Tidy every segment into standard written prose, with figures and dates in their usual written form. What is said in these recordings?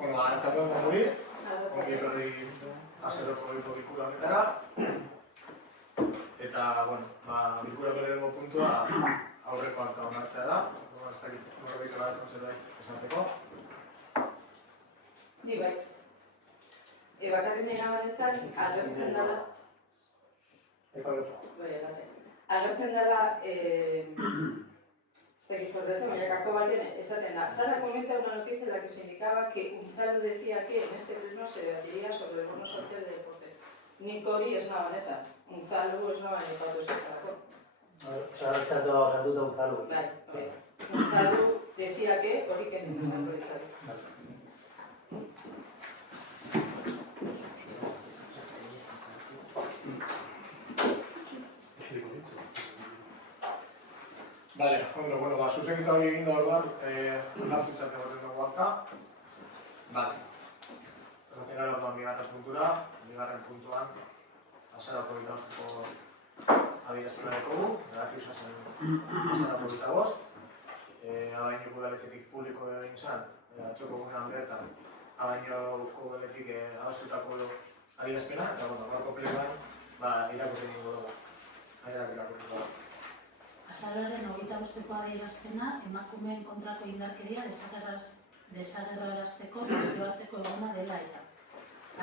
Bueno, arratsaldeon guri, ongi etorri azeroko bilkura honetara. Eta, bilkurako lehenengo puntua aurreko harta onartzea da. Ez dakit norbait zerbait esateko. Ni bai. Bakarrik eraman ezan, agertzen dela... Agertzen dela... Kako baten esaten da. Sara comenta una noticia en la que se indicaba que Unzalu decía que en este pleno se debatiría sobre el bono social de deporte. Nik hori ez naban esan. Unzalu ez naban ipatu esatarako. Sara txatu da osatuta Unzalu. Bai. Unzalu decía que hori kentzen esan proiezari. Vale, bueno, zuzenketa hori egin da orduan, onartutzat egoten dugu harta. Vale. Pasatzen gara orduan bigarren puntura, bigarren puntuan, azarako 25ko adierazpena dekogu, berakizua zen azarako 25. Abainoko udaletxetik publiko egin zen, atxoko gunean beretan, abainoko udaletik adostutako adierazpena, eta gorko pleguan, irakurri ningu dugu. Azaroaren 25ko adierazpena emakumeen kontrako indarkeria desagerrarazteko nazioarteko eguna dela eta.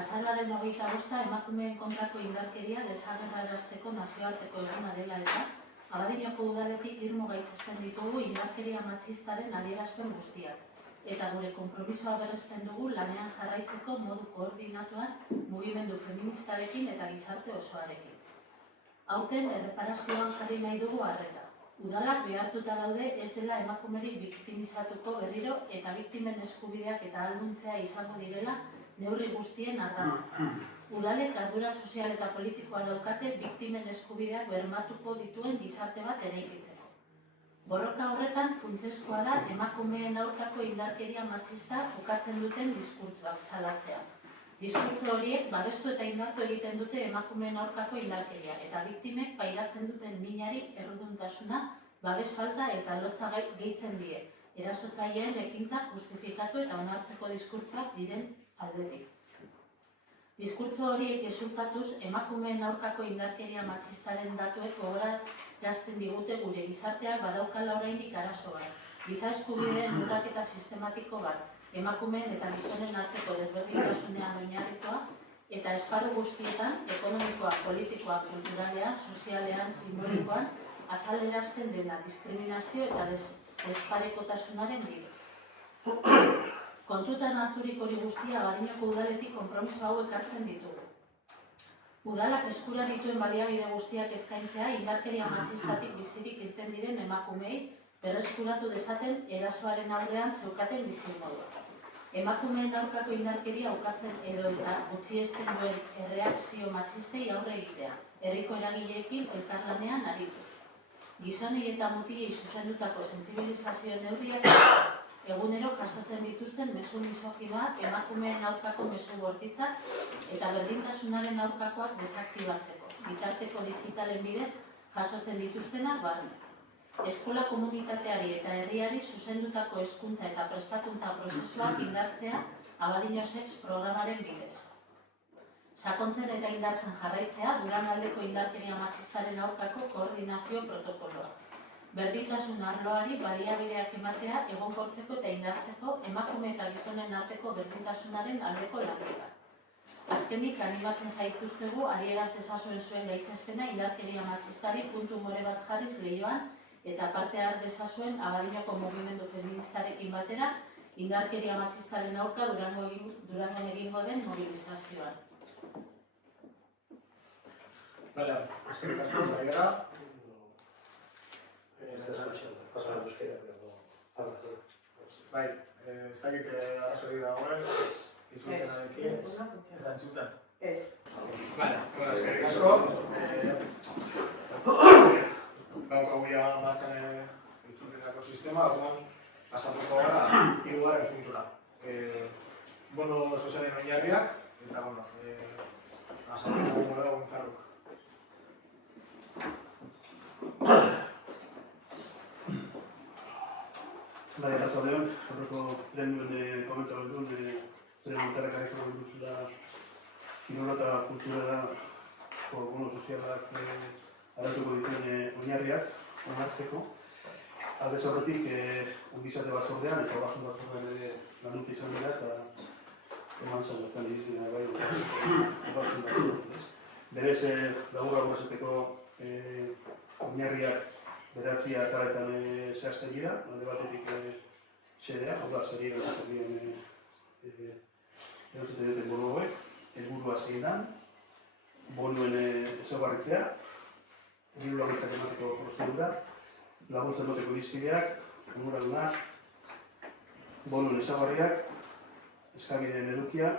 Azaroaren 25 emakumeen kontrako indarkeria desagerrarazteko nazioarteko eguna dela eta, Abadiñoko udaletik irmo gaitzesten ditugu indarkeria matxistaren adierazpen guztiak. Eta gure konpromisoa berresten dugu lanean jarraitzeko modu koordinatuan mugimendu feministarekin eta gizarte osoarekin. Hauten erreparazioan jarri nahi dugu arreta. Udalak behartuta daude ez dela emakumerik biktimizatuko berriro eta biktimen eskubideak eta ahalduntzea izango direla neurri guztien ardatza. Udalek ardura sozial eta politikoa daukate biktimen eskubideak bermatuko dituen gizarte bat eraikitzeko. Borroka horretan funtsezkoa da emakumeen aurkako indarkeria matxista ukatzen duten diskurtsoak salatzea. Diskurtso horiek babestu eta indartu egiten dute emakumeen aurkako indarkeria eta biktimek pairatzen duten minari erruduntasuna, babes falta eta lotza gehitzen die, erasotzaileen ekintzak justifikatu eta onartzeko diskurtsoak diren aldetik. Diskurtso horiek gezurtatuz emakumeen aurkako indarkeria matxistaren datuek gogorarazten digute gure gizarteak badaukala oraindik arazo bat, giza eskubideen urraketa sistematiko bat, emakumeen eta gizonen arteko desberdintasunean oinarrikoa eta esparru guztietan, ekonomikoa, politikoa, kulturalean, sozialean, simbolikoan, azalerazten dena diskriminazio eta desparekotasunaren bidez. Kontutan harturik hori guztia Abadiñoko udaletik konpromiso hauek hartzen ditugu. Udalak eskura dituen baliabide guztiak eskaintzea indarkeria matxistatik bizirik irten diren emakumeei berreskuratu dezaten erasoaren aurrean zeukaten bizimodua. Emakumeen aurkako indarkeria ukatzen edo eta gutxiesten duen erreakzio matxistei aurre egitea, herriko eragileekin elkarlanean arituz. Gizonei eta mutilei zuzendutako sentsibilizazio neurriak egunero jasotzen dituzten mezu misoginoak, emakumeen aurkako mezu bortitzak eta berdintasunaren aurkakoak desaktibatzeko, bitarteko digitalen bidez jasotzen dituztenak barne. Eskola komunitateari eta herriari zuzendutako hezkuntza eta prestakuntza prozesuak indartzea Abadiño Sex programaren bidez. Sakontzen eta indartzen jarraitzea Duranaldeko indarkeria matxistaren aurkako koordinazio protokoloa. Berdintasun arloari baliabideak ematea egonkortzeko eta indartzeko emakume eta gizonen arteko berdintasunaren aldeko lanketa. Azkenik animatzen zaituztegu adieraz dezazuen zuen gaitzespena indarkeria matxistari puntu more bat jarriz lehioan eta parte har dezazuen Abadiñoko mugimendu feministarekin batera indarkeria matxistaren aurka Durangon egingo den mobilizazioan. Vale, eskerrik asko, bai gara. Bai, ez dakit arrazori dagoen, itzulpenarekin, ez da entzuten. Ez. Vale, eskerrik asko. Gauko guia martxan itzulpenako sistema, orduan pasatuko gara hirugarren puntura. Bono sozialen oinarriak, eta pasatuko gara Gonzaluk. Bai, arratsaldeon, aurreko lehen komentatu duen komentarrak garriko duzula kirola eta kulturara bono sozialak aratuko dituen oinarriak onartzeko. Aldez aurretik ongizate batzordean eta ogasun batzordean ere lanuntza izan dira eta eman zen bertan irizpidea bai ogasun batzordean. Berez laburra esateko oinarriak bederatzi ataletan zehazten dira, alde batetik xedea, hau da, zeri erantzuten duten bono hauek, helburua zein dan, bonuen ezaugarritzea, diru laguntzak emateko prozedura, laguntza emateko irizpideak, onuradunak, bonuen ezaugarriak, eskabideen edukia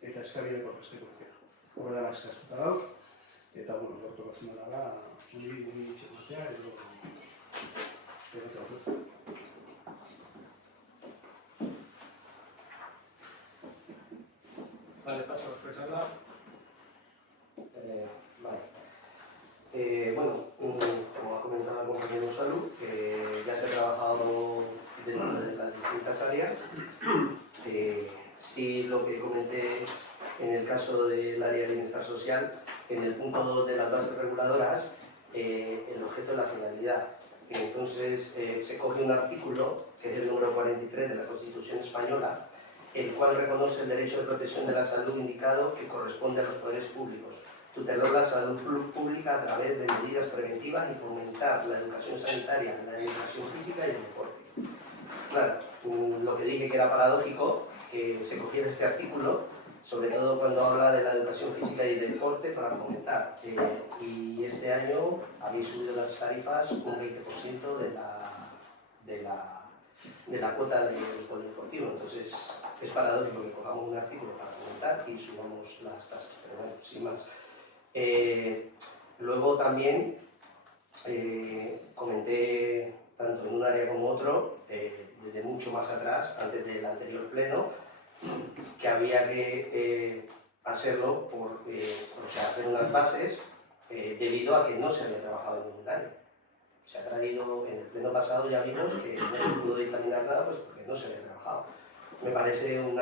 eta eskabideak aurkezteko aukera. Horretan eskaztuta dauz, eta gortu batzen da, honi itxematea edo aurretzen. Vale, Patxo, expresarla. Vale. Bueno, como ha comentado el compañero Salud, ya se ha trabajado dentro de las distintas áreas. Sí, lo que comenté en el caso del área de bienestar social, en el punto 2 de las bases reguladoras, el objeto es la finalidad. Entonces, se coge un artículo, que es el número 43 de la Constitución Española, el cual reconoce el derecho de protección de la salud indicado que corresponde a los poderes públicos, tutelar la salud pública a través de medidas preventivas y fomentar la educación sanitaria, la educación física y el deporte. Claro, lo que dije que era paradójico, que se cogiera este artículo, sobre todo cuando habla de la educación física y del deporte para fomentar. Y este año habéis subido las tarifas un 20% de la cuota del polideportivo. Entonces es paradójico que cojamos un artículo para fomentar y subamos las tasas, pero bueno, sin más. Luego también comenté, tanto en un área como otro, desde mucho más atrás, antes del anterior pleno, que había que hacerlo, hacer unas bases debido a que no se había trabajado en ningún área. Se ha traído, en el pleno pasado ya vimos que no se pudo dictaminar nada pues porque no se había trabajado. Me parece un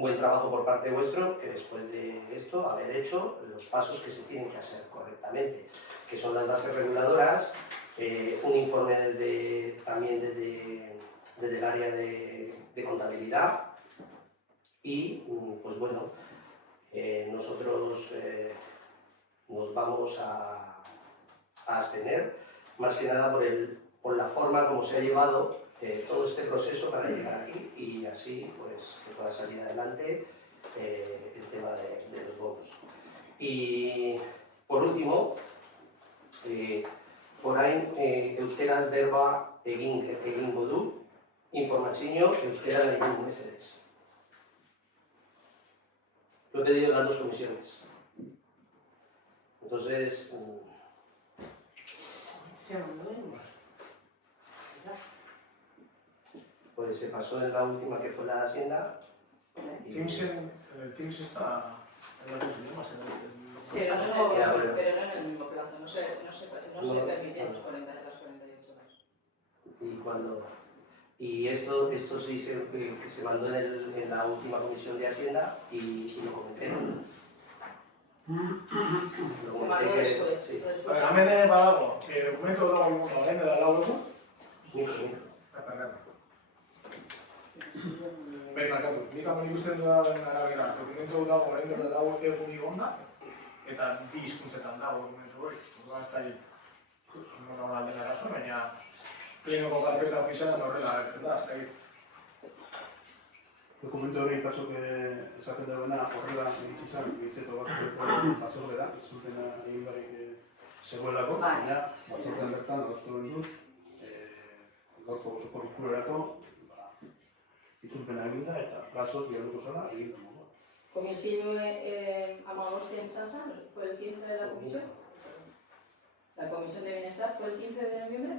buen trabajo por parte vuestro, que después de esto haber hecho los pasos que se tienen que hacer correctamente, que son las bases reguladoras, un informe también desde el área de contabilidad y, pues bueno, nosotros nos vamos a abstener, más que nada por la forma como se ha llevado todo este proceso para llegar aquí y así pues que pueda salir adelante el tema de los bonos. Y por último, orain euskaraz berba egingo du, informazio euskara egin mesedez. Lo he pedido en las dos comisiones. Entonces, pues se pasó en la última que fue la de Hacienda. El Teams está en los dos idiomas. Sí, pero no en el mismo plazo, no se permitían las 48 horas. Y esto sí que se mandó en la última comisión de Hacienda y lo comenté. Se mandó después. Sí. Hemen badago, dokumento dago orain edo lau egun. Barkatu, nik hemen ikusten dudan arabera, dokumentu dago orain dela lau egun igonda, eta bi hizkuntzetan dago dokumentu hori. Orduan ez da aldela eraso, baina plenoko karpeta ofizialan horrela agertzen da, ez da. Dokumento hori pasok esaten dagoena horrela iritsi zen, hitzeto batzordera, ez zuten egin barik zegoelako, baina batzordean bertan adostu dut, gaurko osoko bilkurarako itzulpena eginda eta plazos biharuko zela eginda moduan. Komisio Amagostian Sansan fue el 15 de la comisión. La comisión de bienestar fue el 15 de noviembre.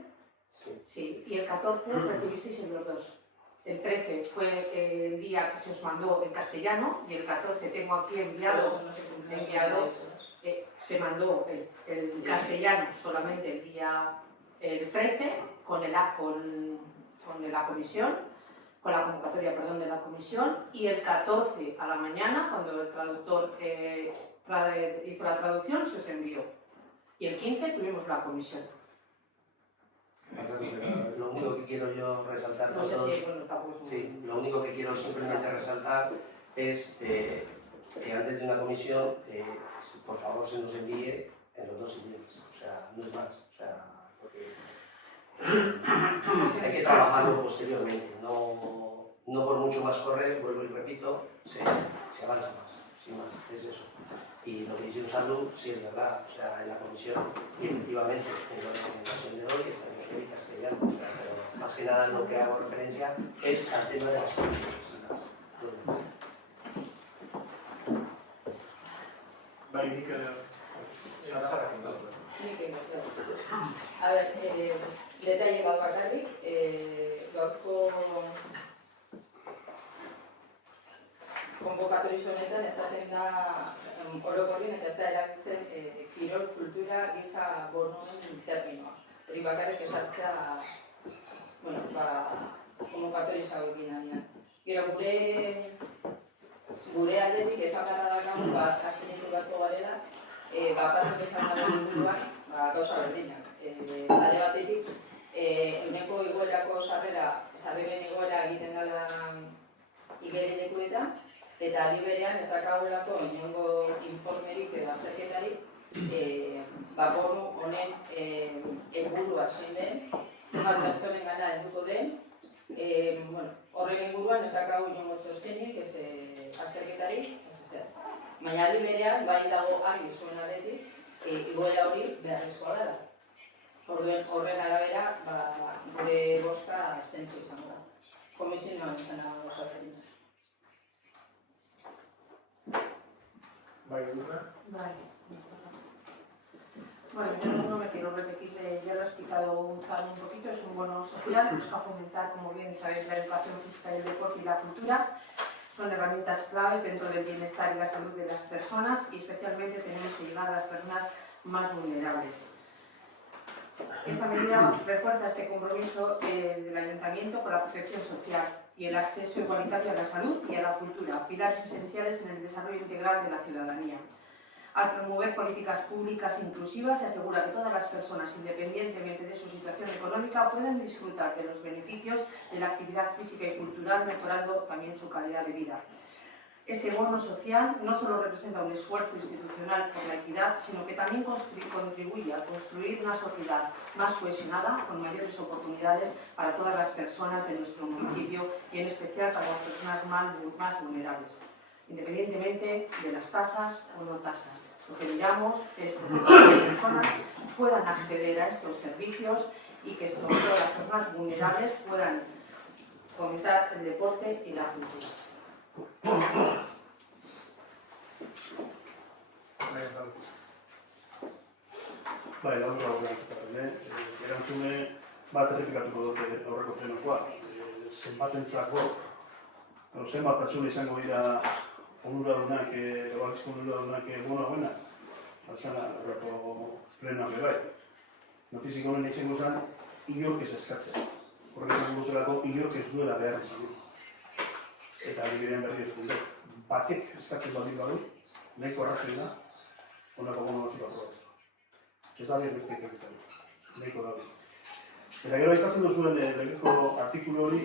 Sí, y el 14 recibisteis en los dos. El 13 fue el día que se os mandó en castellano y el 14 tengo aquí enviado, se mandó el castellano solamente el 13 con la comisión, con la convocatoria de la comisión, y el 14 a la mañana, cuando el traductor hizo la traducción, se os envió. Y el 15 tuvimos la comisión. Lo único que quiero yo resaltar, No sé si, bueno, tampoco es un... sí, lo único que quiero simplemente resaltar es que antes de una comisión, por favor, se nos envíe en los 2 idiomas. O sea, no es más. O sea, porque hay que trabajarlo posteriormente. No por mucho más correr, vuelvo y repito, se avanza más. Sin más, es eso. Y lo que dice Salud, sí es verdad, o sea, en la comisión, y efectivamente, en la recomendación de hoy está en euskera y castellano, o sea, pero más que nada lo que hago referencia es al tema de las comisiones. Bai, nik A ver, detalle bat bakarrik, gaurko konbokatorio honetan esaten da orokorren eta ez da erabiltzen kirol kultura giza bonoen terminoa. Hori bakarrik esartzea, bueno, konbokatorio hauekin danean. Gero gure aldetik esan gara dakamu, abstenitu beharko garela, batzuk esan gara inguruan, gauza berdinak. Alde batetik, ehuneko igoerako sarreren igoera egiten dela igerilekuetan, eta aldi berean ez dakagulako inongo informerik edo azterketarik bonu honen helburua zein den, zenbat pertsonen gana helduko den, horren inguruan ez dakagu inongo txostenik, ez azterketarik, ez ezer. Baina aldi berean, bai dago argi zuen aldetik, igoera hori beharrezkoa dela. Horren arabera, gure bozka abstentzio izango da. Komisioan izan gauza berdinak. bai, Edurne. Vale. Bueno, yo no me quiero repetir, ya lo ha explicado Gonzalo un poquito, es un bono social que busca fomentar, como bien sabéis, la educación física, el deporte y la cultura. Son herramientas claves dentro del bienestar y la salud de las personas y especialmente tenemos que llegar a las personas más vulnerables. Esta medida refuerza este compromiso del Ayuntamiento con la protección social y el acceso igualitario a la salud y a la cultura, pilares esenciales en el desarrollo integral de la ciudadanía. Al promover políticas públicas inclusivas, se asegura que todas las personas, independientemente de su situación económica, puedan disfrutar de los beneficios de la actividad física y cultural, mejorando también su calidad de vida. Este bono social no solo representa un esfuerzo institucional por la equidad, sino que también contribuye a construir una sociedad más cohesionada, con mayores oportunidades para todas las personas de nuestro municipio y en especial para las personas más vulnerables, independientemente de las tasas o no tasas. Lo que miramos es que todas las personas puedan acceder a estos servicios y que sobre todo las personas vulnerables puedan fomentar el deporte y la cultura. Bai, lagun erantzune bat errepikatuko dute aurreko plenokoa. Zenbatentzako, zenbat pertsona izango dira onuradunak, egoalizko onuradunak bono hauenak, altzana aurreko plenoak bai. Notizik honen izango zen, inork ez eskatzen. Horrek izango dutelako inork ez duela behar izango. Eta adibidean berri ez dut. Batek eskatzen baldin badu, nahiko arrazoi da, honako bono batzuk aprobatzeko. Ez da behar besteik egiten, nahiko da. Eta gero aitatzen duzuen legeko artikulu hori,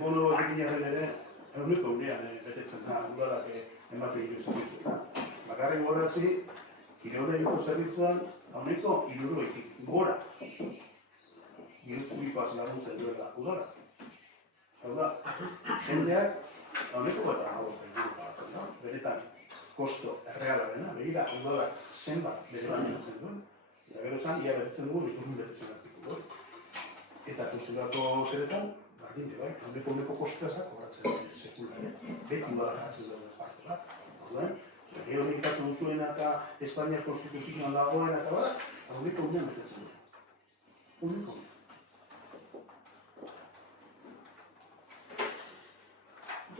bono egitinaren ere, eguneko unean betetzen da, udalak ematu egin zerbitzuetan. Bakarrik gogorazi, kirolegiko zerbitzuan, honeko 60 gora. Diru publikoaz laguntzen duela udalak. Hau da, jendeak, honeko eta agozten dugu bagatzen da, beretan kosto erreala dena, begira, udalak zenbat beretan egitzen duen, eta gero zan, ia beretzen dugu, bizturun beretzen artikulu hori. Eta kulturako zeretan, berdinte bai, honeko kostea ez da kobratzen sekula, beti udalak jartzen duen parte bat. Gero nekatu duzuena eta Espainiar konstituzioan dagoena eta bada, honeko unean betetzen duen. Honeko unean.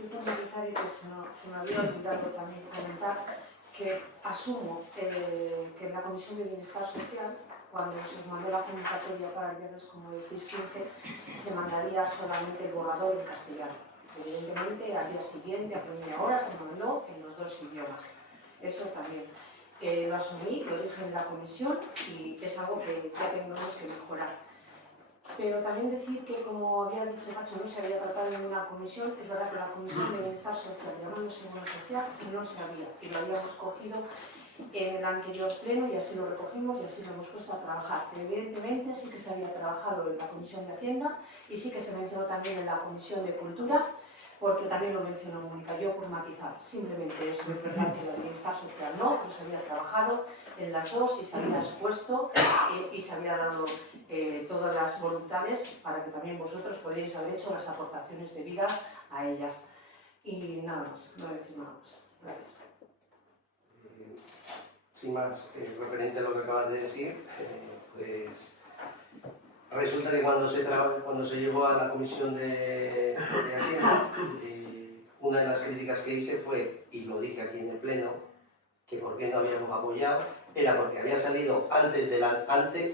Yo como necesario que se me había olvidado también comentar que asumo que en la Comisión de Bienestar Social cuando se os mandó la convocatoria para el viernes, como decís, 15, se mandaría solamente el borrador en castellano. Evidentemente, al día siguiente, a primera hora, se mandó en los 2 idiomas. Eso también. Lo asumí, lo dije en la comisión y es algo que ya tenemos que mejorar. Pero también decir que, como había dicho Nacho, no se había tratado en ninguna comisión. Es verdad que la Comisión de Bienestar Social, llamándose Bono Social, no se había, y lo habíamos cogido en el anterior pleno y así lo recogimos y así lo hemos puesto a trabajar. Pero evidentemente sí que se había trabajado en la Comisión de Hacienda y sí que se mencionó también en la Comisión de Cultura, porque también lo mencionó Mónica, yo por matizar, simplemente eso, es verdad que la Bienestar Social no, pero se había trabajado en las dos y se había expuesto y se había dado todas las voluntades para que también vosotros podríais haber hecho las aportaciones debidas a ellas. Y nada más, no voy a decir nada más. Gracias. Sin más, referente a lo que acabas de decir, pues resulta que cuando se llegó a la comisión de Hacienda, una de las críticas que hice fue, y lo dije aquí en el pleno, que por qué no habíamos apoyado, era porque había salido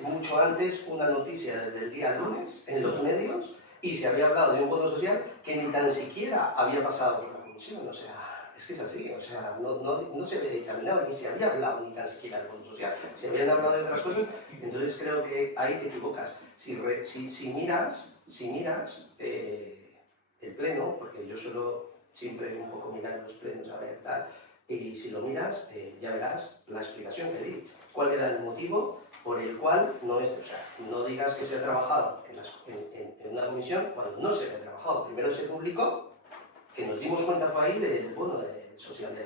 mucho antes una noticia desde el día lunes en los medios y se había hablado de un bono social que ni tan siquiera había pasado por la comisión. O sea, es que es así, o sea, no se había dictaminado ni se había hablado ni tan siquiera del bono social. Se habían hablado de otras cosas, entonces creo que ahí te equivocas. Si miras el pleno, porque yo suelo siempre un poco mirar los plenos a ver tal, y si lo miras, ya verás la explicación que di. ¿Cuál era el motivo por el cual no es? O sea, no digas que se ha trabajado en una comisión cuando no se ha trabajado. Primero se publicó, que nos dimos cuenta fue ahí del bono social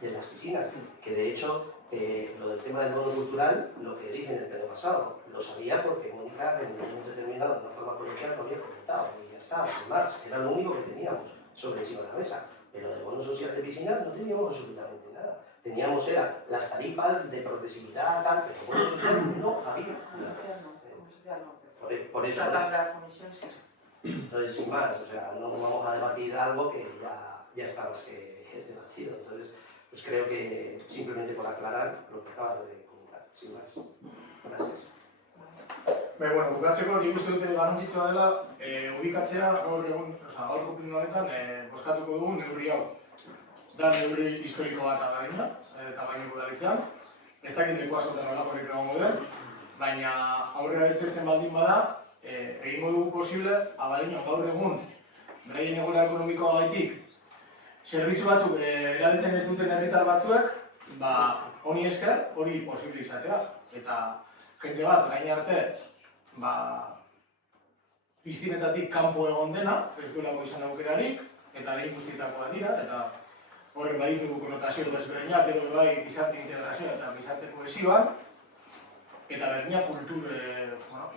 de las piscinas, que de hecho lo del tema del bono cultural, lo que dije en el pleno pasado, lo sabía porque Mónica en un momento determinado, de una forma coloquial, lo había comentado y ya está, sin más, era lo único que teníamos sobre encima de la mesa. Pero del bono social de piscinas no teníamos absolutamente nada. Teníamos las tarifas de progresividad, tal, pero el bono social no había. Por eso. La comisión sí. Entonces, sin más, o sea, no vamos a debatir algo que ya está más que debatido. Entonces, pues creo que simplemente por aclarar lo que acabas de comentar, sin más. Gracias. Bueno, bukatzeko nik uste dute garrantzitsua dela ubikatzea gaurko pleno honetan bozkatuko dugun neurri hau. Da neurri historiko bat agarinda, tamainoko udaletxean. Ez dakit leku askotan nolakorik egongo den, baina aurrera irtetzen baldin bada, egingo dugu posible, Abadiñon gaur egun, beraien egoera ekonomikoagaitik, zerbitzu batzuk erabiltzen ez duten herritar batzuek, honi esker hori posible izatea. Eta jende bat, orain arte, piztinetatik kanpo egon dena, ez duelako izan aukerarik, eta lehen guztietakoa dira, eta horrek baditu konotazio desberdinak, edo bai gizarte integrazioa eta gizarte kohesioan, eta berdina kultur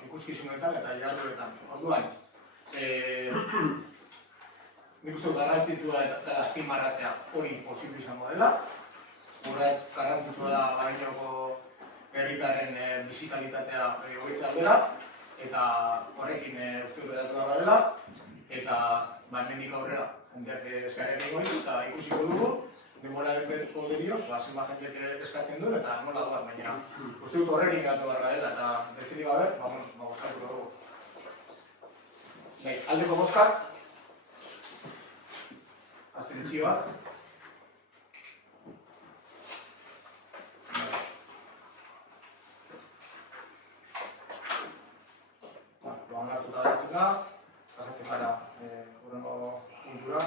ikuskizunetan eta jarduetan. Orduan, nik uste garrantzitsua eta azpimarratzea hori posible izango dela, urratz garrantzitsua da Abadiñoko herritarren bizikalitatea hobetzea aldera, eta horrekin uste dut edatu behar dela, eta hemendik aurrera jendeak eskareak egingo ditu, eta ikusiko dugu, denboraren poderioz, zenbat jendeak eskatzen duen, eta nola doan, baina uste dut horrekin edatu behar dela, eta besterik gabe, bozkatuko dugu. Aldeko bozkak, abstentzioak. Onartuta geratzen da, pasatzen gara hurrengo puntura.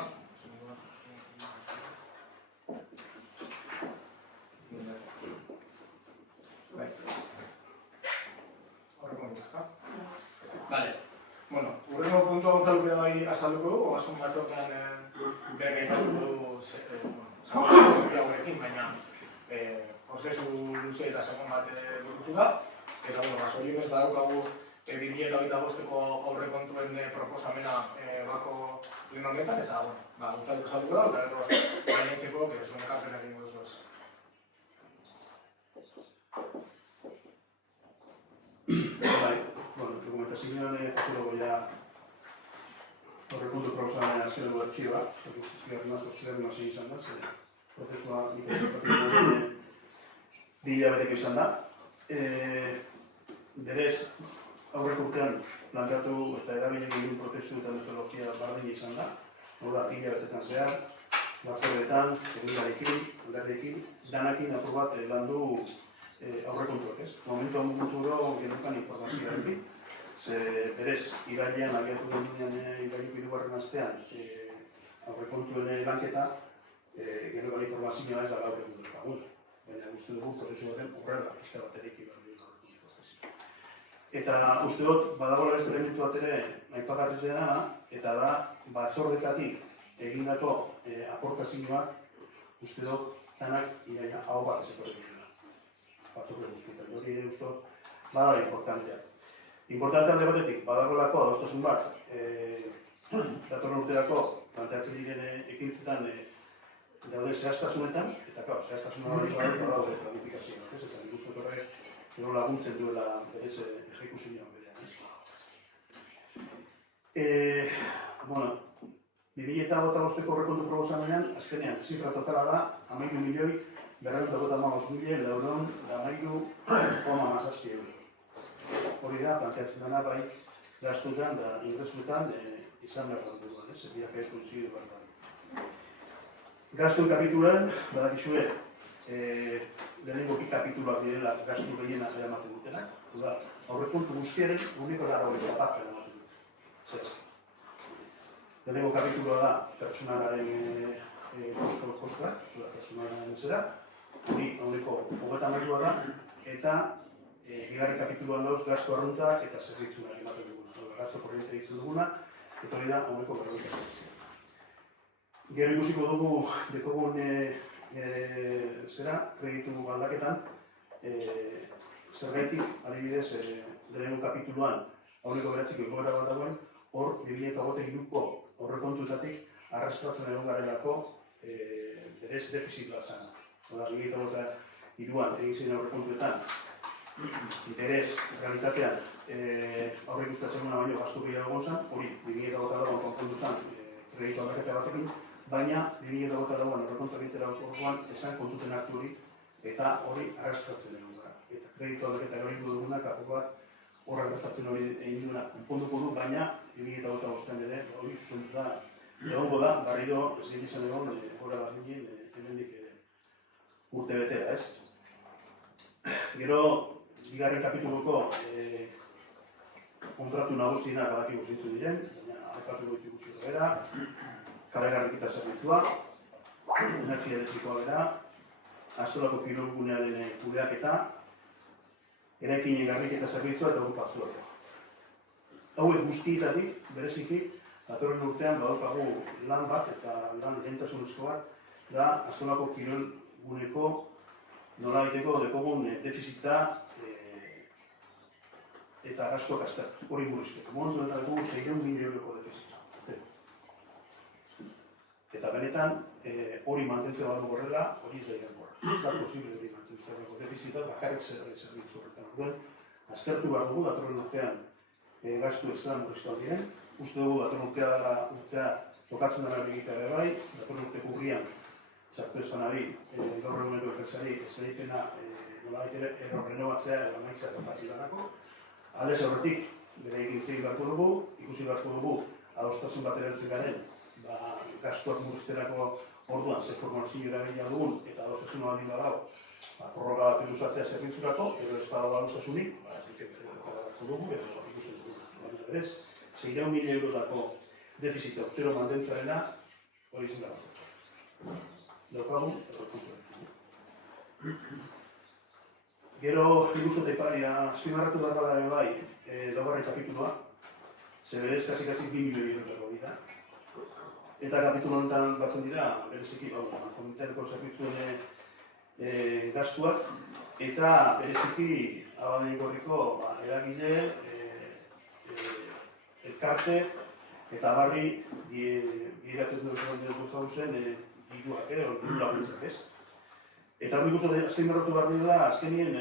Horreko ezta? Bale. Bueno, hurrengo puntua Gontzalo bai azalduko du, ogasun batzordean berak aipatuko du zagoekin, baina prozesu luze eta sakon bat burutu da. Eta, zorionez badaukagu 2025ko aurrekontuen proposamena bako pleno honetan, eta, Gontzalo azalduko da, eta gero gainentzeko, zuen ekarpenak egingo duzu ez. Bueno, dokumentazioan hasi dugu ja aurrekontu proposamena hasi dugu artxiba, zortzigarren hasi izan da, prozesua mikroesopatiko dila beteko izan da. berez aurreko urtean planteatu eta erabili egin prozesu eta metodologia berdina izan da. Hau da, hilabetetan zehar, batzordeetan, egundarekin, alderdeekin, danakin apur bat landu aurrekontuak, ez? Momentu amuturo genukan informazioarekin, ze berez, irailean abiatu genuen iraileko hirugarren astean aurrekontuen lanketa, genukan informazioa ez da gaur egun dut. Baina uste dugu prozesu horren horrela pixka baterik ibarri aurrekontuak. Eta uste dut, badagoela beste elementu bat ere aipagarriz dena, eta da batzordetatik egindako aportazioak uste dut danak iraila hau bat ezeko dira. Batzorde guztietan, hori ere uste dut badala importantea. Importantea alde batetik, badagoelako adostasun bat, datorren urterako planteatzen diren ekintzetan daude zehaztasunetan, eta klar, zehaztasuna badaude planifikazioa, eta nik uste dut horrek gero laguntzen duela berez ejekuzioa berean. 2005ko aurrekontu proposamenean, azkenean, zifra totala da, 11.955.913,17 euro. Hori da, planteatzen dena bai, gastuetan da ingresuetan izan behar dugu, biak ez konzidu behar da. Gastuen kapitulan, badakizue, lehenengo bi kapituloak direla gastu gehiena eramaten dutenak. Aurrekontu guztiaren uniko dagoen bat eramaten dute. Lehenengo kapituloa da pertsonalaren kostuak, pertsonalaren zera. Hori uniko 30 da, eta bigarren kapituloan dauz gastu arruntak eta zerbitzuak ematen duguna. Gastu korriente egiten duguna, eta hori da uniko 40. Gero ikusiko dugu dekogun kreditu aldaketan, zergaitik, adibidez, lehenengo kapituluan, aurreko beratzik egoera bat dagoen, hor 2023ko aurrekontuetatik arrastratzen egon garelako berez defizit bat zana. 2023an egin zen aurrekontuetan, interez realitatean aurre ikustatzen baino gastu gehiago zen, hori 2023an konpondu zen kreditu aldaketa batekin, baina 2024an aurrekontu egitera orduan esan kontuten hartu hori eta hori arrastratzen egon gara. Eta kreditu aldaketa hori dugunak apur bat hor arrastratzen hori egin duguna konponduko du, baina 2025an ere hori zuzentu da egongo da, barriro ez egin izan egon gora bardinen hemendik urte betera, ez? Gero, bigarren kapituluko kontratu nagusienak badakigu zeintzu diren, baina aipatu goitu gutxi gara, kalegarriketa zerbitzua, energia elektrikoa gara, Astolako kirolgunearen kudeaketa, eraikinen garriketa zerbitzua eta okupazioa. Hauek guztietatik, bereziki, datorren urtean badaukagu lan bat eta lan lehentasunezko bat, da Astolako kirolguneko nolabaiteko dekogun defizita eta gastuak aztertu, hori murrizteko. Momentu eta dugu 600.000 euroko defizita. Eta benetan, hori mantentzea badu horrela, hori ez da irangoa. Ez da posible hori mantentzea badu defizita, bakarrik zerbitzu horretan. Duen, aztertu behar dugu, datorren urtean gastu extra murriztuak diren. Uste dugu, datorren urtea tokatzen dara egitea bai, datorren urteko urrian, sartu ezpan abi, gaur eguneko eferzari, esaipena nolabait errenovatzea edo amaitzea tokatzen darako. Aldez aurretik, bere egintzei beharko dugu, ikusi beharko dugu, adostasun bat erabiltzen garen, gastuak murrizterako orduan ze formazio erabilia dugun eta adostasun baldin badago, prorroga bat ilusatzea zerbitzurako, edo ez badago adostasunik, hartu dugu, edo ikusten dugu. Baina berez, 600.000 eurotako defizita urtero mantentzarena hori izan dago. Daukagu, eta kontu. Gero, ikusten teiparia, azpimarratu behar dara bai, laugarren kapitulua, ze berez, kasi 2 milioi eurotako dira. Eta kapitulu honetan batzen dira, bereziki, komiteareko zerbitzuen gastuak, eta bereziki, abadein gorriko eragile, elkarte, eta barri, bideratzen dut zauzen, diruak, diru laguntzak, ez? Eta hori guztu azken berrotu behar dira, azkenien,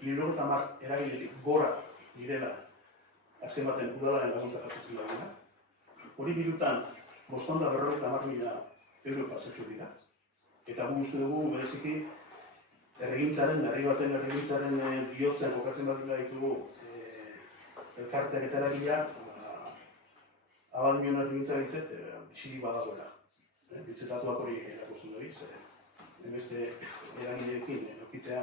50 eragiletik gora direla, azken baten udalaren laguntzak hartutzen da. Hori dirutan, 550.000 euro pasatxo dira. Eta gu uste dugu, bereziki, herrigintzaren, herri baten herrigintzaren bihotzen kokatzen bat ditugu elkarteak eta eragileak, Abadiñon herrigintza bintzet, bizirik badagoela. Bintzetatuak hori erakusten dut, beste eragileekin eukitea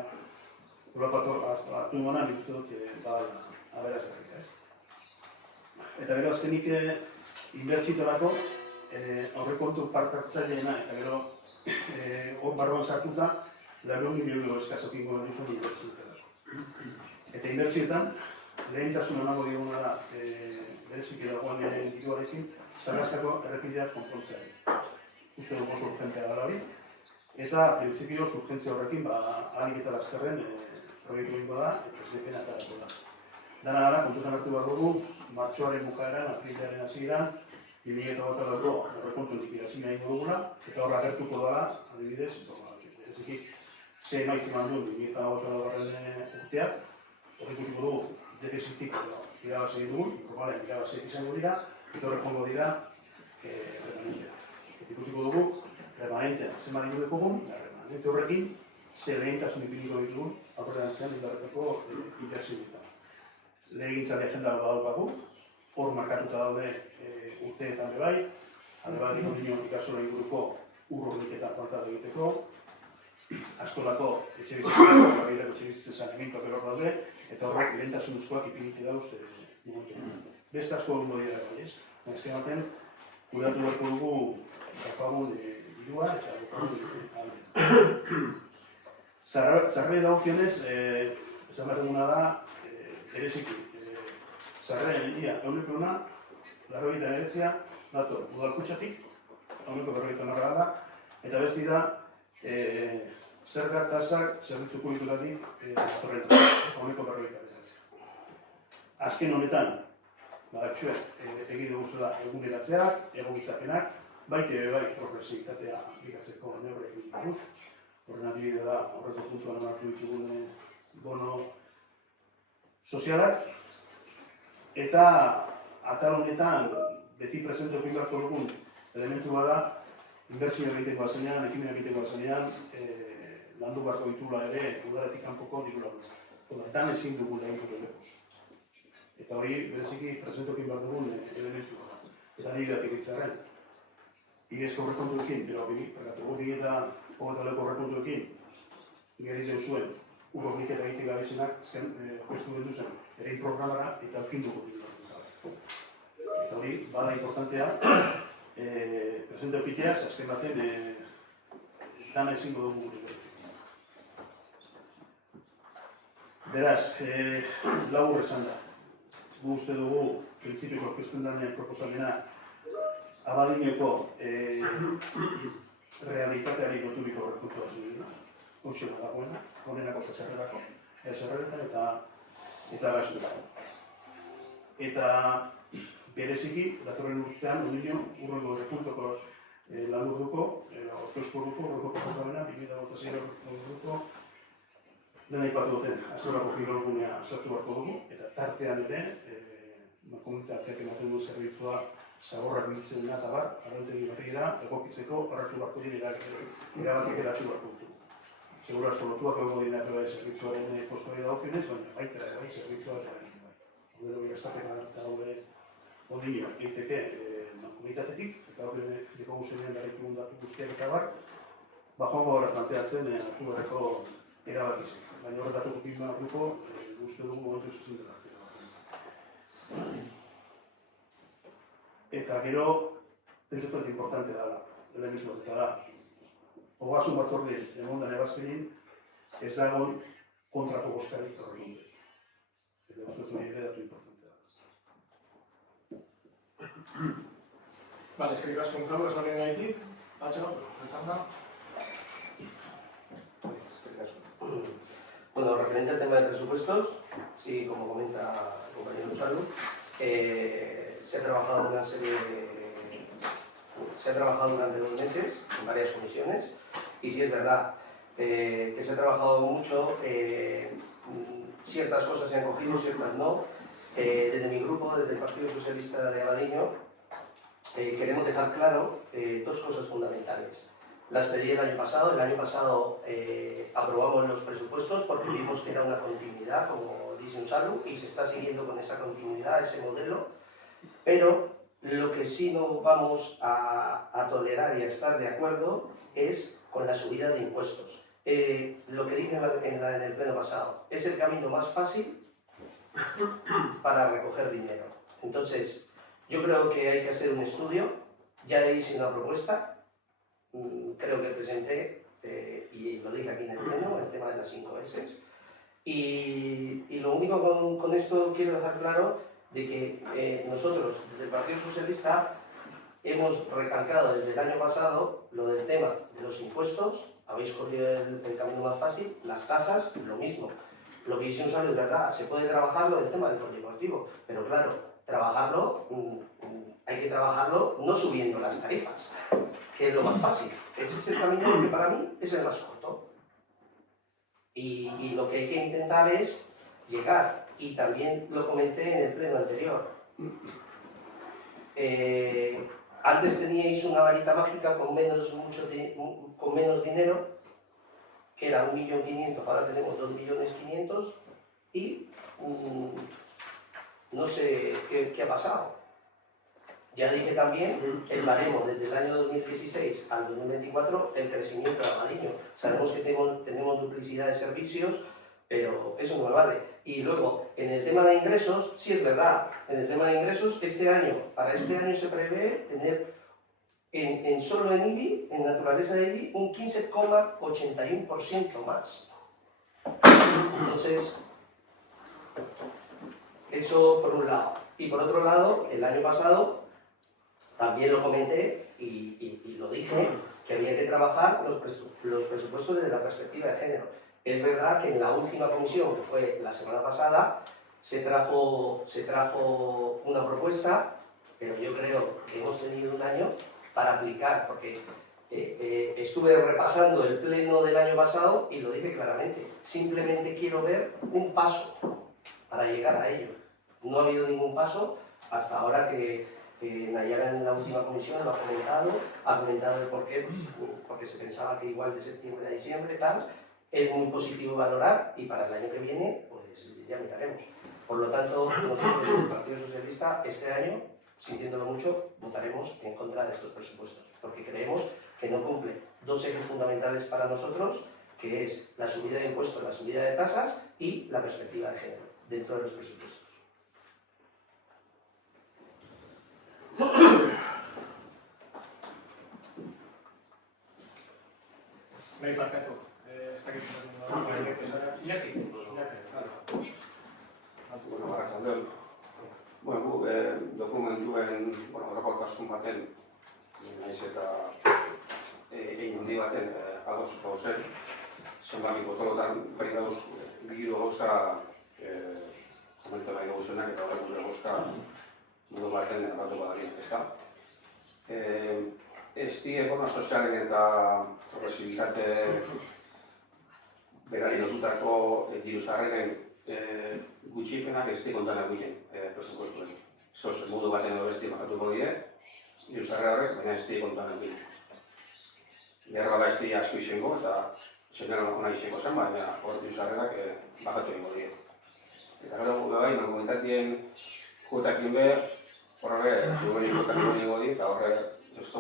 Europako hartu imana, nik uste dut badala aberazgarria, ez? Eta gero azkenik inbertsitorako aurrekontu parte hartzaileena eta gero hor barruan sartuta 100 milioi euro eskazokingo duzun inbertsioetarako. Eta inbertsioetan lehentasuna emango diguna da berezik dagoen diruarekin Sarrastako errepideak konpontzeari. Uste dugu oso urgentea dara hori. Eta printzipioz urgentzia horrekin ahalik eta lasterren proiektu egingo da eta eslepena atarako da. Dana gara, kontutan hartu behar dugu, martxoaren bukaeran, aprilaren hasieran, 2008ko aurrekontu likidazioa egingo dugula, eta hor agertuko dela, adibidez, ze emaitza eman duen 2008 urteak, hor ikusiko dugu defizitik irabazi dugu, normalen irabaziak izango dira, eta horrekongo dira remanentea. Ikusiko dugu, remanentea zenbat diru dekogun, remanente horrekin, ze lehentasun ipiniko ditugun, aurrean zen indarretako inbertsioetan. Legegintzari agenda badaukagu, hor markatuta daude urteetan bai, alde bat ikasola inguruko urroliketa plantatu egiteko, Astolako etxebizitzen saneamentuak eror daude, eta horrek lehentasunezkoak ipiniti dauz beste asko egungo dira bai, ez? Azken baten, kudatu beharko dugu daukagun dirua eta daukagun Zarrei dagokionez, esan behar duguna da, bereziki, zarrean ia eunekona, 89 dator udalkutxatik, euneko 59 da, eta besti da, zerga tasak zerbitzu publikoetatik datorren, euneko 59. Azken honetan, egin dugu zela eguneratzeak, egokitzapenak, baite bai progresibitatea aplikatzeko neurrekin duguz. Horren adibide da, horreko puntuan emartu ditugun bono sozialak. Eta atal honetan, beti presente egin beharko dugun elementua da, inbertsio egiteko azenean, ekimen egiteko azenean, landu beharko ditula ere, udaletik kanpoko diru laguntza. Dan ezin dugu lehen lekuz. Eta hori, bereziki, presente egin behar dugun elementua da. Eta digidatik itzaren. Igezko horrekontuekin, eta hogetaleko horrekontuekin, geriz den zuen, urronik eta egitek gabezenak, okestu gendu zen, erein programara eta aukinduko ditu laguntza. Eta hori, bada importantea, presente okiteaz, azken baten, dana ezingo dugu gure. Beraz, labur esan da. Gu uste dugu, printzipioz orkesten den proposamena, Abadiñoko realitateari loturiko horrekuntua zuen. Hoxe dagoena, honenako zerrerako, zerreretan eta gastuetako. Eta bereziki, datorren urtean, urrengo horrekuntoko landurduko, orkesturuko, urrengo proposamena, 2006 urrengo dena ipatu duten, azorako kirolgunea sartu beharko dugu, eta tartean ere, komunitateak ematen duen zerbitzua zaborrak biltzen dena eta bar, arautegi barriera egokitzeko hartu beharko dira erabatik eratu beharko dugu. Segura asko lotuak egongo dira zerbitzuaren postuari dagokionez, baina baitera bai zerbitzua eta bai. Gero bigaztapena daude odila egiteke komunitatetik, eta hori diko guzenean daritugun datu guztiak eta bar, joango gara planteatzen hartu beharko erabakizik. Baina horretatu gukin behartuko, guzti dugu momentu zuzen dela. Eta gero, pentsatzen importante dela, elemismo ez dela. Ogasun batzorde emondan ebazkenin, ez dagoen kontrako boskarik horregun dut. Eta uste dut ere datu importante da. Vale, eskerrik asko Gonzalo, ez horien gaitik. Patxo, ezan da. Bueno, referente al tema de presupuestos, sí, como comenta el compañero Gonzalo, se ha trabajado durante 2 meses en varias comisiones y sí es verdad que se ha trabajado mucho, ciertas cosas se han cogido, ciertas no. Desde mi grupo, desde el Partido Socialista de Abadiño, queremos dejar claro 2 cosas fundamentales. las pedí el año pasado. El año pasado aprobamos los presupuestos porque vimos que era una continuidad, como dice Unzalu, y se está siguiendo con esa continuidad, ese modelo, pero lo que sí no vamos a tolerar y a estar de acuerdo es con la subida de impuestos. Lo que dije en el pleno pasado, es el camino más fácil para recoger dinero. Entonces, yo creo que hay que hacer un estudio, ya hice una propuesta, creo que presenté, y lo dije aquí en el pleno, el tema de las 5 S. Y lo único con esto quiero dejar claro de que nosotros, desde el Partido Socialista, hemos recalcado desde el año pasado lo del tema de los impuestos, habéis cogido el camino más fácil, las tasas, lo mismo. Lo que dice Unzalu es verdad, se puede trabajarlo el tema del polideportivo, pero claro, trabajarlo, hay que trabajarlo no subiendo las tarifas, que es lo más fácil. Ese es el camino que para mí es el más corto. Y lo que hay que intentar es llegar, y también lo comenté en el pleno anterior. Antes teníais una varita mágica con menos dinero, que era 1.500.000, ahora tenemos 2.500.000 y no sé qué ha pasado. Ya dije también el baremo desde el año 2016 al 2024, el crecimiento de Abadiño. Sabemos que tenemos duplicidad de servicios, pero eso no me vale. Y luego, en el tema de ingresos, sí es verdad, en el tema de ingresos, para este año se prevé tener solo en IBI, en naturaleza de IBI, un 15,81% más. Entonces, eso por un lado. Y por otro lado, el año pasado, también lo comenté y lo dije, que había que trabajar los presupuestos desde la perspectiva de género. Es verdad que en la última comisión, que fue la semana pasada, se trajo una propuesta, pero yo creo que hemos tenido un año para aplicar, porque estuve repasando el pleno del año pasado y lo dije claramente, simplemente quiero ver un paso para llegar a ello. No ha habido ningún paso hasta ahora que Nayara en la última comisión lo ha comentado el porqué, pues, porque se pensaba que igual de septiembre a diciembre tal, es muy positivo valorar y para el año que viene pues ya miraremos. Por lo tanto, nosotros desde el Partido Socialista este año, sintiéndolo mucho, votaremos en contra de estos presupuestos, porque creemos que no cumple dos ejes fundamentales para nosotros, que es la subida de impuestos, la subida de tasas y la perspectiva de género dentro de los presupuestos. Nahi barkatu, ez dakit Iñaki, Bueno, dokumentuen orokortasun baten, nahiz eta egin handi baten ados gauzen, zenbaki potolotan bai dauz bigiru gauza komentu nahi gauzenak eta horrek gure gauza modu baten erratu badalien, ezta? Ez die bono sozialen eta sindikate berari lotutako diru-sarreren gutxipenak ez di kontanak egiten presupuestuen. Zoz, modu baten edo besti makatuko die, diru-sarrera horrek, baina ez di kontanak egiten. Behar bada ez di asko izango eta zenera ona izango zen, baina hor diru-sarrerak bakatu egingo die. Eta gero bai, mankomunitatien juetakin be, horre, zuen juetakin egingo die, eta horre, ez duzu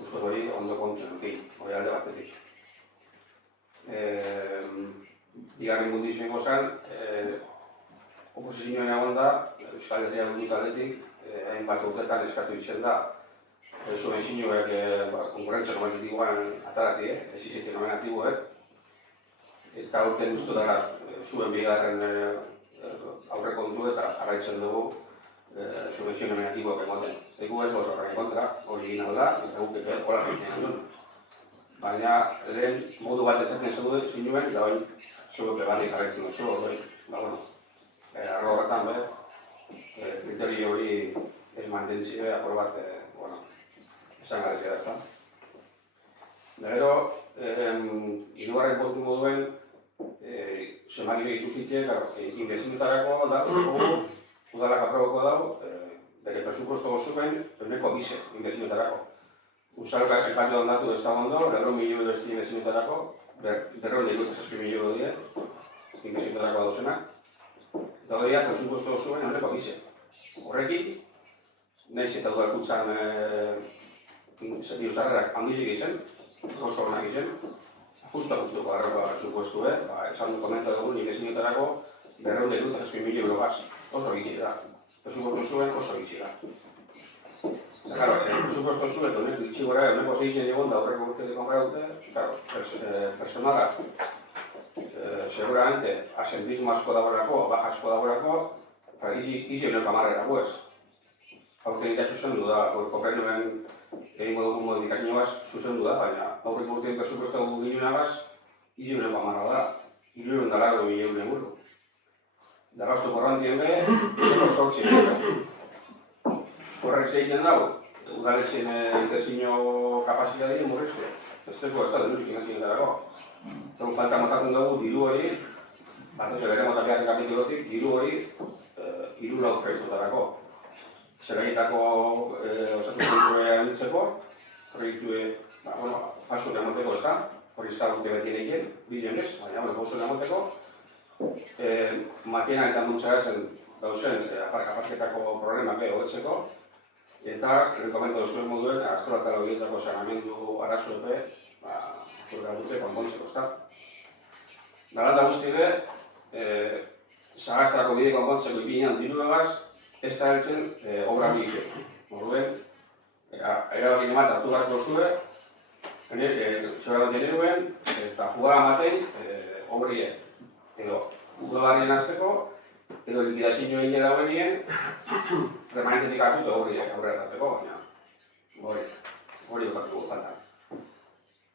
guztu hori ondo kontuen, hori alde batetik. Bigarren mundu izango zen, oposizioen egon da, Euskal Herria Bildu taldetik, hainbat urtetan eskatu izan da, subentzioek konkurrentzia nominatikoan atarati, ez izatea nominatikoek, eta urten uste dara zuen bigarren aurrekontu eta jarraitzen dugu subentzio nominatikoak egoten. Egu ez goz horren kontra, hori egin da, eta guk hola egiten duen. Baina, lehen modu bat ezaten zinuen, da hori zuek bebatik jarraitzen duzu, hori, arro horretan, kriterio hori ez mantentzio apur bat, esan garezia da. Gero, hirugarren kontu moduen, zenbaki egituzite, inbezindutarako da, udalak aproboko dago, bere presupuesto gozupen, 2% inbezindutarako. Usaroak aipatu ondatu ez da ondo, 200 milioi estien ezinetarako, 227 milioi dira, estien ezinetarako dauzenak. Eta hori da, presupuesto zuen honeko gizien. Horrekin, nahiz eta udalkuntzan diru-sarrerak handizik izen, oso honak izen, justu garrako presupuestu, esan du komento dugu, nik ezinetarako 227 milioi eurogaz, oso gitsi da. Presupuesto zuen oso gitsi da. Eta, claro, presupuesto zuen, honek gitsi gora, honeko 6 egon da horreko urtetik konparaute, claro, personala, seguramente, asentismo asko dagoelako, baja asko dagoelako, eta izi honeko amarrerako ez. Aurten ita zuzendu da, kopernuen egingo dugu modifikazioaz zuzendu da, baina aurreko urtean presupuesto ginunagaz, izi honeko amarra da, 300 milioi euro. Da gasto korrantien be, euro sortzen. Horrek zegiten dago, udaletxen dezino kapazitatea murriztu. Ez dugu ez da denuz finanzientarako. Eta falta matatzen dugu diru hori, batez ere motapiatzen kapitulotik, diru hori 3 lau proiektuetarako. Zergaitako osasun anitzeko, proiektue, pasu emateko ez da, hori ez da urte beti egin, bizenez, baina pasu emateko, makina eta muntxagazen dauzen aparketako problemak hobetzeko, eta rekomendo duzuen moduen, astolatara horietako saneamendu arazo epe, dute konpontzeko, ezta. Dalanda guztire, zagaztarako bide konpontzeko ipinean dirudagaz, ez da heltzen obra bilik. Orduen, erabakin emat hartu beharko zuen, txorabat genuen, eta jugara amaten obrie. Edo, udabarrien azteko, edo likidazio egin dagoenien, remanentetik hartu eta obrie aurrera dateko, baina hori okatuko falta.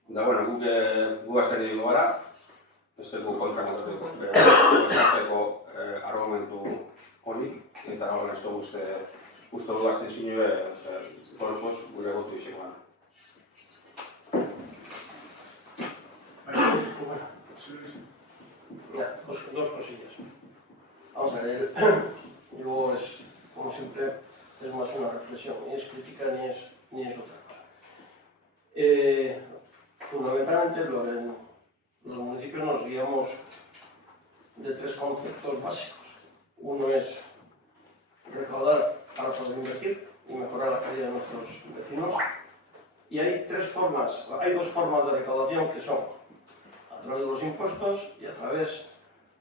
Da, bueno, guk azterri dugu gara, ez dugu kontra motatzeko argumentu hori, eta hori ez dugu uste du azten zinue korpos gure gotu izangoan. Dos cosillas. Vamos a ver, yo como siempre, es más una reflexión, ni es crítica ni es otra cosa. Fundamentalmente, los municipios nos guiamos de 3 conceptos básicos. Uno es recaudar para poder invertir y mejorar la calidad de nuestros vecinos. Y hay 2 formas de recaudación que son a través de los impuestos y a través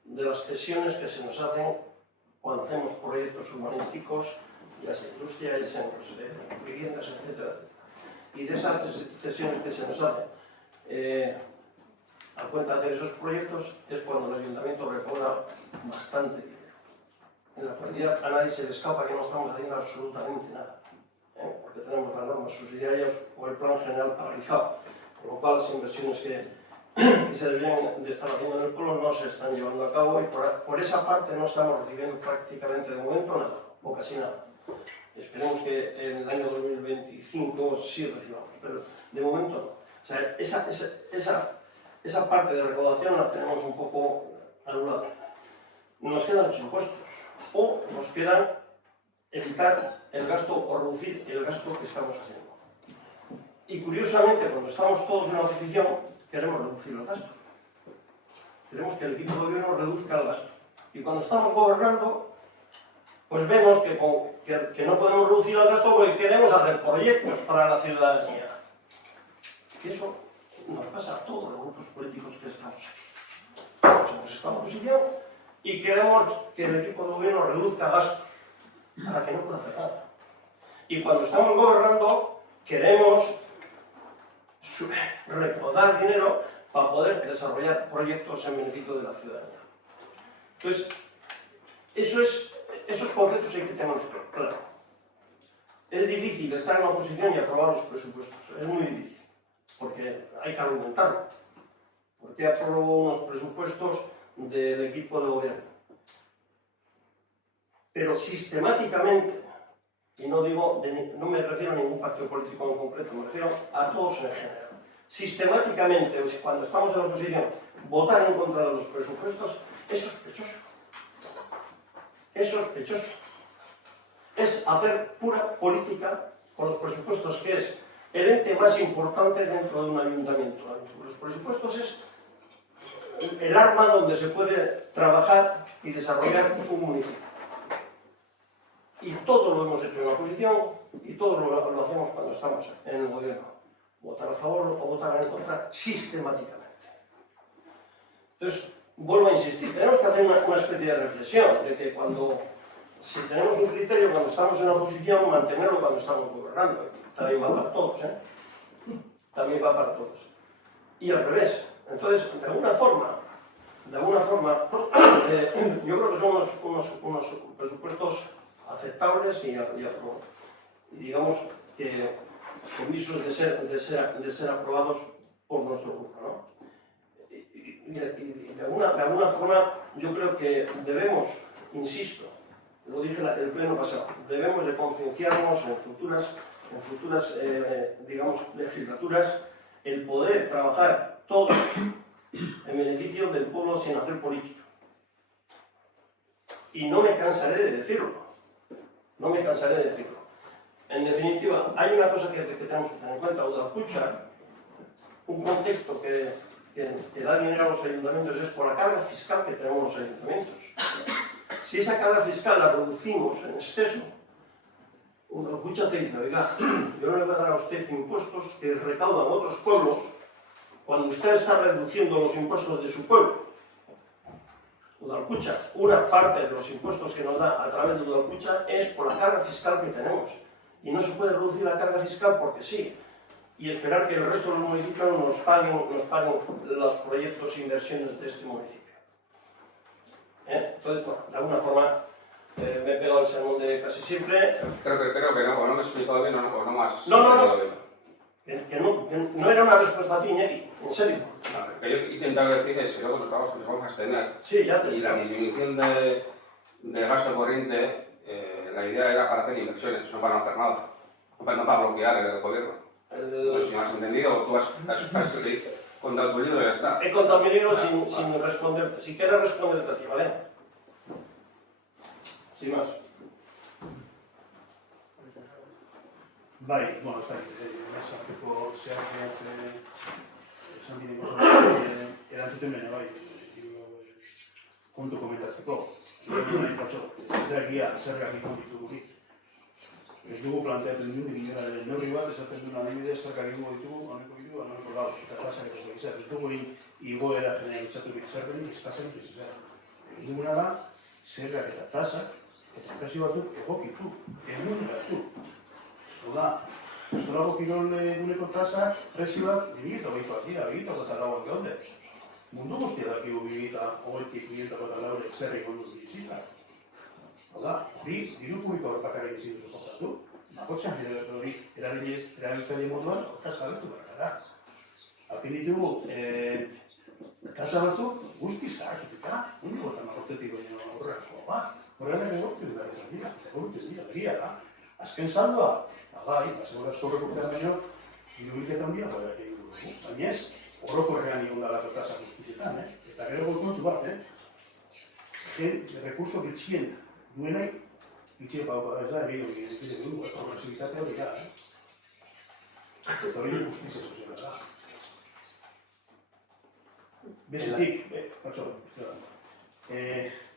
de las cesiones que se nos hacen cuando hacemos proyectos urbanísticos, ya sea industria, ya sean viviendas, etc. Y de esas cesiones que se nos hacen, a cuenta de hacer esos proyectos, es cuando el ayuntamiento recauda bastante dinero. En la actualidad a nadie se le escapa que no estamos haciendo absolutamente nada, porque tenemos las normas subsidiarias o el plan general paralizado, con lo cual las inversiones que se deberían de estar haciendo en el pueblo no se están llevando a cabo y por esa parte no estamos recibiendo prácticamente de momento nada, o casi nada. Esperemos que en el año 2025 sí recibamos, pero de momento no. O sea, esa parte de recaudación la tenemos un poco anulada. Nos quedan los impuestos, o nos quedan evitar el gasto o reducir el gasto que estamos haciendo. Y curiosamente, cuando estamos todos en la oposición, queremos reducir el gasto. Queremos que el equipo de gobierno reduzca el gasto. Y cuando estamos gobernando, pues vemos que no podemos reducir el gasto porque queremos hacer proyectos para la ciudadanía. Y eso nos pasa a todos los grupos políticos que estamos aquí. Todos hemos estado en oposición y queremos que el equipo de gobierno reduzca gastos para que no pueda hacer nada. Y cuando estamos gobernando, queremos recaudar dinero para poder desarrollar proyectos en beneficio de la ciudadanía. Entonces, esos conceptos hay que tenerlos claros. Es difícil estar en la oposición y aprobar los presupuestos, es muy difícil, porque hay que argumentarlo. ¿Por qué aprobó unos presupuestos del equipo de gobierno? Pero sistemáticamente, y no me refiero a ningún partido político en concreto, me refiero a todos en general. Sistemáticamente, cuando estamos en la oposición, votar en contra de los presupuestos es sospechoso. Es sospechoso. Es hacer pura política con los presupuestos, que es el ente más importante dentro de un ayuntamiento. Los presupuestos es el arma donde se puede trabajar y desarrollar un municipio. Y todo lo hemos hecho en la oposición y todo lo hacemos cuando estamos en el gobierno. Votar a favor o votar en contra sistemáticamente. Entonces, vuelvo a insistir, tenemos que hacer una especie de reflexión de que si tenemos un criterio cuando estamos en la oposición, mantenerlo cuando estamos gobernando. También va para todos, ¿eh? También va para todos. Y al revés. Entonces, de alguna forma, yo creo que son unos presupuestos aceptables y digamos que comisos de ser aprobados por nuestro grupo, ¿no? Y de alguna forma yo creo que debemos, insisto, lo dije el pleno pasado, debemos de concienciarnos en futuras digamos, legislaturas, el poder trabajar todos en beneficio del pueblo sin hacer política. Y no me cansaré de decirlo. En definitiva, hay una cosa que tenemos que tener en cuenta, Udalkutxa, un concepto que da dinero a los ayuntamientos es por la carga fiscal que tenemos los ayuntamientos. Si esa carga fiscal la reducimos en exceso, Udalkutxa te dice, oiga, yo no le voy a dar a usted impuestos que recaudan otros pueblos cuando usted está reduciendo los impuestos de su pueblo. Udalkutxa, una parte de los impuestos que nos da a través de Udalkutxa es por la carga fiscal que tenemos. Y no se puede reducir la carga fiscal porque sí. Y esperar que el resto de los municipios nos paguen los proyectos e inversiones de este municipio. Entonces, bueno, de alguna forma me he pegado el sermón de casi siempre. Creo que no, no me he explicado bien o no más. No. Que no era una respuesta a ti, Iñaki, en serio. Lo que yo he intentado decir es que luego los trabajos que nos vamos a extender Sí, ya te y la disminución de gasto corriente, la idea era para hacer inversiones, no para no hacer nada, no para bloquear el gobierno. Pues si me has entendido, tú has contado tu libro y ya está. He contado mi libro sin responderte. Si quieres responderte a ti, ¿vale? Sin más. Bai, bueno, ez dakit, esateko zehatz esan bideko erantzuten bena, bai, kontu komentatzeko. Nahi patxo, ez da egia zergak ikon ditugurik. Ez dugu planteatzen dut, inora ere neurri bat, esaten duen adibidez, zergak ikon ditugu, honeko ditu, honeko lau, eta tasak eta zorizat. Ez dugu igoera generalitzatu bizarren, izkazen bizizat. Ez duguna da, zergak eta tasak, eta presio batzuk egokitu, eguneratu. Oda, eskolako kirol eguneko tasak, presioak 2008koak dira, 2008ak gaude. Mundu guztia dakigu 2008-tik 2008 zer egon dut bizitzak. Oda, hori diru publiko bakarrik ezin duzu kontatu. Bakotxean hori erabiltzaile moduan, hortaz jarretu behar gara. Alpin ditugu, tasa batzuk guzti zaharkituta, mundu gozan makortetik baino aurreko bat. Horrean egortu behar ezan dira, egortu dira, begia da. Azken saldoa, bai, segurazko horrekurtean baino, irudiketan dira, bai, egin dugu. Baina ez, orokorrean egon dala tasa guztietan, eta gero gokontu bat, rekurso gitxien duenai, gitxien ez da, egin dugu, progresibitatea hori da, eta hori justizia soziala da.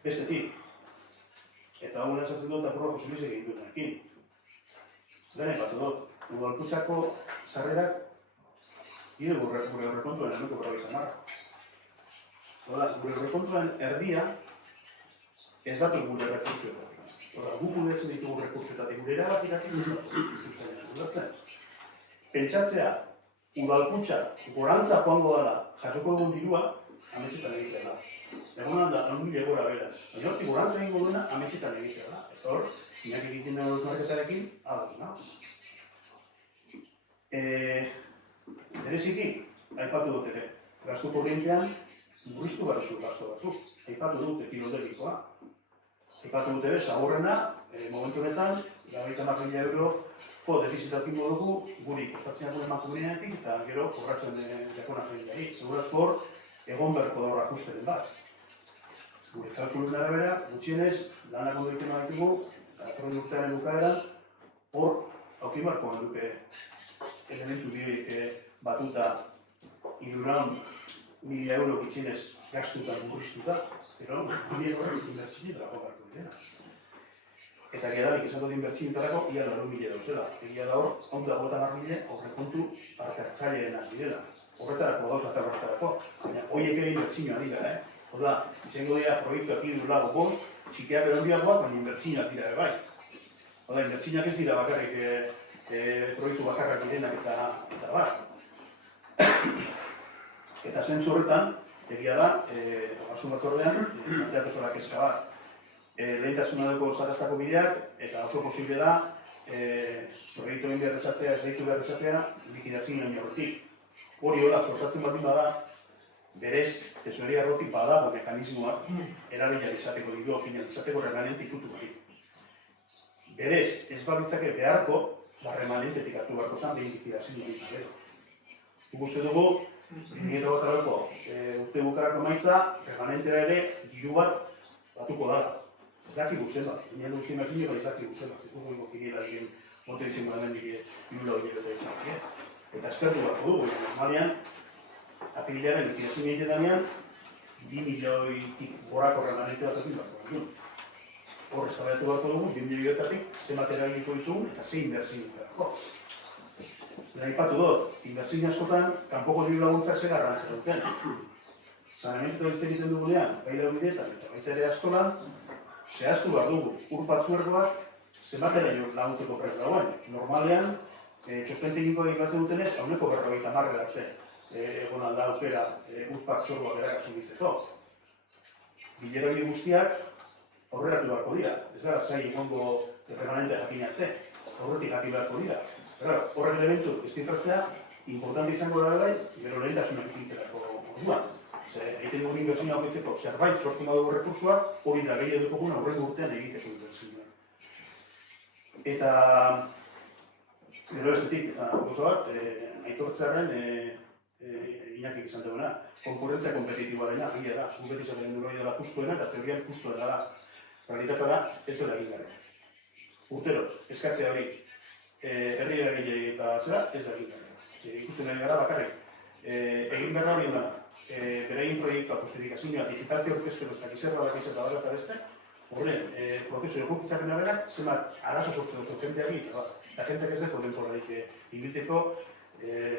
Bestetik, eta hau esatzen dut apurra posibiliz egin duenarekin. Lehen batu dut, Udalkutxako sarrerak gure aurrekontuen ehuneko 50. Gure aurrekontuen erdia ez datoz gure rekurtsuetatik. Gu kudeatzen ditugu rekurtsuetatik, gure erabakitatik udatzen. Pentsatzea, Udalkutxa gorantza joango dela jasoko dugun dirua, ametxetan egitea da. Egonan da, non bide gora bera. Baina hortik gorantza egingo duena, ametxetan egitea da. Eta hor, inak egiten dago marketarekin, ados, no? Bereziki, aipatu dut ere, gastu korrientean murriztu behar dut gastu batzuk. Aipatu dut ekilodelikoa. Aipatu dut ere, zaborrena, momentu honetan, 50.000 euroko defizitatik modugu guri kostatzen gure emakumenetik eta gero korratzen jakona jendeari. Segurazko hor, egon beharko daur akusteren bat. Gure kalkulun arabera, gutxienez, lanak ondo egiten baditugu, eta datorren urtearen bukaeran, hor, aukin beharko duke elementu bioik batuta 300.000 euro gutxienez gastuta murriztuta, pero 1.000 euro inbertsioetarako beharko direla. Eta geralik izango dien inbertsioetarako ia 4.000 euro zela. Egia da hor, 150.000 aurrekontu parte-hartzaileenak direla. Horretarako gauza eta horretarako, baina horiek ere inbertsioa dira, Oda, izango dira proiektuak hiru lau bost, txikiak edo handiagoak, baina inbertsioak dira ere bai. Oda, inbertsioak ez dira bakarrik proiektu bakarrak direnak eta bar. Eta zentzu horretan, egia da, ogasun batzordean, planteatu zola kezka bat. Lehentasuna dugu zarrastako bideak, eta oso posible da, proiektu egin behar esatea, ez deitu behar esatea, likidazioen horretik. Hori hola, sortatzen baldin bada, berez, tesoreria errotik badago mekanismoak erabila izateko diru opinian izateko remanente ikutu bari. Berez, ez balitzake beharko, remanentetik hartu beharko zan, behin likidazioen hori gero. Uste dugu, Nieto bat alako, urte bukarako maitza, remanentera ere, diru bat batuko dala. Ez daki guzen bat, baina guztien bat zinio, ez daki guzen bat. Ez dugu ego kiriela egin, mote izan bat hemendik irula hori eta izan. Eta estertu batko dugu, normalian, apirilaren likidazioen egitetan 2 milioitik gorako remanente bat egin batko dugu. Hor, eztabaiatu batko dugu, 2 milioietatik, zenbat erabiliko ditugu eta zein inbertsio dugu. Aipatu dut, inbertsio askotan, kanpoko diru laguntzak ze garrantzia duten. Saneamendu hitz egiten dugunean, bai daubideetan eta baita ere askolan, zehaztu behar dugu, ur patzuergoak zenbateraino laguntzeko prest dagoen. Normalean, txosten teknikoa ikatzen dutenez, 50% arte egon alda aukera ur patzuergoak berak asumitzeko. Bilera hori guztiak aurreratu beharko dira. Ez gara, zai egongo remanente jakin arte, horretik jakin beharko dira. Horren elementu estifratzea, importante izango da bai, gero lehentasunak ikiterako moduan. Egiten dugun inbertsioa aurkitzeko zerbait sortzen badugu rekursua, hori da gehi edukokun aurrengo urtean egiteko inbertsioa. Eta, gero ezetik, eta gozo bat, aitortzearen inakik izan duguna, konkurrentzia kompetitiboarena, egia da, kompetizaren duro dela justuena eta teorian justuena da. Realitatea da, ez dela egin garen. Urtero, eskatzea hori, herri eragile eta zera, ez da egin garen. Ikusten nahi gara bakarrik, egin behar hori da, beraien proiektua justifikazioa digitalki orkestero ez dakizerra dakizerra eta beste, horren, prozesu egokitzaren aberak, zenbat arazo sortzen dut jenteari, eta jenteak ez deko denporadik ibilteko,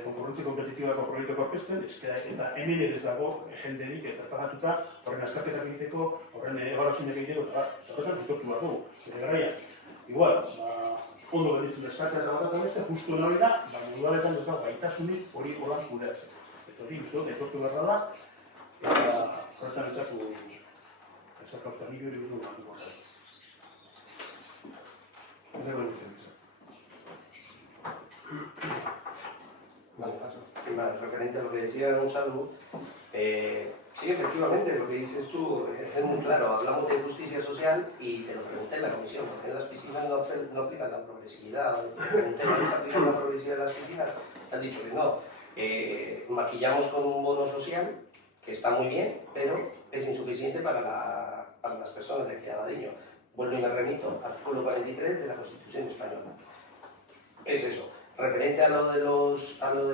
konkurrentzia kompetitibako proiektuak orkesten, eta hemen ez dago jenderik pagatuta horren azterketak egiteko, horren ebarazioak egiteko, eta horretan ditortu behar dugu. Zene garaia, igual, ondo gelditzen deskatzea eta bat eta beste, justu hori da, baina udaletan ez dago gaitasunik hori horan kudeatzen. Eta hori, uste dut, etortu behar dela, eta horretan ezak hauzta nire hori dugu bat dugu. Zer hori zen, Vale, paso. Sí, vale, referente a lo que decía Gonzalo, sí, efectivamente, lo que dices tú es muy claro. Hablamos de justicia social y te lo pregunté en la comisión, porque en las piscinas no aplican la progresividad. Pregunté, ¿se aplica la progresividad en las piscinas? Han dicho que no. Maquillamos con un bono social, que está muy bien, pero es insuficiente para las personas de aquí a Abadiño. Vuelvo y me remito al artículo 43 de la Constitución española. Es eso. Referente a lo de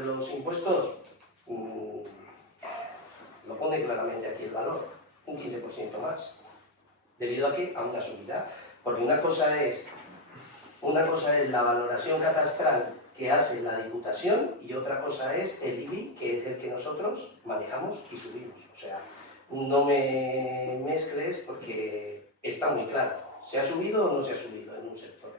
los impuestos, lo pone claramente aquí el valor, un 15% más. ¿Debido a qué? A una subida. Porque una cosa es la valoración catastral que hace la Diputación y otra cosa es el IBI, que es el que nosotros manejamos y subimos. O sea, no me mezcles porque está muy claro. ¿Se ha subido o no se ha subido en un sector?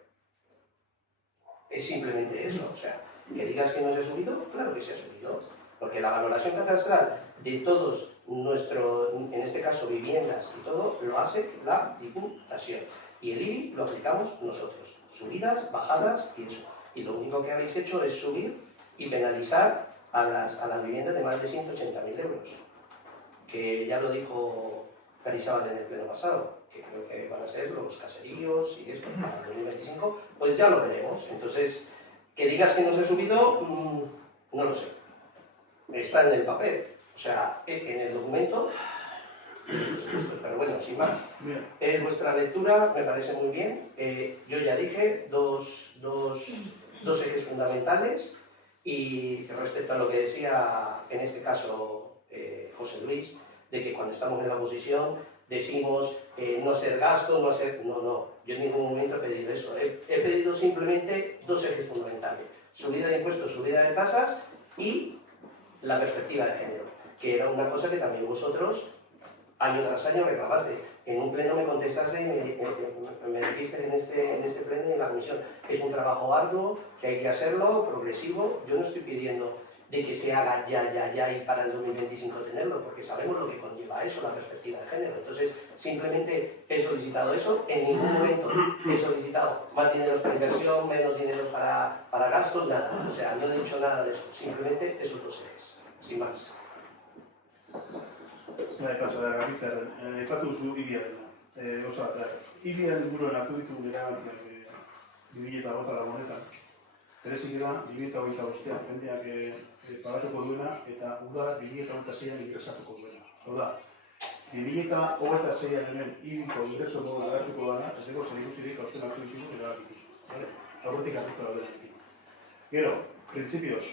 Es simplemente eso, o sea, que digas que no se ha subido, claro que se ha subido, porque la valoración catastral de todos en este caso viviendas y todo, lo hace la Diputación. Y el IBI lo aplicamos nosotros, subidas, bajadas y eso. Y lo único que habéis hecho es subir y penalizar a las viviendas de más de 180.000 euros, que ya lo dijo Carizábal en el pleno pasado, que creo que van a ser los caseríos y esto para el 2025, pues ya lo veremos. Entonces, que digas que no se ha subido, no lo sé. Está en el papel, o sea, en el documento, pero bueno, sin más. Es vuestra lectura, me parece muy bien. Yo ya dije dos ejes fundamentales. Y respecto a lo que decía en este caso José Luis, de que cuando estamos en la oposición decimos no hacer gasto, no hacer... No, yo en ningún momento he pedido eso. He pedido simplemente dos ejes fundamentales: subida de impuestos, subida de tasas y la perspectiva de género, que era una cosa que también vosotros año tras año reclamaste. En un pleno me contestaste y me dijiste en este pleno y en la comisión que es un trabajo arduo, que hay que hacerlo, progresivo. Yo no estoy pidiendo de que se haga ya y para el 2025 tenerlo, porque sabemos lo que conlleva eso, la perspectiva de género. Entonces, simplemente he solicitado eso. En ningún momento he solicitado más dinero para inversión, menos dinero para gastos, nada. O sea, no he dicho nada de eso. Simplemente esos dos ejes, sin más. Bai, pasa da, gabitzaren, aipatu duzu ibiarena. Osa, ibiaren inguruan hartu ditugu erabakiak 2008 lagunetan. Berezik da, 2025 jendeak pagatuko duena eta udalak 2026an ingresatuko duena. Hau da, 2026an hemen ibiko ingreso modu agertuko dana, ez dugu zer ikusirik aurten hartu ditugu erabakiak. Aurretik hartuko daudela. Gero, printzipioz,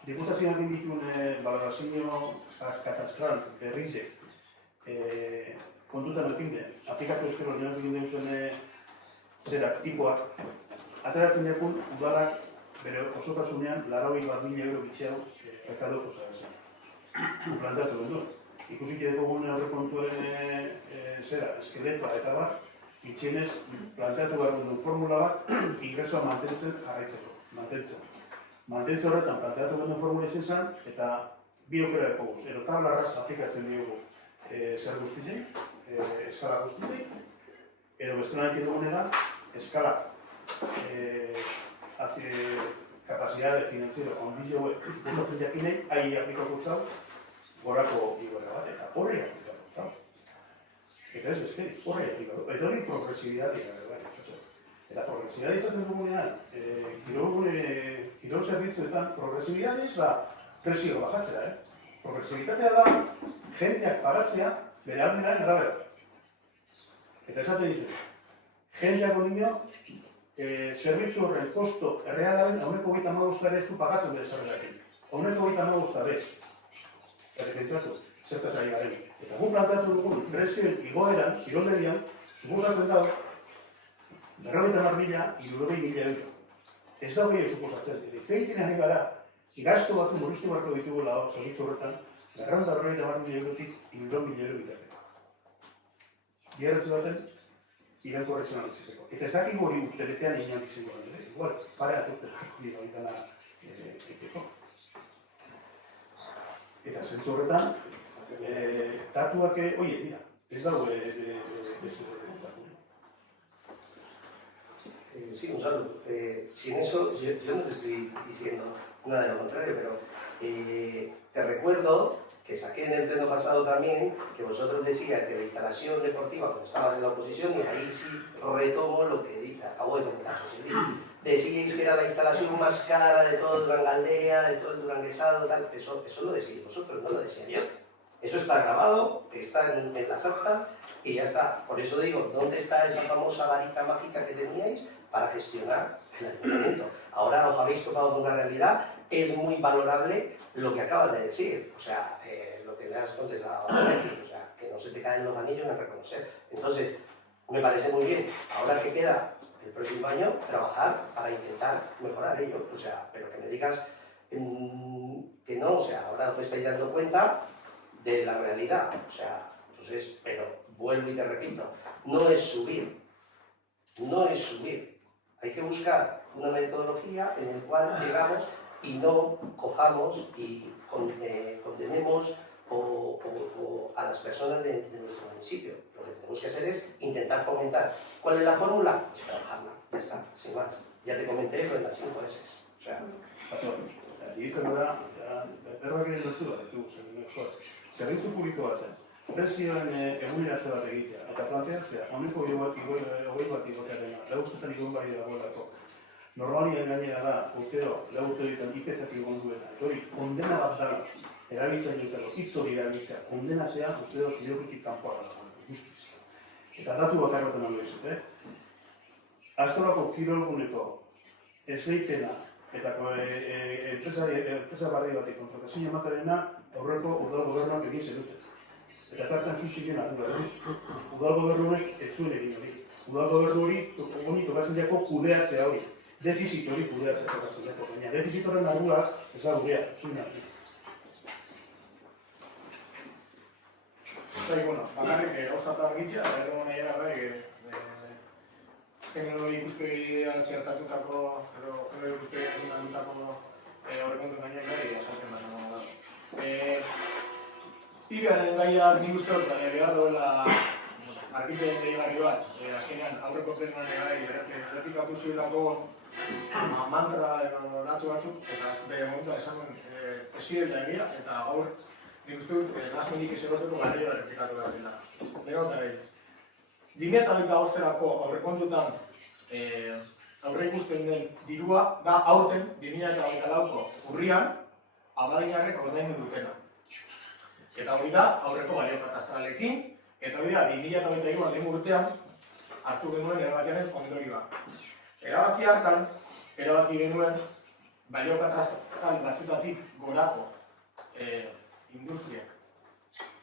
Diputazioak indituen balorazio katastral berrize kontutan dukinde, aplikatu euskero ordenak egin duzuen zerak, tipoak, ateratzen dekun udalak bere osotasunean 81.000 euro bitxeago rekadoko zara. Plantatu gendu. Ikusik edekogun aurrekontuen eskeletoa eta bat, itxienez plantatu behar duen formula bat, ingresoa mantentzen jarraitzeko, mantentzen horretan planteatu behar formula izan zen, eta bi aukera deko guz. Ero tabla arras aplikatzen diogu zer guztizen, eskala guztizen, edo bestena egin dugune da, eskala capacidade financiero handia suposatzen jakinei, ahi aplikatu zau, gorako igoera bat, eta horri aplikatu zau. Eta ez besterik, horri aplikatu. Eta hori progresibidadea gara, eta progresibidadea izaten dugunean, kirol zerbitzuetan, progresibidadea ez da presio bajatzea, Progresibitatea da, jendeak pagatzea bere almenaren arabera. Eta esaten dizu, jendeak onino, zerbitzu horren kosto errealaren 1,25 ez du pagatzen bere zerrelakin. 1,25 bez. Eta pentsatu, zertaz ari garen. Eta gu plantatu dugun prezioen igoeran, kirolerian, suposatzen dago, 50.000, 60.000 euro. Ez da hori suposatzen. Itzegiten ari gara, gasto batzu murriztu beharko ditugula zerbitzu horretan, 50.000 eurotik 60.000 euro bitarteko. Biarratze baten, irankorretzen analiziteko. Eta ez dakik hori urteretean egin izango da, igual, pareat urte dira hori egiteko. Eta zentzu horretan, datuak, oie, dira, ez dago beste datu. Sí, Gonzalo, sin eso yo no te estoy diciendo nada de lo contrario, pero te recuerdo que saqué en el pleno pasado también que vosotros decíais que la instalación deportiva, cuando estabas en la oposición, y ahí sí retomo lo que acabo de comentar José Luis, decíais que era la instalación más cara de todo Durangaldea, de todo el duranguesado, tal. Eso lo decís vosotros, no lo decía yo. Eso está grabado, está en las actas y ya está. Por eso digo, ¿dónde está esa famosa varita mágica que teníais para gestionar el ayuntamiento? Ahora os habéis topado con una realidad, es muy valorable lo que acabas de decir, o sea, lo que le has contestado a Alexis, o sea, que no se te caen los anillos en reconocer. Entonces, me parece muy bien, ahora que queda el próximo año, trabajar para intentar mejorar ello, o sea, pero que me digas que no, o sea, ahora os estáis dando cuenta de la realidad, o sea, entonces, pero vuelvo y te repito, no es subir, hay que buscar una metodología en la cual llegamos y no cojamos y condenemos a las personas de nuestro municipio. Lo que tenemos que hacer es intentar fomentar. ¿Cuál es la fórmula? Pues trabajarla, ya está, sin más. Ya te comenté lo de las 5 S. O sea, Igitzen da, berbak egin dut bat, zerbitzu publiko baten, prezioen eguneratze bat egitea, eta planteatzea, honeko hogei bat igotearena, lehurtetan igon bai dagoelako. Normalia gainera da, urtero, lehurtetan IPZ igon duena, eta hori, kondena bat dara, erabiltzen gintzako, hitz hori erabiltzea, kondenatzea, uste dut, neurritik kanpoa da, guztiz. Eta datu bakarroten hau dizut, Astorako kirolguneko esleipena Eta enpresa barri batik kontratazio ematarena aurreko udal gobernuak egin zenuten. Eta tartan zu ziren ardura, udal gobernuek ez zuen egin hori. Udal gobernu hori tokatzen jako kudeatzea hori. Defizit hori kudeatzea tokatzen jako, baina defizit horren ardura ez da gugea, zuen hori. Eta, bueno, bakarrik gauzata argitzea, eta ere nahi bai, genero ikuspegia txertatutako, edo genero ikuspegia txertatutako horrekontu gainak bai, esaten baina da. Ziriaren gaiak nik uste dut, behar duela argipeen gehiagarri bat, azkenean aurreko plenuan bai, errepikatu zuelako mantra edo datu batzuk, eta bere momentua esan duen presidenta egia, eta gaur nik uste dut, nazmenik ez egoteko garriro errepikatu behar dela. Lega eta behin. 2025 aurrekontutan aurre ikusten den dirua da aurten 2024ko urrian Abadiñarrek ordaindu dutena. Eta hori da aurreko balio katastralekin, eta hori da 2021 lehen urtean hartu genuen erabakiaren ondorioa. Erabaki hartan, erabaki genuen balio katastral batzutatik gorako industriak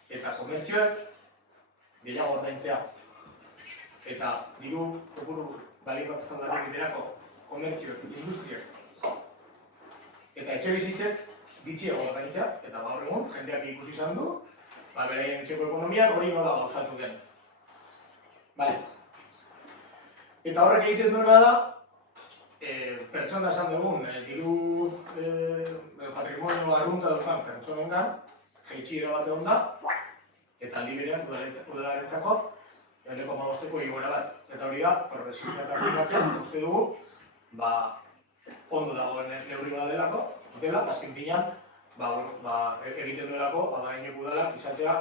eta komertzioek gehiago ordaintzea. Eta diru kopuru balio katastralatik derako komertzioek, industriak eta etxe bizitzek ditxiego ordaintzea, eta gaur egun jendeak ikusi izan du, beraien etxeko ekonomiak hori nola gauzatu den. Eta horrek egiten duena da, pertsona esan dugun, diru patrimonio arrunta dutan pertsonengan, jaitsira bat egon da, eta liberean udalarentzako euneko 5ko igoera bat. Eta hori da, progresibitate aplikatzen, uste dugu, ondo dagoen neurri bat delako, dela, azken finean, egiten duelako, Abadiñoko udalak izatea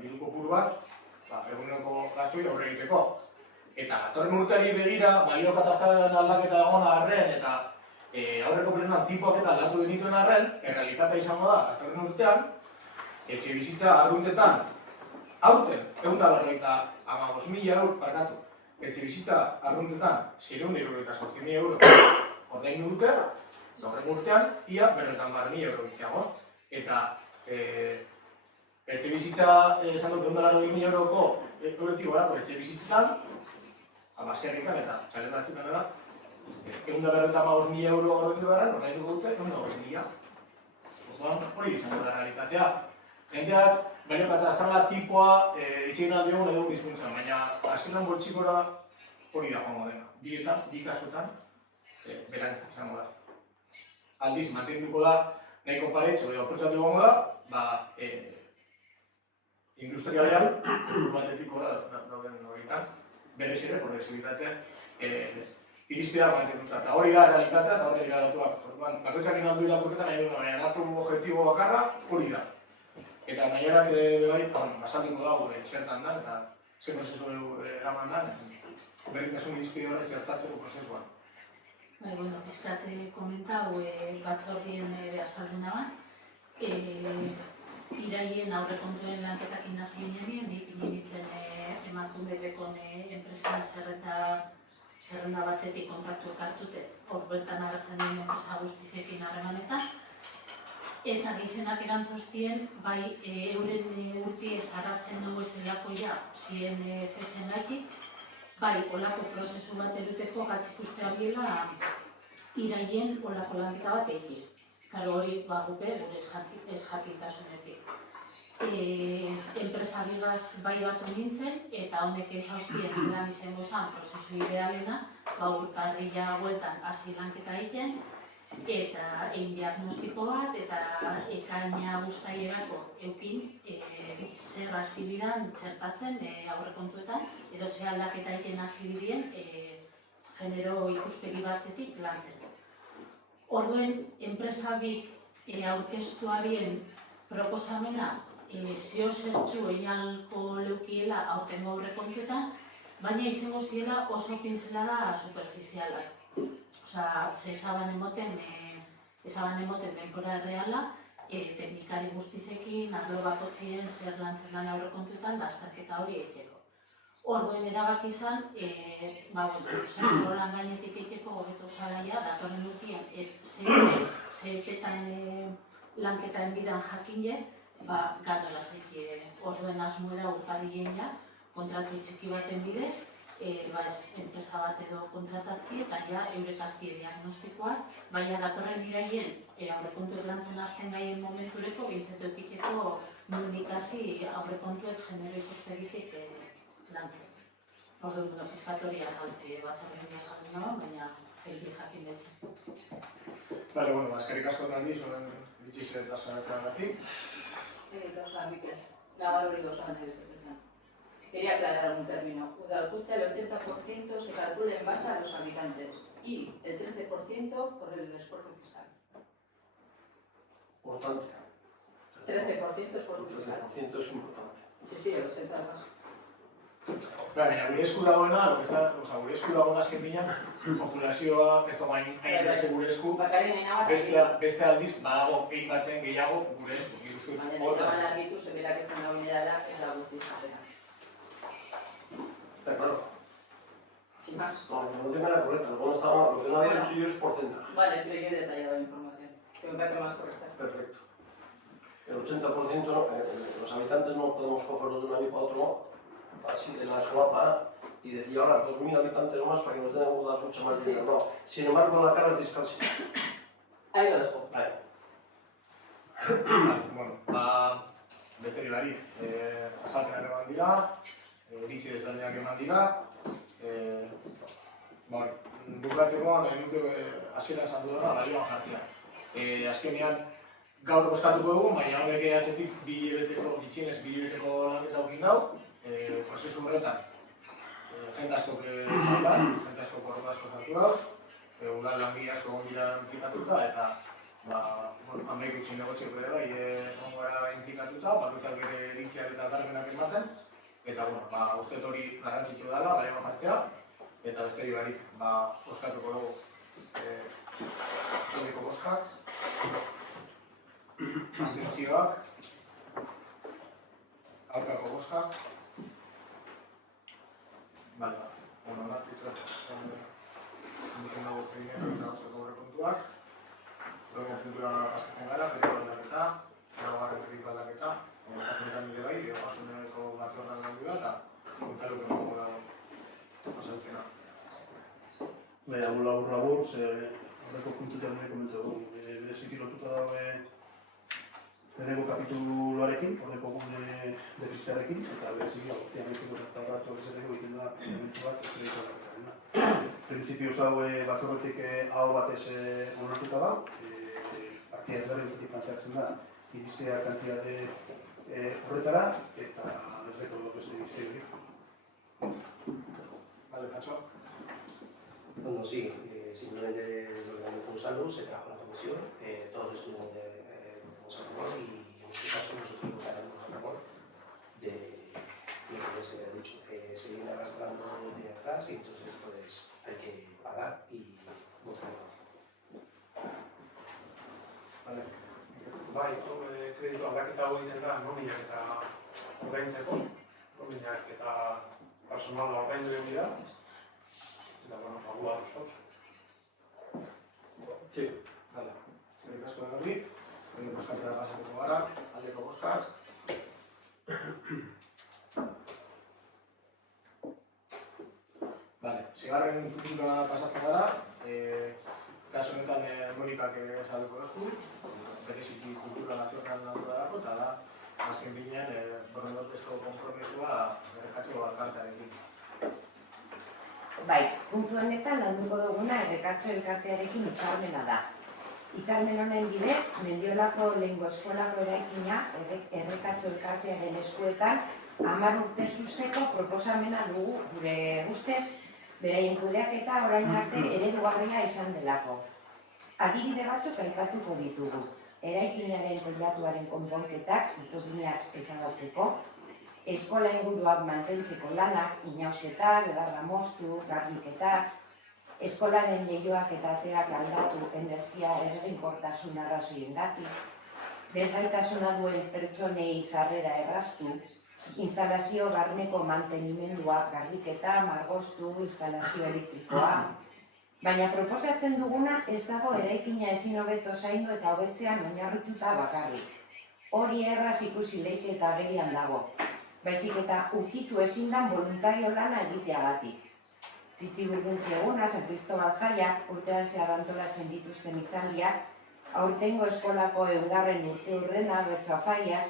diru kopuru bat, eguneko gastui aurre egiteko. Eta datorren urteari begira, balio katastralaren aldaketa egon arren, eta aurreko plenuan tipoak eta aldatu genituen arren, errealitatea izango da, datorren urtean, etxe bizitza arruntetan, aurten, 158.000 euro, parkatu, etxe bizitza arruntetan, 678.000 euro ordaindu dute, datorren urtean, ia 50.000 euro bitziago. Eta etxe bizitza, esan dut, 180.000 euroko eurotik gorako etxe bizitzetan, baserrikan eta txalen batzutan da, 155.000 euro ordaindu beharren, ordainduko dute, 120.000. Hori izango da realitatea. Jendeak, balio katastrala tipoa etxein aldiogun edo bizkuntzan, baina azkenan boltsikora hori da joango dena. Bi kasutan, berantzak izango da. Aldiz, mantenduko da, nahiko paretxo edo aprotsatu egongo da, industrialean, batetik gora dauden horietan, berez ere, progresibitate, irizpidea mantenduta. Eta hori da realitatea eta hori dira datuak. Bakoitzak inaldu irakurketan nahi duna, baina datu objektibo bakarra hori da. Eta nahiarak basaldiko dago zertan da, eta zer prozesu eraman da, berritasun irizpide horre txertatzeko prozesuan. Bueno, pizkat komentau batzordien azalduna bat. Iraien aurrekontuen lanketak hasi ginean, nik nintzen Emakundekon enpresan zerrenda batetik kontaktuak hartute, hor bertan agertzen den enpresa guztiekin harremanetan. Eta gizenak erantzostien, bai euren urti esarratzen dugu ezelako zien fetzen gaitik, bai olako prozesu bat eruteko gatzik uste abiela iraien olako lanketa bat egin. Karo hori gupe gure ez jakintasunetik. Enpresabigaz bai batu nintzen, eta honek ezauztien zelan izango zen prozesu idealena, urtarrila bueltan hasi lanketa egiten, eta egin diagnostiko bat, eta ekaina guztaierako eukin zer hasi diran txertatzen aurrekontuetan, edo ze aldaketa egiten hasi dirien genero ikuspegi batetik lantzeko. Orduen, enpresabik aurkeztuarien proposamena zio zertxu einalko leukiela aurtengo aurrekontuetan, baina izango ziela oso pintzelada superficialak. Ezaban emoten denbora erreala, teknikari guztizekin, arlo bakotxien zer lantzen lan aurrekontuetan, dastaketa hori egiteko. Orduen erabaki izan, zentrolan gainetik egiteko hobeto zaraia, datorren urtean, zeepetan lanketaren bidan jakine, gatola zeikie orduen asmoera urpadileina, kontratu txiki baten bidez, enpresa bat edo kontratatzi eta eurek aztie diagnostikoaz, baina datorren iraien aurrekontuek lantzen hasten gaien momentureko, bintzetu ekiteko nundikasi aurrekontuek genero ikuspegizik lantzen. Orduan, pizkatoria saltzi batzarrekin esan nago, baina helbi jakin ez. Vale, bueno, eskerrik asko nahi, zuen bitxize eta zaratzagatik. Mikel, Navarro Gosan eres especial. Quería aclarar un término. Udalkutza, el 80% se calcula en base a los habitantes y el 13% por el esfuerzo fiscal. Importante. 13% esfuerzo El fiscal. 13% es importante. Sí, el 80% más. Baina, gure esku dagoena, gure esku dagoena azken binean, populazioa, ez da bain beste gure esku, beste aldiz, badago egin baten gehiago gure esku. Baina, eta argitu, zeberak esan da binerala, ez da guztizatena. Pero claro, Sin más. no tenga la correcta, lo que no había dicho yo es porcentaje. Vale, pero yo he detallado la información, que me parece más correcta. Perfecto. El 80%, los habitantes no podemos cogerlo de un año para otro, así de la solapa, y decir ahora 2.000 habitantes más para que nos den que dar mucho más dinero. No. Sin embargo, la carga fiscal sí. Ahí lo dejo. Ahí. Bueno, beste barik, azalpenak eman dira, iritzi desberdinak eman dira, bukatzeko nahi nuke hasieran esan dudana balioan jartzea. Azkenean, gaur bozkatuko dugu, baina honek atzetik gutxienez 2 hilabeteko lanketa aukin dau, prozesu horretan, jende asko korroko asko sartu dauz, udal langile asko gonbila implikatuta, eta hamaiku zinegotziok bere bai gara implikatuta, bakoitzak bere iritziak eta garbenak ematen, eta uste hori garrantzitsu dela, balioan jartzea, eta beste barik bozkatuko dugu aldeko bozkak, abstentzioak, aurkako bozkak. Vale, onartuta egiten dugu primero eta osoko aurrekontuak. Luego puntura pasatzen gara, periko aldaketa, laugarren periko aldaketa, kasunetan bide bai, kasuneko batzorran landu da, eta kontaluko dugu dago pasatzena. Baina, labur, horreko puntzetan nahi komentu dugu. Bereziki lotuta daude lehenengo kapituluarekin, horreko gune defizitarekin, eta bereziki amaitzeko tratatu egiteko egiten da elementu bat periko aldaketarena. Printzipioz hau batzorretik hau batez onartuta da, partia ezberdinetatik planteatzen da iriztea kantitate horretara, eta ez rekordo beste irizte hori. Vale, Nacho. Bueno, sí, simplemente lo que un saludo, se trajo la comisión, todos estuvimos de favor y en este caso nosotros votaremos a favor de lo que se ha dicho, que se viene arrastrando de atrás y entonces pues hay que pagar y votar a favor. Vale. Bai, kreditu aldaketa hau egiten da nominak eta ordaintzeko, nominak eta personala ordaindu egin dira, eta gu adosauz. Sí. Vale, eskerrik asko denoi, bozkatzera pasatuko gara, aldeko bozkak. Vale, zigarren puntura pasatzen gara, kaso honetan Monikak esalduko dozku, bereziki kultura nazional landu darako, eta da, azken binean, borondotezko konpromesua errekatxo alkartearekin. Bai, puntu honetan landuko duguna errekatxo elkartearekin hitzarmena da. Hitzarmen honen bidez, Mendiolako lehengo eskolako eraikina errekatxo elkartearen eskuetan 10 urte susteko proposamena dugu gure ustez, beraien kudeaketa orain arte eredugarria izan delako. Adibide batzuk aipatuko ditugu. Eraikinaren teilatuaren konponketak, itoginak ezagatzeko, eskola inguruak mantentzeko lanak, inausketak, edarra moztu, garbiketak, eskolaren leihoak eta ateak aldatu energia eraginkortasun arrazoiengatik, desgaitasuna duen pertsonei sarrera erraztu, instalazio barneko mantenimendua, garbiketa, margostu, instalazio elektrikoa. Baina proposatzen duguna ez dago eraikina ezin hobeto zaindu eta hobetzean oinarrituta bakarrik. Hori erraz ikusi leike eta agerian dago. Baizik eta ukitu ezin dan voluntario lana egiteagatik. Txitxiburdintzi eguna, San Cristobal Jaiak, urtean zehar antolatzen dituzten hitzaldiak, aurtengo eskolako 100. urte hurrena, bertsoafariak,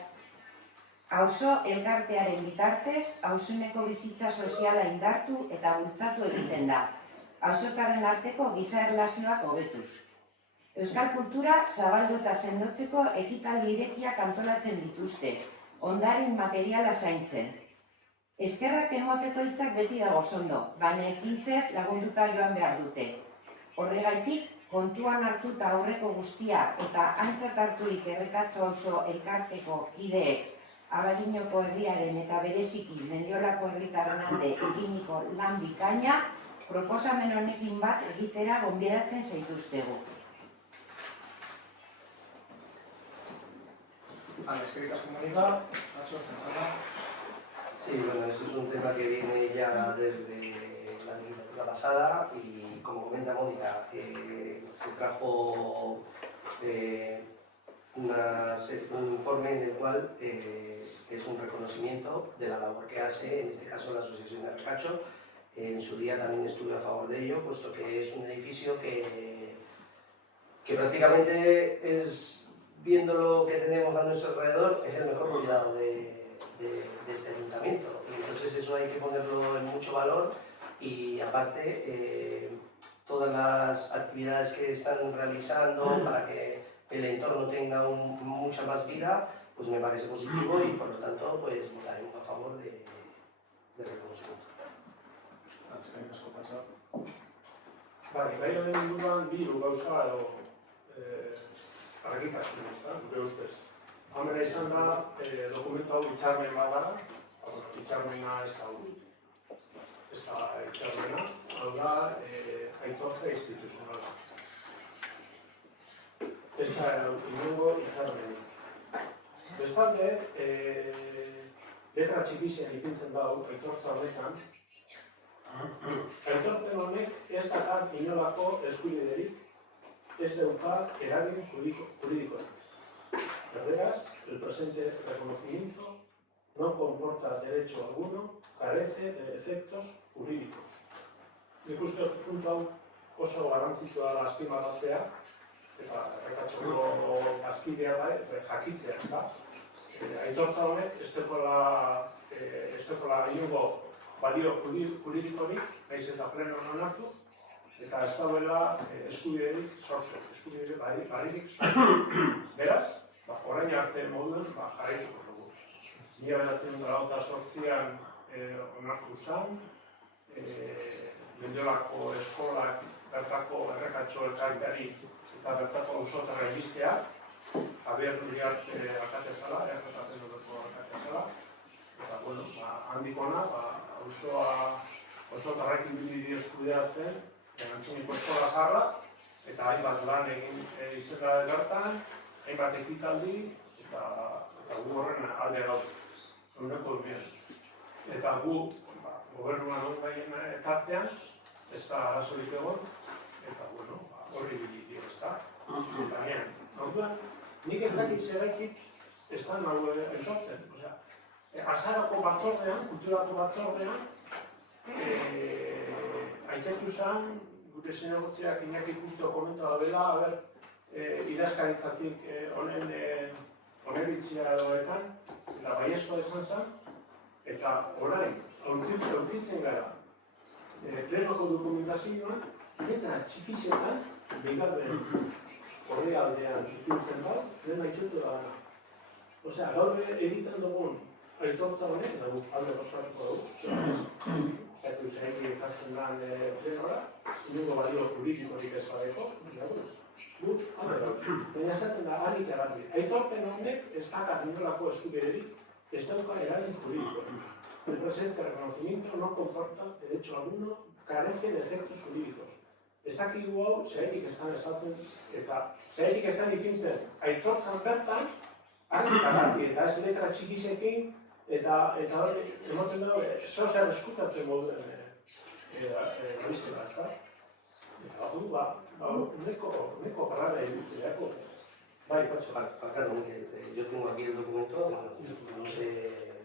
auzo elkartearen bitartez, auzuneko bizitza soziala indartu eta bultzatu egiten da. Auzotaren arteko giza erlazioak hobetuz. Euskal kultura zabaldu eta sendotzeko ekitaldi irekiak antolatzen dituzte, ondarin materiala zaintzen. Eskerrak emoteko hitzak beti dago ondo, baina ekintzez lagunduta joan behar dute. Horregaitik, kontuan hartuta aurreko guztia eta aintzat harturik Errekatzo auzo elkarteko kideek Abadiñoko herriaren eta bereziki Mendiolako herritarren alde eginiko lan bikaina, proposamen honekin bat egitera gonbidatzen zaituztegu. Eskerrik asko Mónica, Nacho, Gonzalo. Sí, bueno, esto es un tema que viene ya desde la legislatura pasada y como comenta Mónica, se trajo un informe en el cual es un reconocimiento de la labor que hace, en este caso la Asociación de Errekatzo. En su día también estuve a favor de ello, puesto que es un edificio que prácticamente es, viendo lo que tenemos a nuestro alrededor, es el mejor cuidado de este ayuntamiento. Y entonces eso hay que ponerlo en mucho valor y aparte todas las actividades que están realizando para que el entorno tenga mucha más vida, pues me parece positivo y por lo tanto pues votaremos a favor del reconocimiento. Eskerrik asko, Patxo. Gai honen inguruan bi gauza edo argitasun, gure ustez. Hamera izan da, dokumentu hau hitzarmen bat da, hitzarmena ez da hau. Ez da hitzarmena, hau da, aitortza instituzionala. Ez da inongo hitzarmenik. Bestalde, letra txikixen ipintzen da hau aitortza honetan, aitorpen honek ez dakar inolako eskubiderik, ez dauka eragin juridikorik. Beraz, el presente reconocimiento no comporta derecho alguno, carece de efectos jurídicos. Nik uste dut puntu hau oso garrantzitsua da azpimarratzea, eta Errekatzoko bazkidea da, jakitzea, ez da? Aitortza honek ez dagoela inongo balio juridikorik, nahiz eta pleno onartu, eta ez dagoela eskubiderik sortzen, eskubide barririk sortzen. Beraz, orain arte moduen jarraituko dugu. 1998an onartu zen, Mendiolako eskolak bertako Errekatzo elkarteari eta bertako auzotarra iristea, Javier Uriarte alkatezala, erretatenoko alkatezala, eta, bueno, handik ona, auzotarrekin bideo eskudeatzen, Antziniko eskola zaharra, eta hainbat lan egin izena bertan, hainbat ekitaldi, eta gu horren alde gauz, eguneko urtean. Eta gu, gobernuan ondaien tartean, ez da arazorik egon, eta, bueno, horri bilidio, ez da. Baina, orduan, nik ez dakit zeraikik ez da nago entortzen. Azarako batzordean, kulturako batzordean, aitortu zen, gure zinegotziak Iñaki Justo komenta dela, idazkaritzatik oneritzia edo ekan, eta baiezkoa izan zen, eta orain, aurkitzen gara, plenoko dokumentazioan, letra txikixetan, bigarren horre aldean ipintzen da, lehen aitortu da gana. Osea, gaur egiten dugun aitortza honek, eta guk alde osatuko dugu, zaitu zehegi ekartzen den plenora, inungo balio juridikorik ez badeko, guk alde dugu. Baina esaten da, harik erabili. Aitorpen honek ez dakar inolako eskubiderik, ez dauka eragin juridikorik. El presente reconocimiento no comporta derecho alguno, carece de efectos jurídicos. Ez dakigu hau, zehaitik estan esatzen, eta zehaitik estan ipintzen aitortzan bertan, argi eta ez letra txikisekin, eta hori, emoten da, zer eskutatzen moduen gaizela, ez da? Eta hori, neko parada edukitzeko. Bai, Patxo. Ricardo, yo tengo aquí el documento, no sé,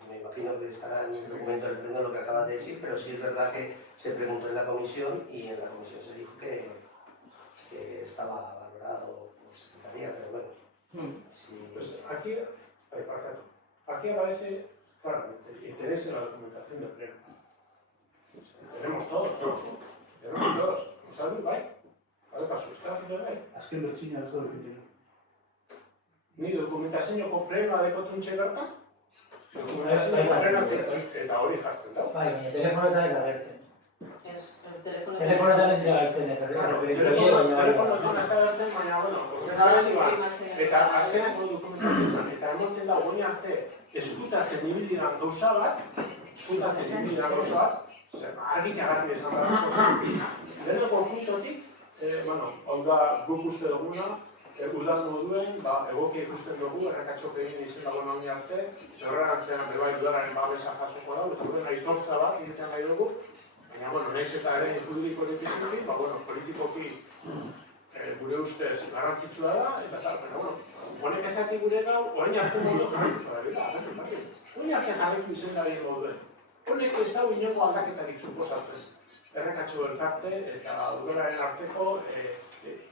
me imagino que estará en el documento del pleno lo que acabas de decir, pero sí es verdad que se preguntó en la comisión y en la comisión se dijo que estaba valorado por secretaría, pero bueno. Sí. Pues aquí, aquí aparece claramente interés en la documentación del pleno. Tenemos todos, ¿no? Tenemos todos. ¿Sabes, bai? ¿Vale, paso? ¿Estás de bai? Azken bertxina ez da dukitena. Ni dokumentazioko plenoa dekotuntxe bertan? Dokumentazioa plenoa eta hori jartzen da. Bai, baina telefonetan ez da gertzen. Telefonetan Telefonetan ez da gertzen, eta Telefonetan ez da gertzen, baina, bueno, eta azkeneko dokumentazioan, eta emoten da hori arte eskutatzen ibiliran gauza bat, argik agarri esan behar zen. Leheneko puntotik, hau da guk uste duguna, udan moduen, egokia ikusten dugu, errekatxok egin izan dagoen honi arte, horregantzean bebai udaren babesa jasoko da, eta duen aitortza bat egiten nahi dugu, baina, nahiz eta ere juridiko egitizkotik, politikoki gure ustez garrantzitsua da, eta tal, baina, honek ezati gure gau, orain arte modu jarrituko da, bila, orain arte jarritu izan da egin moduen. Honek ez dago inongo aldaketarik suposatzen, errekatxo elkarte eta udararen arteko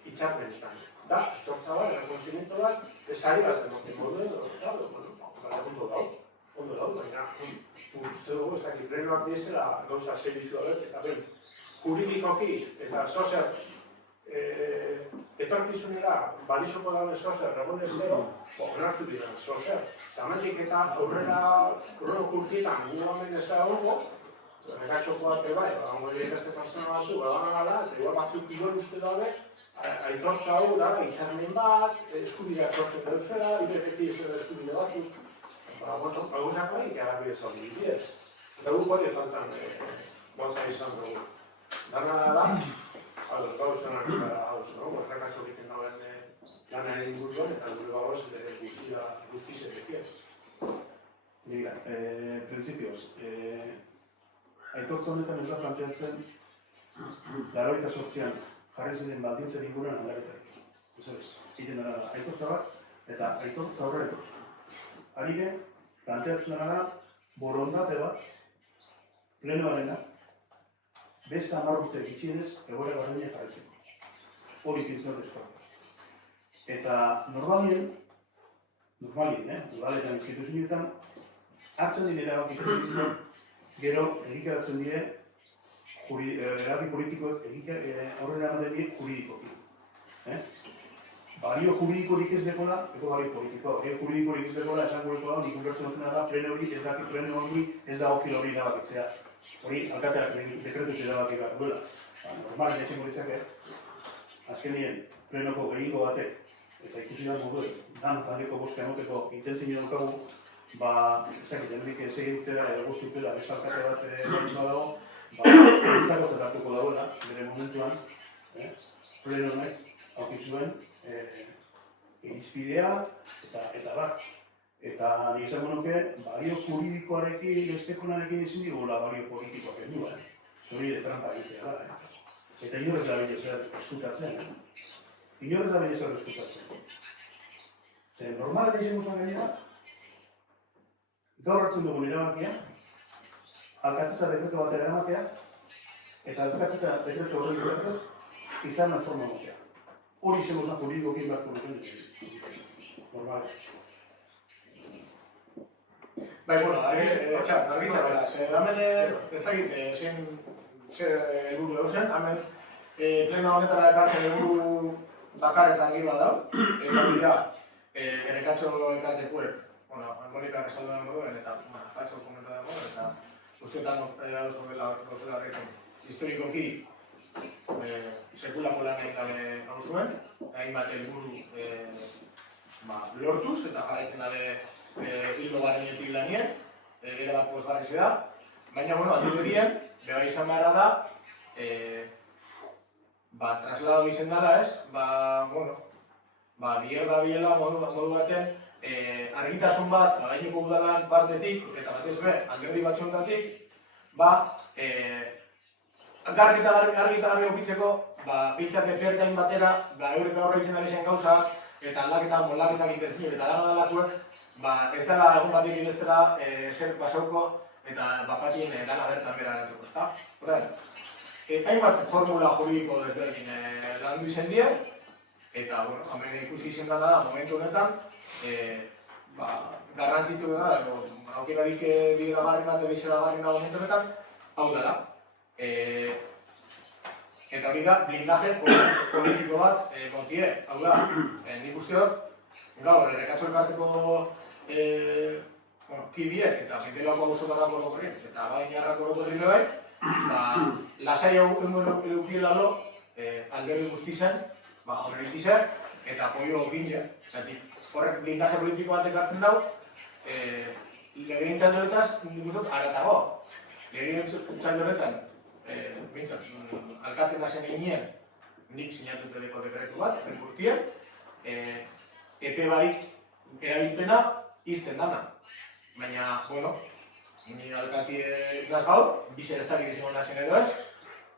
hitzarmenetan. Da, etortza bat, errekonzimento bat, ezari bat emoten moduen, eta, ondo dago, baina, uste dugu, ez dakit, plenoak diezela gauza zerizua bet, eta ben, juridikoki eta sozer etorkizunera balizoko dauen sozer regonez gero, onartu dira sozer. Zamentik eta aurrera urtietan gu hemen ez da hongo, errekatxoko bat bai, hongo dira beste pertsona batzu, gala, eta igual batzuk idol uste dabe, aitortza hau da, hitzarmen bat, eskubideak sortzeko duzera, ibeteki ez da eskubide batzuk. Gauzak hori garbi ez hau dibidez. Eta guk hori faltan bota izan dugu. Dana da, ados gauzen argitara gauz, errekatxo egiten dauen lanaren inguruan, eta gure gauz guztizia dekiez. Mira, principios, aitortza honetan ez da planteatzen 98an jarri ziren baldintzen inguruan aldaketarik. Eso es, egiten dara aitortza bat, eta aitortza horrek. Harire, planteatzen dara borondate bat, plenoarena, beste 10 urte gitxienez egoera berdina jarraitzeko. Hori pintzen eskola. Eta normalien, udaletan instituzioetan, hartzen dira erabaki politikoak, gero egikaratzen dire erabaki politikoak aurrera ematen die juridikoki. Balio juridikorik ez dekola, eko balio politikoa. Balio juridikorik ez dekola, esan gureko da, nik ulertzen dutena da, pleno hori ez da okil hori erabakitzea. Hori, alkateak dekretuz erabaki bat duela. Normalen etxengo ditzake, azkenien, plenoko gehiago batek, eta ikusi da modu, dan aldeko boska emoteko intentzio daukagu, ez dakit, hendik segin urtera edo guzti urtera, ez alkate bat egin dago, ezako zetatuko dagoela, bere momentuan, pleno honek, haukik zuen, irizpidea, eta bat. Eta nik esango nuke, balio juridikoarekin, bestekonarekin ezin digula balio politikoak egin du, hori ere trampa egitea da. Eta inorrez da bide zer eskutatzen. Inorrez da bide zer eskutatzen. Zer, normalen izango zuen gainera, gaur hartzen dugun erabakia, alkatetza dekretu bat eramatea, eta alkatetza dekretu horren duertez, izan forma motea. Hori izango zuen juridikokin beharko duten normalen. Bai, bueno, argitza bera, hemen ez dakit ze helburu dauzen, hemen pleno honetara ekartzen helburu bakar eta argi bat dau, eta dira, errekatxo ekartekuek, Monikak esaldu da moduen, eta Patxo komenta da moduen, eta guztietan gauzela horrekin. Historikoki, sekulako lan egin gabe hau zuen, hainbat helburu lortuz, eta jarraitzen dabe hildo garinetik lanien, ere bat posgarri da, baina, aldirudien, beba izan beharra da, trasladado izen dala ez, bierda biela modu baten, argitasun bat, gaineko udalan partetik, eta batez be, alderdi batzuentatik, garbi eta garbi okitzeko, pintzat epertain batera, eurek aurre itzen ari zen gauzak, eta aldaketak, moldaketak intentzioak eta dana dalakuek, ez dela egun batik ideztela zer basauko, eta batien lana bertan bera eratuko, ezta? Horren, hainbat formula juridiko desberdin landu izen die, eta, hemen ikusi izen da momentu honetan, garrantzitsu dena, aukerarik bideragarrena eta bideragarrena momentu honetan, hau dela. Eta hori da, blindaje politiko bat montie. Hau da, nik uste dut, gaur, Errekatxo elkarteko kidiek eta Mendiolako auzotarrako orokorrien, eta Bainarrako orokorrien bai, lasai edukiela lo, alderdi guztien, horren itzizer, eta apoio gine. Horrek blindaje politiko bat ekartzen dau, legegintzaldi horretaz, nik uste dut, aratago. Legegintzaldi horretan, bintzat, alkaten da zen eginen, nik sinatutedeko dekretu bat, enkurtien, epe barik erabilpena izten dana. Baina, ni alkati naz gaur, bizer ez dakit izango nazen edo ez,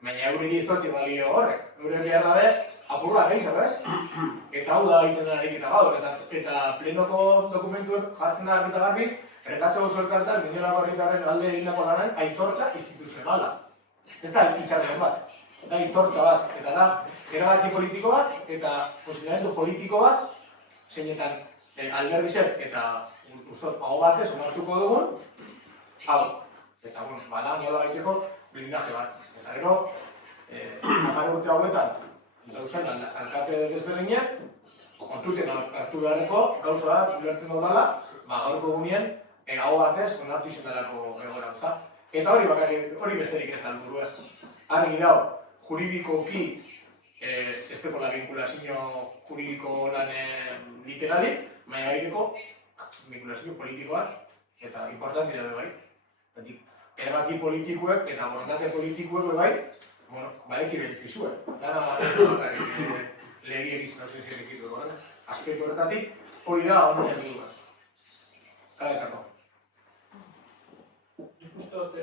baina euriri iztotzi balio horrek. Eurek behar dabe, apurra gehi, zabez? Eta hau da egiten dara egita gaur, eta plenoko dokumentuen jartzen da argita garbi, Errekatxo auzo elkartean, Mendiolako herritarren alde egindako lanen aitortza instituzionala. Ez da itxarren bat, da aitortza bat, eta da erabaki politiko bat, eta posibilamendu politiko bat, zeinetan alderdi zer, eta ustot, hau batez, onartuko dugun, hau. Eta, bada, nola baiteko blindaje bat. Eta gero, 10 urte hauetan, gauzen alkate desberdinak, kontuten hartu beharreko gauza bat ulertzen dudala, gaurko egunien, hau batez, onartu izan delako egoera. Eta hori besterik ez da helburu ez. Argi dago, juridikoki, ez dekola vinkulazio juridiko lan literali, baina egiteko vinkulazio politikoak, eta importanti da bai. Erabaki politikoek eta borondate politikoek bai, badeki benefizuek. Dana ez da bakarrik legi egizten hau zintzen egitu egoren. Aspektu horretatik, hori da honen helburua. Kaletako. Nik uste dut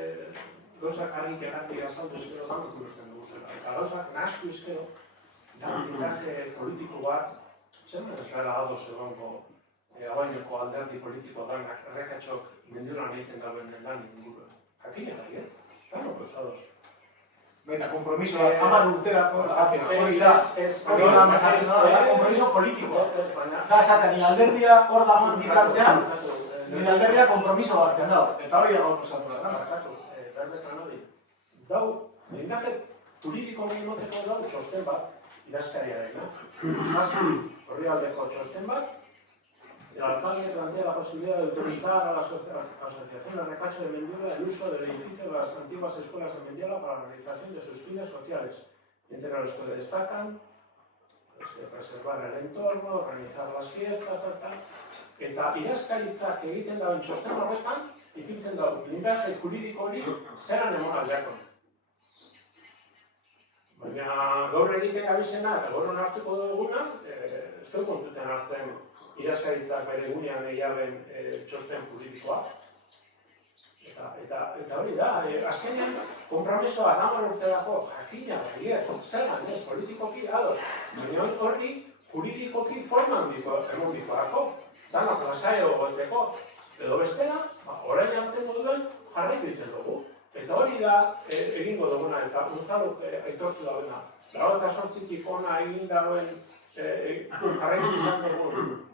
gauzak argik errati azaldu ezkero dago ikusten dugu zela. Eta gauzak nahaztu ezkero, da blindaje politiko bat, zer ez gara ados egongo abainoko alderdi politiko danak Errekatxok Mendiolan egiten dauen lan inguruen. Jakina nahi ez? Danok ez ados. Eta kompromiso bat, 10 urterako lagapena. Hori da, kompromiso politiko. Da esaten, ni alderdia hor dagoen bitartean, nire alderdia kompromiso hartzen dago, eta hori gaur osatu da. Berbetan hori, dau, blindaje juridiko egoteko dau txosten bat, idazkariarena. Horri aldeko txosten bat, el alcalde plantea la posibilidad de autorizar a la Asociación Errekatxo de Mendiola el uso del edificio de las antiguas escuelas de Mendiola para la realización de sus fines sociales, entre los que destacan preservar el entorno, organizar las fiestas, eta idazkaritzak egiten dauen txosten horretan, ipintzen dago blindaje juridiko hori zeran emon aldeako. Baina gaur egiten gabizena eta gaur onartuko duguna, ez dut kontuten hartzen idazkaritzak bere egunean egiaben txosten politikoa. Eta hori da, azkenean konpromisoa 10 urterako jakina baiet, zelan ez, politikoki ados, baina horri juridikoki forma emon bikoako. Danak lasai egoteko, edo bestela, orain arte moduen jarraitu egiten dugu. Eta hori da egingo duguna, eta Unzaluk aitortu dagoena. 28tik ona egin dagoen jarraitu izan dugun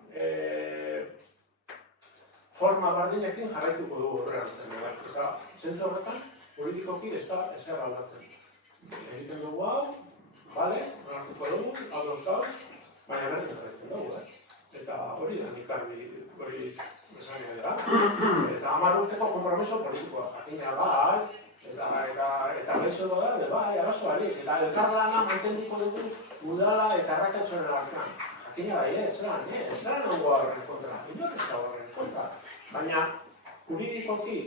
forma bardinekin jarraituko dugu horregatzen. Eta zentzu horretan, politikoki ez da ezer aldatzen. Egiten dugu hau, bale, onartuko dugu, ados gauz, baina berri jarraitzen dugu, Eta hori da nik hori esan dira. Eta 10 urteko kompromiso politikoa. Jakina bai, eta gaixo da, bai, arazoarik. Eta elkarlana mantenduko dugu udala eta Errekatxoren artean. Jakina bai, zelan hongo horren kontra. Inok ez da horren kontra. Baina, juridikoki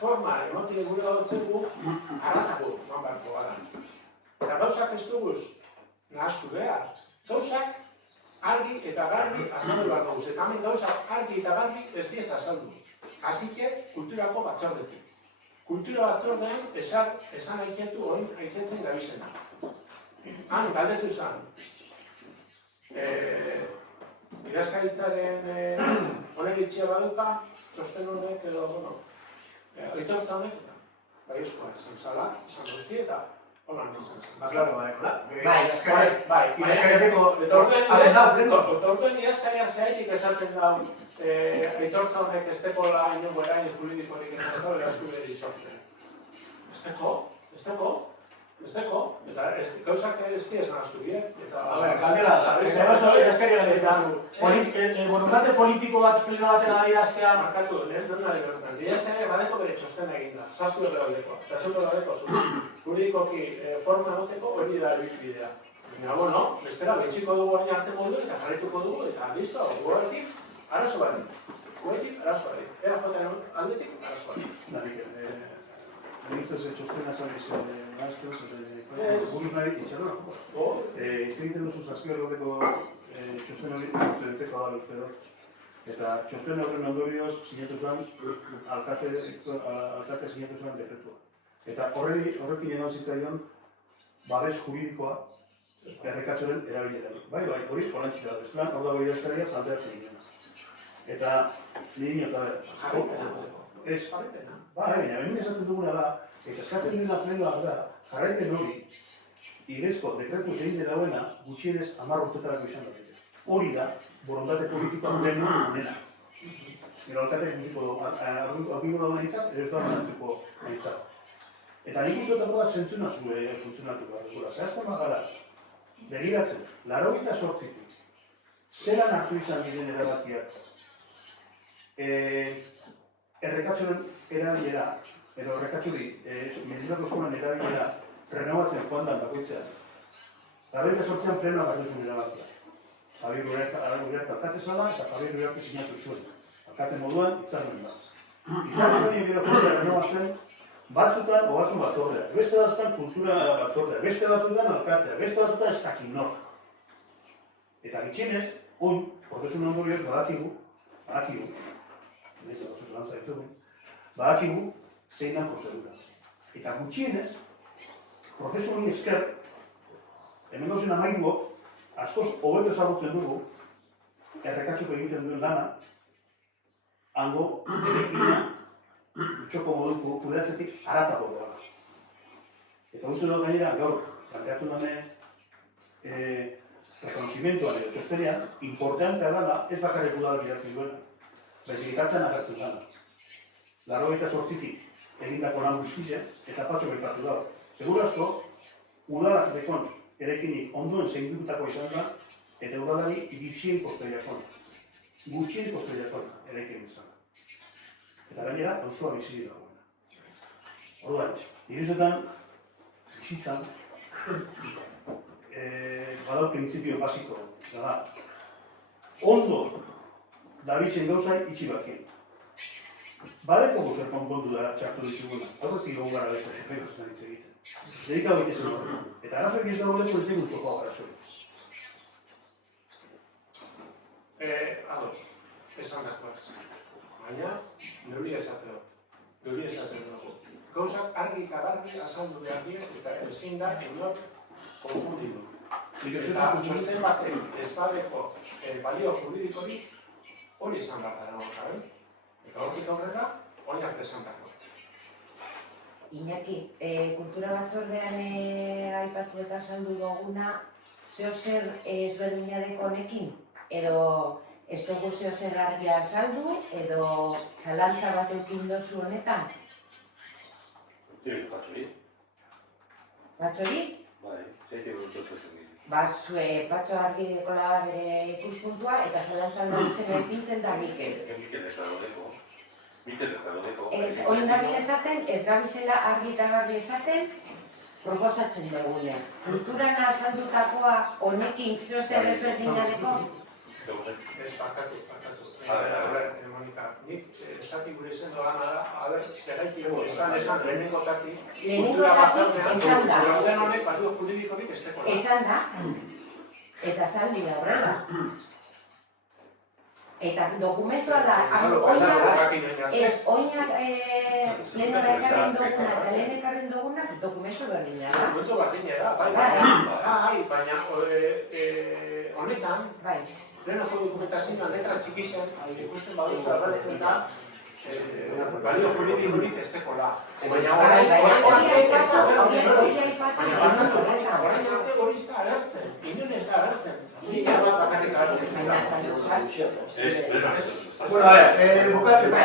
forma emoti gure dautzegu, haratago manbarko gara. Eta gauzak ez duguz nahaztu behar. Gauzak argi eta garbi azaldu behar dugu. Eta hemen gauza argi eta garbi ez diez azaldu. Asike, kulturako batzordetik. Kultura batzordean esan aiketu oin aiketzen gabizena. Han, galdetu zen. Idazkaritzaren honek itxia baduka, txosten honek edo, aitortza honek, bai eskoa esan zala, esan guzti eta holan izan zen. Claro, hola. Bai, Idazkariateko Orduen idazkaria zehaitik esaten da aitortza honek ez tekola inongo erain juridikorik ez da hori askubide ditzortzen. Ez teko, eta gauzak ez dira esan astu biek. Galdera da, idazkaria galdera. Borondate politiko bat pleno baten adieraztea... Markatu, ez dut nahi bertan. Idazkaria badeko bere txostena eginda, zaztu ere daudekoa. Eta zeuko daudeko, juridikoki forma noteko hori da bidea. Baina, bueno, bestera, behitxiko dugu baina arte modu eta jarrituko dugu, eta listo, guetik, arazo bari. Ea joten aldetik, arazo bari. Ustez txostena zabiz gaztuz, buruz nahi itxarra. Hitz egiten duzu zazpiordeko txosten hori urteko da uste dut. Eta txosten horren ondorioz sinatu zuen, alkate sinatu zuen dekretua. Eta horrekin eman zitzaion babes juridikoa errekatzoren erabilerari. Bai, hori horrentzik da. Ez plan, hor dago idazkaria planteatzen dira. Eta nire eta ez, baina hemen esaten duguna da, eta eskatzen dira plenoak da, jarraipen hori, igezko dekretu zein dauena gutxienez 10 urtetarako izan daiteke. Hori da, borondate politikoa pleno honena. Gero alkateak musiko dugu, abingo dagoen hitzak, ez da manatuko hitzak. Eta nik uste dut bat zentzuna zure funtzionatu behar dugula. Zehazten bagara, begiratzen, 88tik, zelan hartu izan diren erabakiak, errekatzoren erabilera, edo errekatzori, medizinako eskolan erabilera, renovatzen joan da bakoitzean. 88an plenoak hartu zuen erabakia. Javier Uriarte alkate zala eta Javier Uriarte sinatu zuen. Alkate moduan, hitzarmen da. Hitzarmen hori gero kultura renovatzen, batzutan ogasun batzordea, beste batzutan kultura batzordea, beste batzutan alkatea, beste batzutan ez dakit nor. Eta gitxienez, oin, prozesun ondorioz badakigu, badakigu zein da prozedura. Eta gutxienez, prozesu hori esker, hemen gauzen amairuok, askoz hobeto ezagutzen dugu, errekatxoko egiten duen lana, hango erekina, txoko modu kudeatzetik haratako doa. Eta uste dut gainera, gaur, planteatu dame, rekonosimentuan edo txostenean, importantea dela, ez bakarrik udal bidatzen duena. Bezikitatzen agertzen dana. 88tik egindako lan guztize eta patxo bertatu dago. Seguru asko, udalak dekon erekinik onduen zeindutako izan da, eta udalari gutxien posteriakon. Gutxien posteriakon erekin izan da. Eta gainera, auzoa bizi dagoena. Orduan, iruzetan, bizitzan, badau printzipio basiko, da. Ondo dabitzen gauzai itxi bakien. Badeko guzer konpontu da txartu dituguna, horretik gogu gara beste jefegoz nahi egiten. Dedika baitezen hori. Eta arazoek ez dago leko ez dugu toko arazoek. Ados, esan dakoaz. Baina, neuri esateo. Gauzak argi eta garbi azaldu behar diez eta ezin da inor konfundidu. Eta txosten batek ez badeko balio juridikorik hori esan behar dara garen. Eta hortik aurrera, hori arte esan dako. Iñaki, kultura batzordean aipatu eta azaldu duguna, zeo zer ezberdina deko honekin? Edo ez dugu zeo zer argia azaldu, edo zalantza bat eukin dozu honetan? Tienes patxori? Patxori? Bai, zeitik dut zuen. Zue patxo argi dekola bere ikuspuntua eta zalantzan dabitzen epintzen da Mikel. Mikel eta lodeko. Oin gabil esaten, ez gabizela argi eta garbi esaten, proposatzen dugunean. Kulturan azaldutakoa honekin zeo zer ezberdinareko? Ez barkatu. Monika, nik esati gure zen doan ara, zerraitik esan lehenengotatik, kultura batzardean, txosten honek balio juridikorik ez tekola. Esan da. eta saldi horrela. Eta dokumentua da, oinak lehenora ekarren duguna eta lehen ekarren duguna dokumentu berdina da. Dokumentu berdina da, bai, baina honetan, lehenako dokumentazioan letra txikixen, ikusten baduzu agertzen da, balio juridikorik ez tekola. Baina orain hori ez da agertzen, inon ez da agertzen. Bueno, a ver, bukatzeko,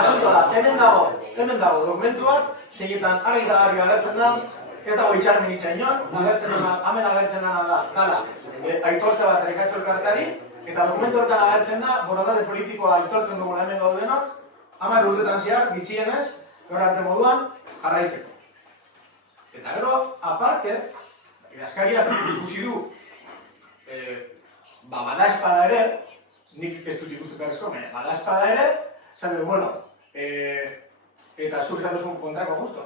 asunto da, hemen dago dokumentu bat, seietan argi eta garbi agertzen da, ez dago itxarmen inon, hemen agertzen da, aitortza bat Errekatxo Elkarteari, eta dokumentu horretan agertzen da, borondate politikoa aitortzen dugula hemen gaudenok, 10 urtetan zehar, gitxienez, gaur arte moduan, jarraitzeko. Eta gero, aparte, idazkariak ikusi du, bada espada ere, nik ez dut ikustu berrezko, bada espada ere, esan du, bueno, eta zuk esan duzun kontrako justo,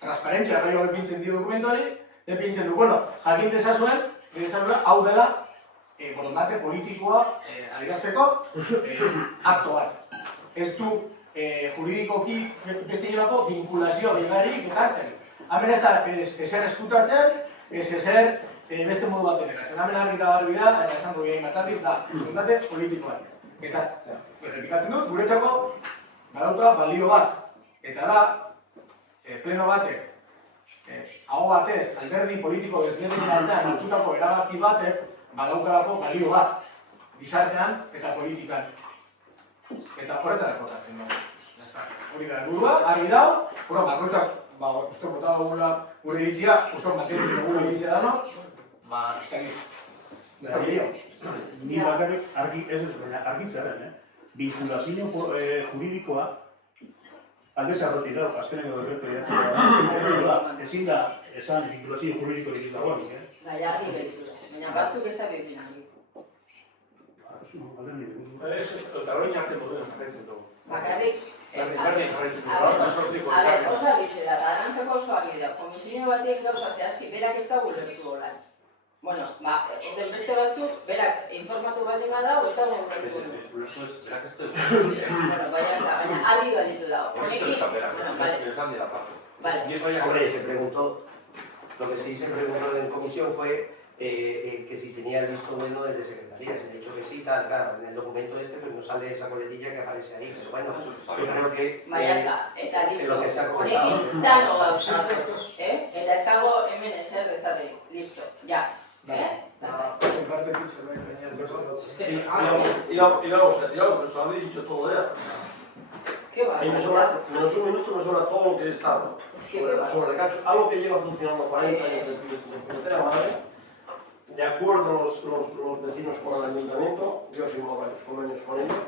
transparentzia gai hori pintzen dio dokumentuari, pintzen du, bueno, jakin dezazuen, hau dela, borondate politikoa adierazteko akto bat. Ez du juridikoki beste inolako vinkulazio gehiagirik ezartzen. Hemen ez da ezer eskutatzen, ez ezer beste modu baten ekatzen. Hemen argi eta garbi da, eta esan du gehiagin bat aldiz da, borondate politikoa. Eta, errepikatzen dut, guretzako badauka balio bat. Eta da, pleno batek, aho batez, alderdi politiko desberdinen artean hartutako erabaki batek, badaukarako balio bat, gizartean eta politikan. Eta horretarako datzen dugu. Hori da helburua, argi dau, bakoitzak, uste bota dugula gure iritzia, uste mantentzen dugula iritzia dano, ez da gehiago. Ni bakarrik argitzaren, vinkulazio juridikoa aldez arrotik dago, azkeneko dekretu idatzea da. Ezin da, esan vinkulazio juridikorik ez dagoenik, Baina argi behizu da, baina batzuk ez da behin argi. Eta hori arte moduen jarraitzen dugu. Bakarrik, oso argizera, arantzeko oso argi da, komisio batien gauza zehazki, berak ez da gulertu holan. Bueno, beste batzuk, berak informatu bat ima dago, ez da gulertu holan. Berak ez da Bueno, baina argi galitu dago. Hombre, se preguntó, lo que sí se preguntó en comisión fue que si tenía el visto bueno desde Secretaría, se ha dicho que sí, tal, claro, en el documento este pues no sale esa coletilla que aparece ahí, pero bueno, yo creo que eta listo, lo que se ha comentado. honekin dano gauzatuz, eta ez dago hemen ezer ezarri, listo, ya. Y vamos, pues lo habéis dicho todo ya. ¿Qué va? Ahí menos un minuto me suena todo lo que está hablando. Sobre Errekatxo, algo que lleva funcionando 40 años de puñetera madre. De acuerdo los vecinos con el ayuntamiento, yo he firmado varios convenios con ellos.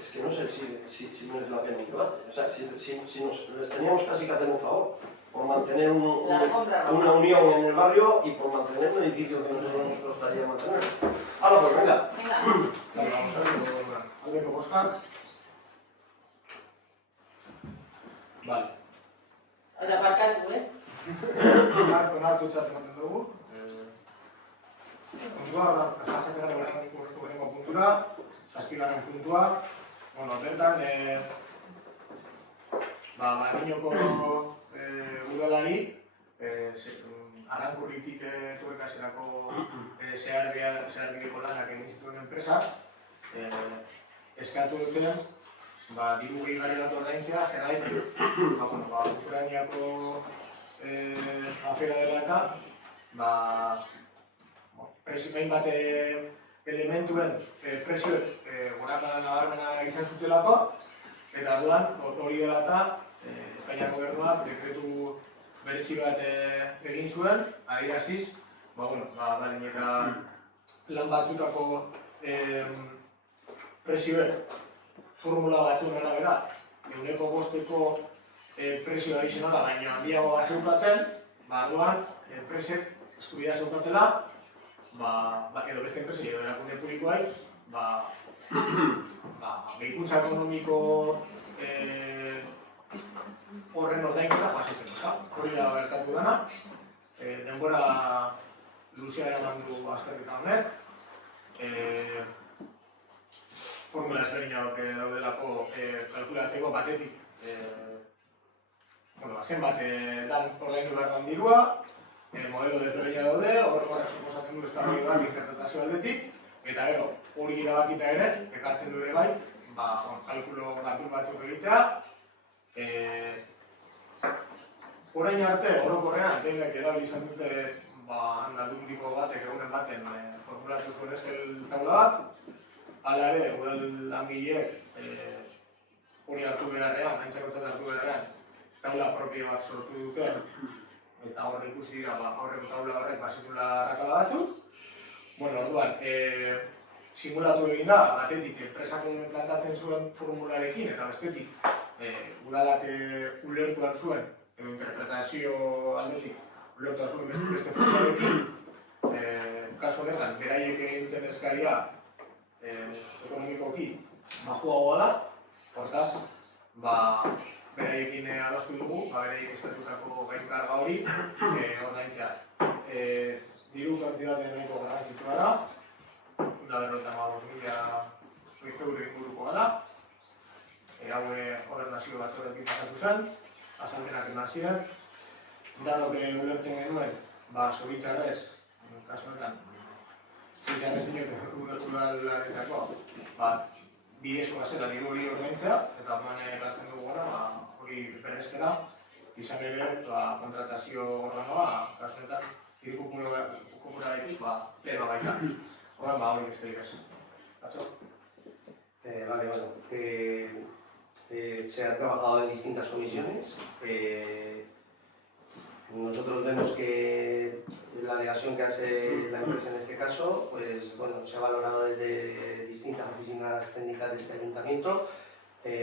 Es que no sé si merece la pena un debate. O sea, si les teníamos casi que hacer un favor por mantener una unión en el barrio y por mantener un edificio que nosotros nos costaría mantener. Ahora pues venga. Vamos a ver, aldeko bozkak. Vale. Eta barkatu, Onartu txat ematen dugu. Puntua, jasatzen gara horrengo puntura, 7. puntua. Bueno, bertan, Mariñoko udalari, Arrankurritik Tuerkaserako zeharbideko lanak egin zituen enpresa, eskatu duten, diru gehigarri bat ordaintzea, zergatik, Ukrainiako afera dela eta, hainbat elementuen prezioek gorakada nabarmena izan zutelako, eta orduan hori dela eta Espainiar gobernuak dekretu berezi bat egin zuen, adieraziz, eta lan batzutako prezioek formula batzuen arabera, 5% prezio adizionala baino handiago bat zeukatzen, orduan enpresek eskubidea zeukatela, edo beste enpresi edo erakunde publikoai, gehikuntza ekonomiko horren ordainketa jasotzen. Hori da gertatu dena, denbora luzea eraman du azterketa honek. Formula ezberdinak daudelako kalkulatzeko batetik zenbat dan ordaindu behar den dirua, modelo desberdina daude, horrek suposatzen du eztabaidak interpretazio aldetik, eta gero hori erabakita ere, ekartzen du ere bai, kalkulo batzuk egitea. Orain arte, orokorrean, denek erabili izan dute aldundiko batek egunen baten formulatu zuen Excel taula bat. Hala ere, udal langileek hori hartu beharrean, antzakotzat hartu beharrean, taula propio bat sortu dute, eta horre ikusi dira aurreko taula horrek bazitula arrakala batzuk. Orduan, simulatu egin da, batetik enpresak plantatzen zuen formularekin, eta bestetik udalak ulertuan zuen, interpretazio aldetik ulertuan zuen beste formularekin, kasu honetan, beraiek egin duten eskaria ekonomikoki baxuagoa da, hortaz, beraiekin adostu dugu, beraiek eskatutako gainkarga hori ordaintzea. Diru kantitate nahiko garrantzitsua da, 195.000 euro ingurukoa da. Hau ordenazio batzorretik pasatu zen, azalpenak eman ziren. Danok ulertzen genuen, zoritxarrez, kasu honetan, zoritxarrez udalarentzako, bidezkoa zela diru hori ordaintzea, eta orduan ekartzen dugu gara, hori berrestera, izan ere kontratazio organoa, kasu honetan, diru kopurarekin, pleno baita. Orduan, hori besterik ez. Atzo? Vale, bueno. Se ha trabajado en distintas comisiones. Nosotros vemos que la alegación que hace la empresa en este caso, pues bueno, se ha valorado desde distintas oficinas técnicas de este ayuntamiento.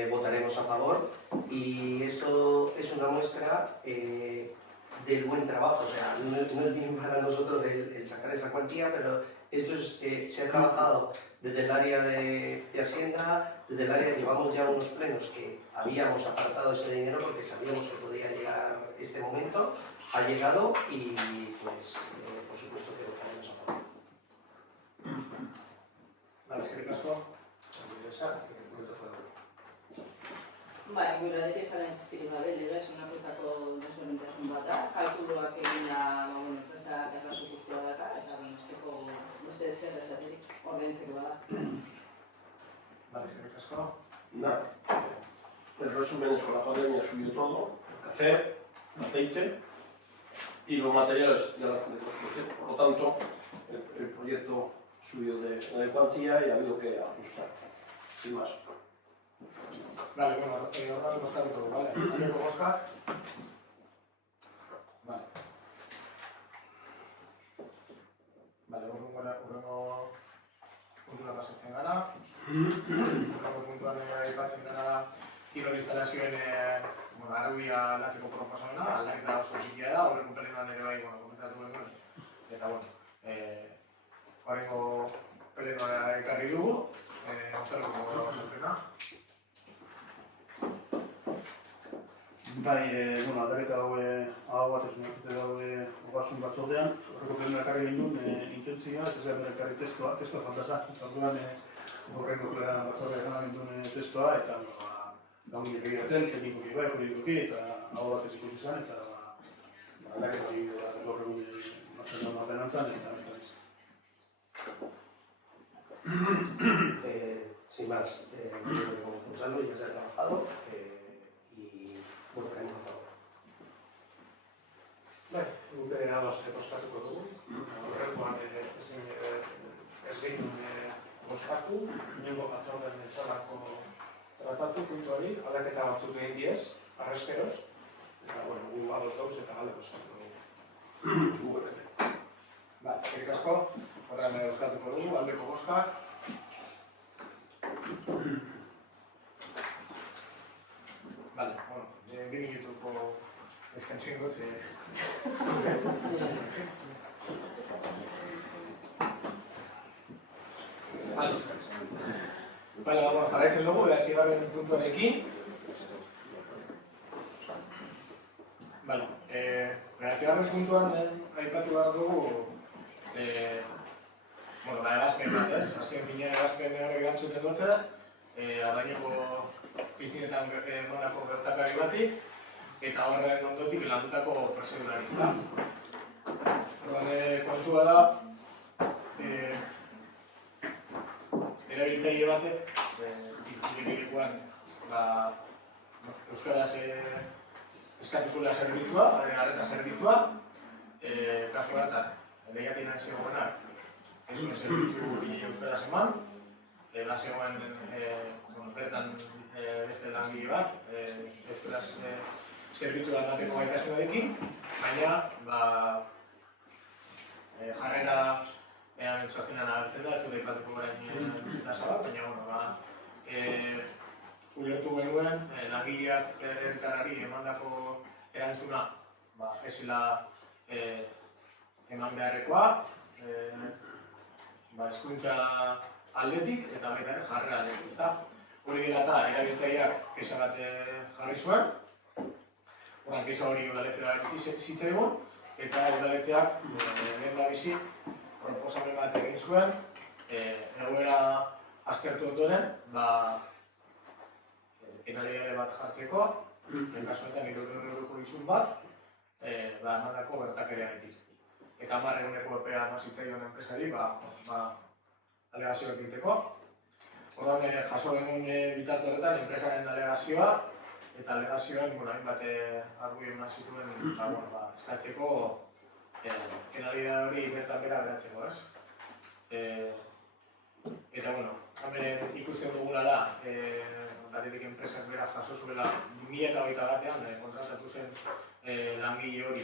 Votaremos a favor y esto es una muestra del buen trabajo. O sea, no es bien para nosotros el sacar esa cuantía, pero esto se ha trabajado desde el área de Hacienda, desde el área, llevamos ya unos plenos que habíamos apartado ese dinero porque sabíamos que podía llegar este momento, ha llegado y pues por supuesto que votaremos a favor. Vale, eskerrik asko. Gure adekesaren izpiri gabe legez onartutako desberdintasun bat da, kalkuloak egin da enpresa errazu guztua daka, eta beste zer esaterik ordaintzeko bada. Vale, eskerrik asko. El resumen es que la pandemia subió todo, el café, el aceite y los materiales de la construcción. Por lo tanto, el proyecto subió de cuantía y ha habido que ajustar, sin más. Vale, bueno, ahora bozkatu dugu, vale? Aldeko bozka. Vale. Vale, urrengo puntura pasatzen gara. Urrengo puntuan aipatzen gara kirol instalazioen araudia aldatzeko proposamena, aldaketa oso txikia da, horreko plenoan ere bai, komentatu genuen. Eta, horrengo plenoa ekarri dugu, Gonzaloko azalpena. Bai, aldaketa hau batez unartute daude ogasun batzordean, horreko plenoa ekarri gindun intentzioa, eta zer ekarri testua falta za. Orduan, horreko plenoa batzordea esan gindun testua, eta gauni egiratzen, teknikoki bai, politikoki, eta hau batez ikusi zen, eta aldaketa hori horregun baten antzan, eta ez. Sin más, como Gonzalo ya se ha trabajado y votaremos a favor. Bai, guk ados bozkatuko dugu. Horrekoan ez gehien bozkatu, inongo batzordean ezalako tratatu puntu hori, aldaketa batzuk egin diez, arrezkeroz, eta gu ados gauz eta alde bozkatu dugu. Vale, eskerrik asko, horrean bozkatuko dugu, aldeko bozkak. Vale, bueno, 2 minutuko descanso ingo, Vale, vamos, jarraitzen dugu, 9. puntuarekin. Vale, 9. puntuan aipatu behar dugu Erazpen bat ez, azken finean erazpen horrek gantzuten dute, Ardainoko piztinetan emandako gertakari batik, eta horren ondotik landutako prozedurari, ezta? Orduan, kontua da, erabiltzaile batek, piztinekirikuan, euskaraz eskatu zuela zerbitzua, arreta zerbitzua, kasu hartan, lehiatinak zegoenak, ez zuen zerbitzu bine euskaraz eman, zegoen bertan beste langile bat, euskaraz zerbitzua emateko gaitasunarekin, baina jarrera txostenan agertzen da, ez dut aipatuko orain zitasa bat, baina ulertu genuen langileak herritarrari emandako erantzuna ez zela eman beharrekoa, hezkuntza aldetik eta baita ere jarrera aldetik, ezta? Hori dela eta erabiltzaileak kexa bat jarri zuen, kexa hori udaletxera zitzaigun, eta udaletxeak lehendabizi proposamen bat egin zuen, egoera aztertu ondoren, penalitate bat jartzeko, kasuetan 300 euroko izun bat, emandako gertakariarekin. Eta 10 eguneko epea eman zitzaion enpresari, alegazioak egiteko. Orduan, jaso genuen bitarte horretan, enpresaren alegazioa, eta alegazioan, hainbat argudio eman zituen, eskatzeko penalitate hori bertan bera beratzeko, ez? Eta, hemen ikusten duguna da, batetik enpresak bera jaso zuela 2021an kontratatu zen langile hori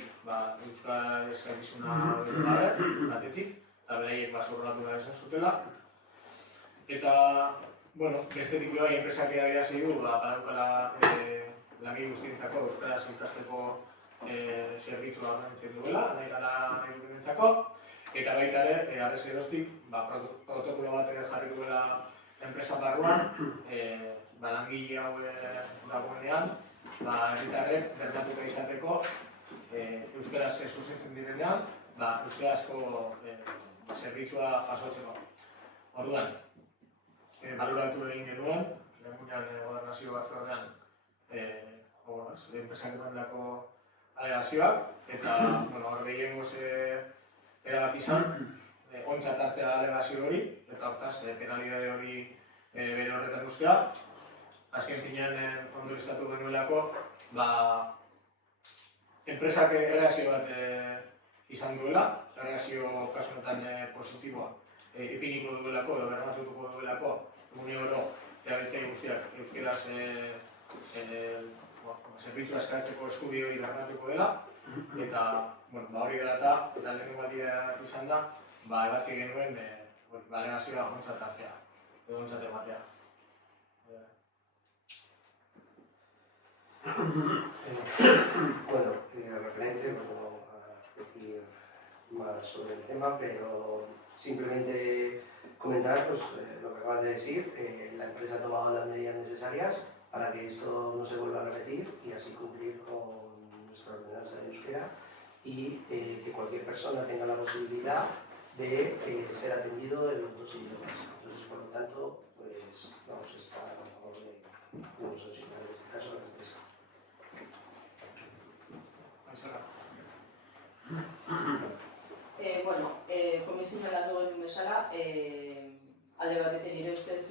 euskara eskakizuna gabe, batetik, eta beraiek zorratu da esan zutela. Eta, bestetik bai enpresak adierazi du, badaukala langile guztientzako euskaraz ikasteko zerbitzua ordaintzen duela, nahi duenentzako, eta baita ere, arrez geroztik, protokolo bat jarri duela enpresa barruan, langile hau dagoenean, herritarrek bermatuta izateko euskaraz zuzentzen direnean, euskarazko zerbitzua jasotzeko. Orduan, baloratu egin genuen, lehengunean gobernazio batzordean enpresak emandako alegazioak, eta hor gehiengoz erabaki izan, ontzat hartzea alegazio hori, eta hortaz penalitate hori bere horretan ustea. Azken finean ondorioztatu genuelako, enpresak erreakzio bat izan duela, erreakzio kasu honetan positiboa ipiniko duelako, edo bermatuko duelako, egun oro erabiltzaile guztiak euskeraz zerbitzua eskatzeko eskubide hori bermatuko dela, eta hori dela eta lehenengo aldia izan da, ebatzi genuen alegazioa ontzat hartzea, edo ontzat ematea. Referente, no puedo decir más sobre el tema, pero simplemente comentar lo que acabas de decir. La empresa ha tomado las medidas necesarias para que esto no se vuelva a repetir y así cumplir con nuestra ordenanza de euskera y que cualquier persona tenga la posibilidad de ser atendido en los 2 idiomas. Entonces, por lo tanto, vamos a estar a favor de sancionar en este caso a la empresa. Komisioa landu genuen bezala, alde batetik nire ustez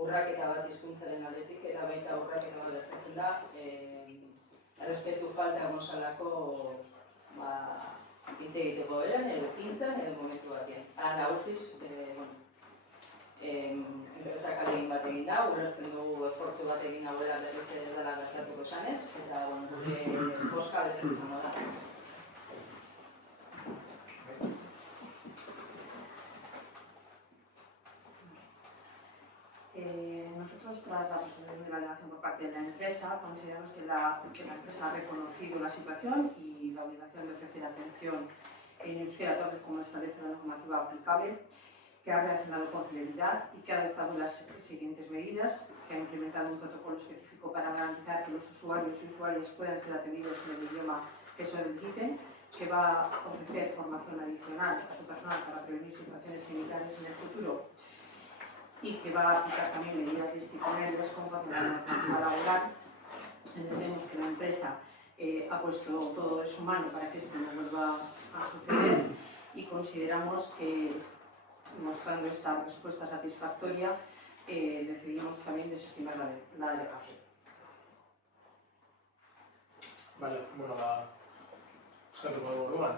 urraketa bat hizkuntzaren aldetik, eta baita urraketa bat gertatzen da, errespetu falta mozalako hitz egiteko beran, edo ekintzan, edo momentu batean. Hala nagusiz, enpresak ahalegin bat egin da, ulertzen dugu esfortzu bat egin hauela berriz ez dela gertatuko esanez, eta gure boska bete izango da. Nosotros, tras la resolución de la alegación por parte de la empresa, consideramos que la empresa ha reconocido la situación y la obligación de ofrecer atención en euskera tal vez como establece la normativa aplicable, que ha reaccionado con celeridad y que ha adoptado las siguientes medidas, que ha implementado un protocolo específico para garantizar que los usuarios y usuarias puedan ser atendidos en el idioma que soliciten, que va a ofrecer formación adicional a su personal para prevenir situaciones similares en el futuro y que va a aplicar también medidas disciplinarias conforme a la normativa laboral. Entendemos que la empresa ha puesto todo de su mano para que esto no vuelva a suceder y consideramos que, mostrando esta respuesta satisfactoria, decidimos también desestimar la delegación. Vale, bueno, eskatuko dugu orduan.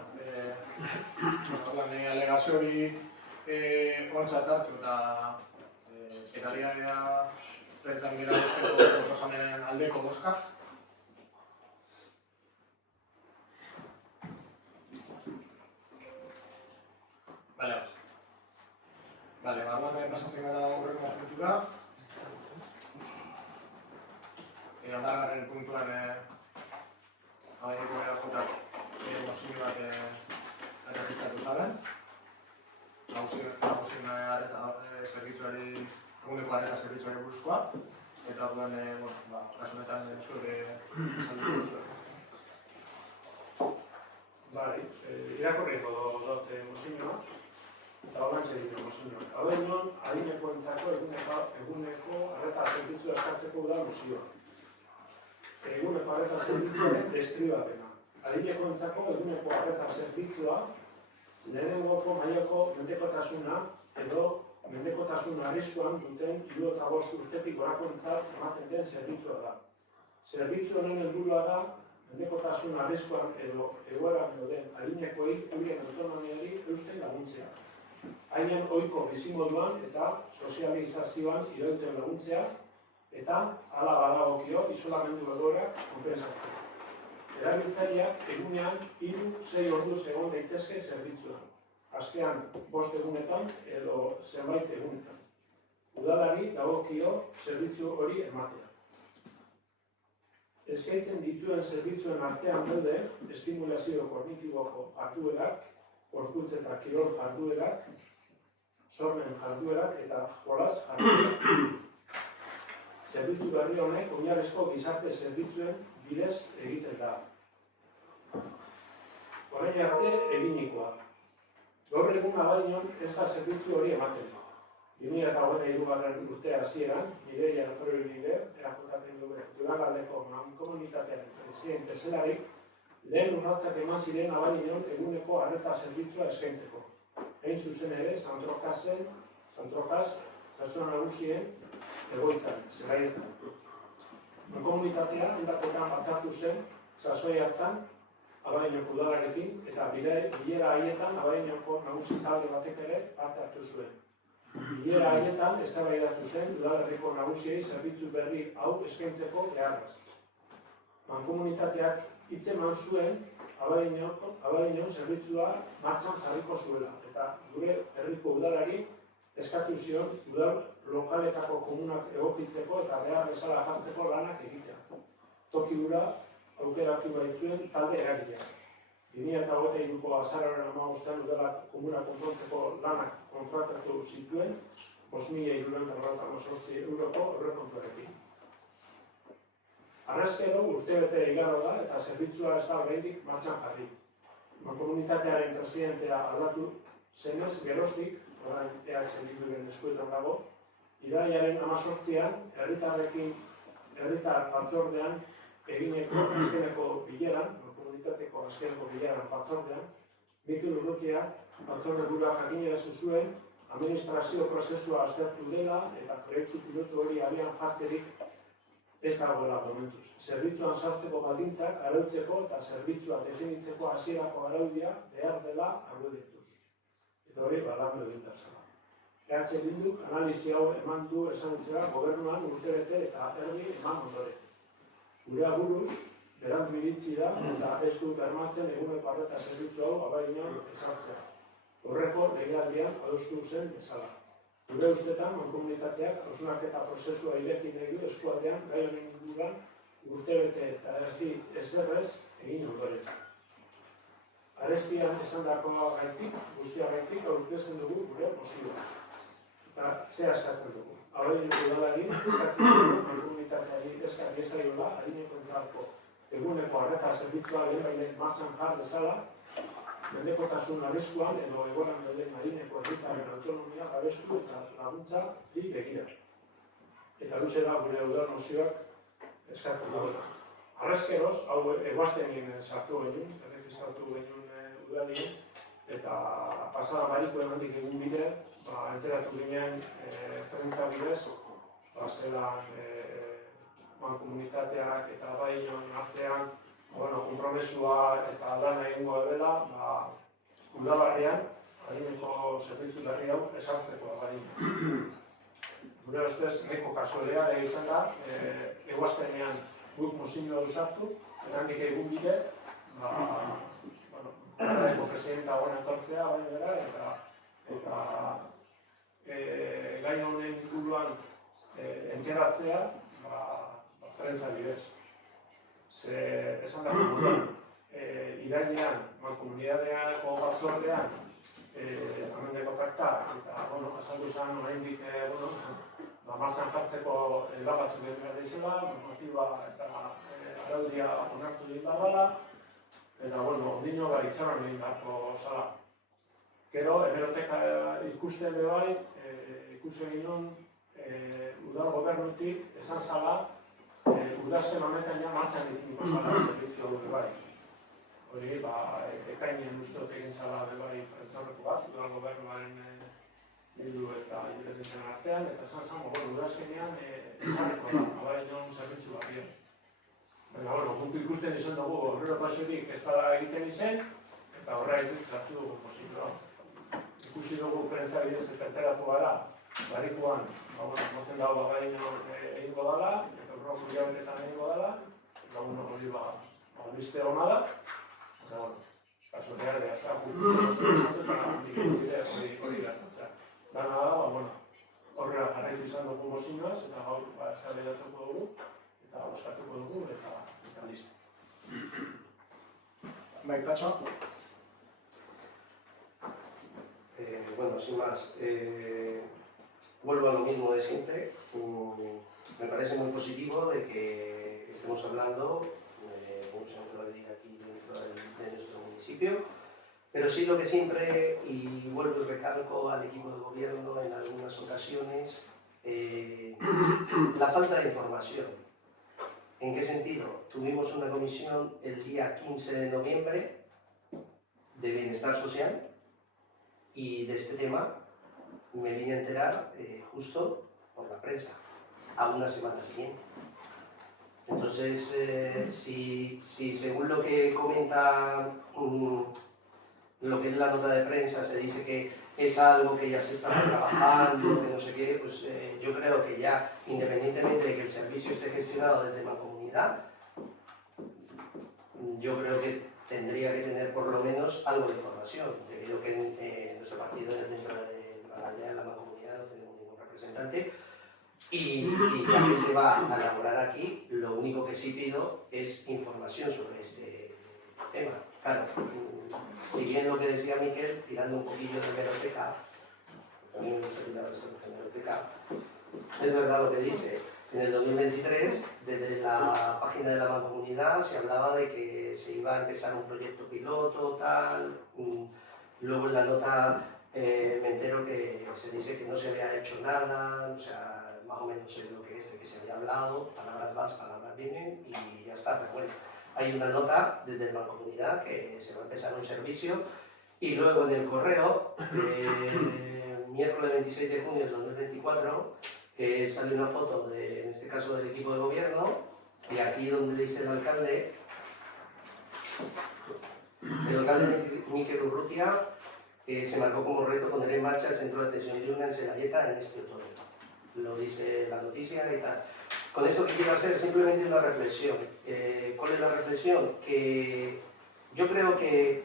Alegazio hori ontzat hartu eta eralidadea bertan gira bosteko proposamenen aldeko bozka. Bale, barruan pasatzen gara horrengo puntura. Ondargarren puntuan abaineko EAJak mozio bat erregistratu zaben. Nagusien zerbitzuari, eguneko arreta zerbitzuari buruzkoa. Eta orduan, kasu honetan zuek esalduko zuen. Bai, irakurriko dut mozioa. Eta horrentxe ditu mozioa. Abenduan, adinekoentzako eguneko arreta zerbitzua eskatzeko da mozioa. Eguneko arreta zerbitzuaren deskribapena. Adinekoentzako eguneko arreta zerbitzua lehenengoko mailako mendekotasuna edo mendekotasun arriskuan duten 75 urtetik gorakoentzat ematen den zerbitzua da. Zerbitzu honen helburua da mendekotasun arriskuan edo egoeran dauden adinekoei eurien autonomiari eusten laguntzea. Haien ohiko bizimoduan eta sozializazioan irauten laguntzea eta hala badagokio isolamendu egoerak konpentsatzea. Erabiltzaileak egunean 3-6 orduz egon daitezke zerbitzuan. Astean 5 egunetan edo zenbait egunetan. Udalari dagokio zerbitzu hori ematea. Eskaintzen dituen zerbitzuen artean daude estimulazio kognitiboko jarduerak, gorputz eta kirol jarduerak, sormen jarduerak eta jolas jarduerak. Zerbitzu berri honek oinarrizko gizarte zerbitzuen bidez egiten da. Orain arte eginikoa. Gaur egun Abadiñon ez da zerbitzu hori ematen. 2023 urte hasieran, Mireia Notoribide, EAJPNV Durangaldeko mankomunitatearen presidente zelarik, lehen urratsak eman ziren Abadiñon eguneko arreta zerbitzua eskaintzeko. Hain zuzen ere, Santrokaz, pertsona nagusien egoitzan, zelaietan. Mankomunitatea indakotan batzartu zen, sasoi hartan, Abadiñoko udalarekin, eta bilera haietan Abadiñoko nagusi talde batek ere parte hartu zuen. Bilera haietan eztabaidatu zen udalerriko nagusiei zerbitzu berri hau eskaintzeko beharraz. Mankomunitateak hitzeman zuen Abadiñon zerbitzua martxan jarriko zuela, eta gure herriko udalari eskatu zion udal lokaletako komunak egokitzeko eta behar bezala jartzeko lanak egitea. Toki hura aukeratu baitzuen talde eragileak. 2023ko azaroaren 15 udalak komuna konpontzeko lanak kontratatu zituen 5.348 euroko aurrekontuarekin. Harrezkero urtebete igaro da eta zerbitzua ez da oraindik martxan jarri. Mankomunitatearen presidentea aldatu zenez geroztik, orain EH Bilduren eskuetan dago, irailaren 18an herritar batzordean egineko azkeneko bileran, komunitateko azkeneko bileran batzordean, Mikel Urrutia batzorde bura jakinerazu zuen administrazio prozesua aztertu dela eta proiektu pilotu hori abian jartzerik ez dagoela momentuz. Zerbitzuan sartzeko baldintzak arautzeko eta zerbitzua definitzeko hasierako araudia behar dela argudiatuz. Eta hori landu egin behar zela. EH Bilduk analizi hau eman du ezagutzera gobernuan urtebete eta erdi eman ondoren. Gure aburuz, berandu iritsi da eta ez du bermatzen eguneko arreta zerbitzu hau Abadiñon ezartzea. Horreko legealdian adostu zen bezala. Gure ustetan, mankomunitateak hausnarketa prozesua ireki nahi du eskualdean gai honen inguruan urtebete eta erdi ezerrez egin ondoren. Arestian esandako guztiagaitik aurkezten dugu gure mozioa. Eta zea eskatzen dugu. Abadiñoko udalari eskatzen dugu mankomunitateari eskari ezaiola adinekoentzako eguneko arreta zerbitzua lehenbailen martxan jar dezala mendekotasun arriskuan edo egoeran dauden adineko herritarren autonomia babestu eta laguntzari begira. Eta luze da gure udal mozioak eskatzen duela. Arrezkeroz, hau eguaztenien sartu genuen, erregistratu genuen udalien, eta pasada mariko emandik egun bide, enteratu ginen prentza bidez, zelan mankomunitateak eta bai inon artean konpromesua eta lana egingo dela, udabarrian, adineko zerbitzu berri hau esartzeko adin. Gure ustez, nahiko kasualea izan da, eguaztenean guk mozioa usartu, eta handik egun bide, Garaiko presidenta horren etortzea, baina gara, eta gai honen inguruan enteratzea, prentza bidez. Ze esan dago gurean, irailean, komunitateako batzordean, amendeko trakta, eta, azaldu zen, oraindik, martxan jartzeko batzuk egin izela, normatiba eta araudia onartu egin dela, eta, ondino itxaron egin beharko zala. Gero, hemeroteka ikusten bebai, ikusten ginen udal gobernutik esan zala, udazken honetan ja martxan eginiko zala servizio bebai. Hori, ekainien usteot egin zala bebai prentzaurreko bat, udal gobernuaren bildu eta independentzian artean, eta esan zango, udazkenean ezareko da, abai non zerbitzu bat dira. Baina, guk ikusten izan dugu horrelo pasiorik ez dara egiten izen, eta horregatik zartu dugu posibla. Ikusi dugu prentza bidez eta enteratu gara, barikuan, moten dago bagaino egingo dela, eta horreko hilabetetan egingo dela, eta hori albiste hona da, eta kasualea ere, ez da, hori gertatzea. Dana da, horrela jarraitu izan dugu mozioaz, eta gaur ezabidatuko dugu, eta oskatuko dugu, eta listo. Bai, Patxo? Bueno, sin más, vuelvo a lo mismo de siempre. Me parece muy positivo de que estemos hablando de un centro de día aquí dentro de nuestro municipio, pero sí lo que siempre, y vuelvo y recalco al equipo de gobierno en algunas ocasiones, la falta de información. ¿En qué sentido? Tuvimos una comisión el día 15 de noviembre de Bienestar Social, y de este tema me vine a enterar justo por la prensa, a una semana siguiente. Entonces, si según lo que comenta lo que es la nota de prensa se dice que es algo que ya se está trabajando, que no sé qué, pues yo creo que ya, independientemente de que el servicio esté gestionado desde Mancomunidad, yo creo que tendría que tener por lo menos algo de información, debido a que nuestro partido dentro de la aldea de la Mancomunidad no tenemos ningún representante, y ya que se va a elaborar aquí, lo único que sí pido es información sobre este tema. Claro, si bien lo que decía Miquel, tirando un poquillo de hemeroteca, a mí me gustaría ver esa hemeroteca, es verdad lo que dice. En el 2023, desde la página de la Mancomunidad, se hablaba de que se iba a empezar un proyecto piloto, tal. Luego en la nota me entero que se dice que no se había hecho nada, o sea, más o menos es lo que es, de que se había hablado, palabras vas, palabras vienen, y ya está. Pero bueno, hay una nota desde la Mancomunidad que se va a empezar un servicio, y luego en el correo, miércoles 26 de junio del 2024, sale una foto, en este caso del equipo de gobierno, y aquí donde dice el alcalde Miquel Urrutia, se marcó como reto poner en marcha el centro de atención diurna en Celayeta en este otoño. Lo dice la noticia y tal. Con esto que quiero hacer simplemente una reflexión. ¿Cuál es la reflexión? Que yo creo que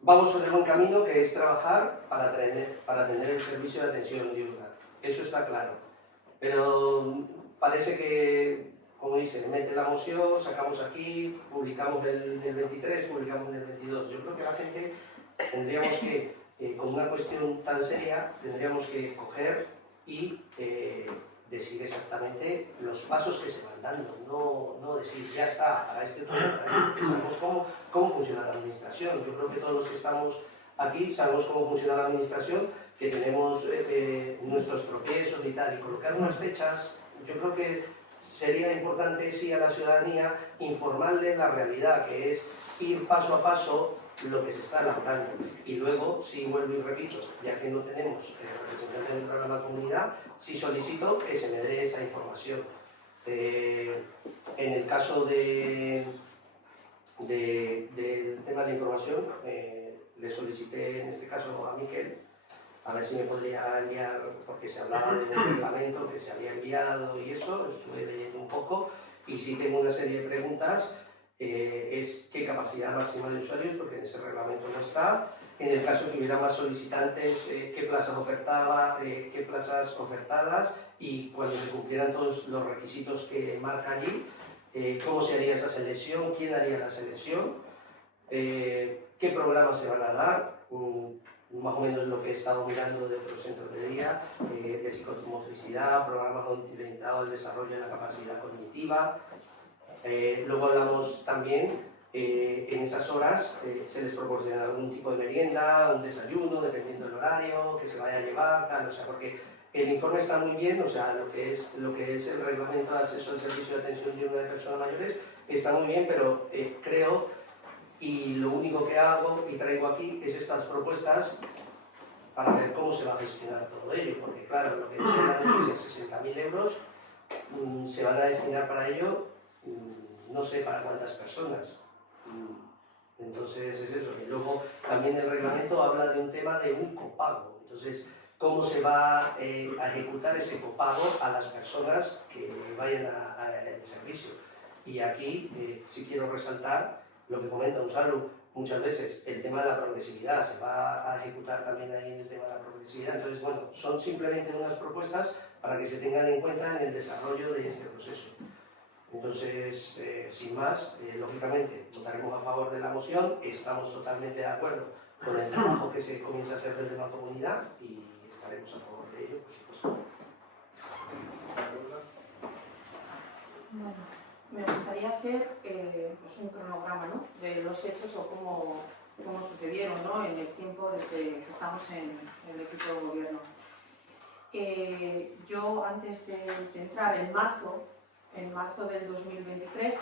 vamos por el buen camino, que es trabajar para tener el servicio de atención diurna. Eso está claro. Pero parece que, como dice, mete la moción, sacamos aquí, publicamos el 23, publicamos el 22. Yo creo que la gente tendríamos que, con una cuestión tan seria, tendríamos que coger y decir exactamente los pasos que se van dando, no decir ya está, para este tema, porque sabemos cómo funciona la administración. Yo creo que todos los que estamos aquí sabemos cómo funciona la administración, que tenemos nuestros tropiezos y tal, y colocar unas fechas, yo creo que sería importante sí a la ciudadanía informarle la realidad, que es ir paso a paso lo que se está elaborando. Y luego, sí vuelvo y repito, ya que no tenemos representante dentro de la comunidad, sí solicito que se me dé esa información. En el caso del tema de la información, le solicité en este caso a Miquel, a ver si me podría enviar, porque se hablaba de un reglamento que se había enviado y eso, lo estuve leyendo un poco, y sí tengo una serie de preguntas. Es qué capacidad máxima de usuarios, porque en ese reglamento no está. En el caso que hubiera más solicitantes, qué plazas ofertaba, qué plazas ofertadas, y cuando se cumplieran todos los requisitos que marca allí, cómo se haría esa selección, quién haría la selección, qué programas se van a dar, más o menos lo que he estado mirando de otros centros de día, de psicomotricidad, programas orientados al desarrollo de la capacidad cognitiva. Luego hablamos también, en esas horas se les proporciona algún tipo de merienda, un desayuno, dependiendo del horario, que se vaya a llevar, tal, o sea, porque el informe está muy bien, o sea, lo que es el reglamento de acceso al servicio de atención diurna de personas mayores está muy bien, pero creo, y lo único que hago y traigo aquí es estas propuestas para ver cómo se va a gestionar todo ello, porque claro, lo que dice la noticia, 60.000 euros, se van a destinar para ello, no sé para cuántas personas. Entonces es eso. Y luego también el reglamento habla de un tema de un copago. Entonces, ¿cómo se va a ejecutar ese copago a las personas que vayan al servicio? Y aquí sí quiero resaltar lo que comenta Gonzalo muchas veces, el tema de la progresividad. Se va a ejecutar también ahí el tema de la progresividad. Entonces, bueno, son simplemente unas propuestas para que se tengan en cuenta en el desarrollo de este proceso. Entonces, sin más, lógicamente votaremos a favor de la moción, estamos totalmente de acuerdo con el trabajo que se comienza a hacer desde la comunidad y estaremos a favor de ello, por supuesto. Bueno, me gustaría hacer pues un cronograma, ¿no?, de los hechos o cómo sucedieron, ¿no?, en el tiempo desde que estamos en el equipo de gobierno. Yo, antes de entrar en marzo del 2023,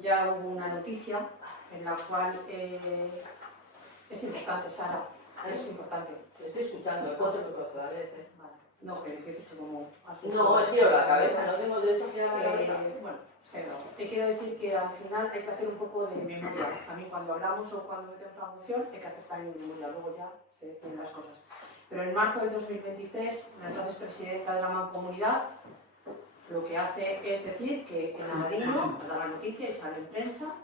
ya hubo una noticia en la cual es importante, Sara, es importante. Te estoy escuchando, ¿puedo hacer otra vez? Vale. No, pero es que he hecho como así. No, he girado la cabeza, no tengo derecho a girar la cabeza. Bueno, pero te quiero decir que al final hay que hacer un poco de memoria. A mí cuando hablamos o cuando metemos la moción hay que hacer también memoria, luego ya se deciden las cosas. Pero en marzo del 2023, la entonces presidenta de la Mancomunidad lo que hace es decir que en Abadiño, da la noticia y sale en prensa,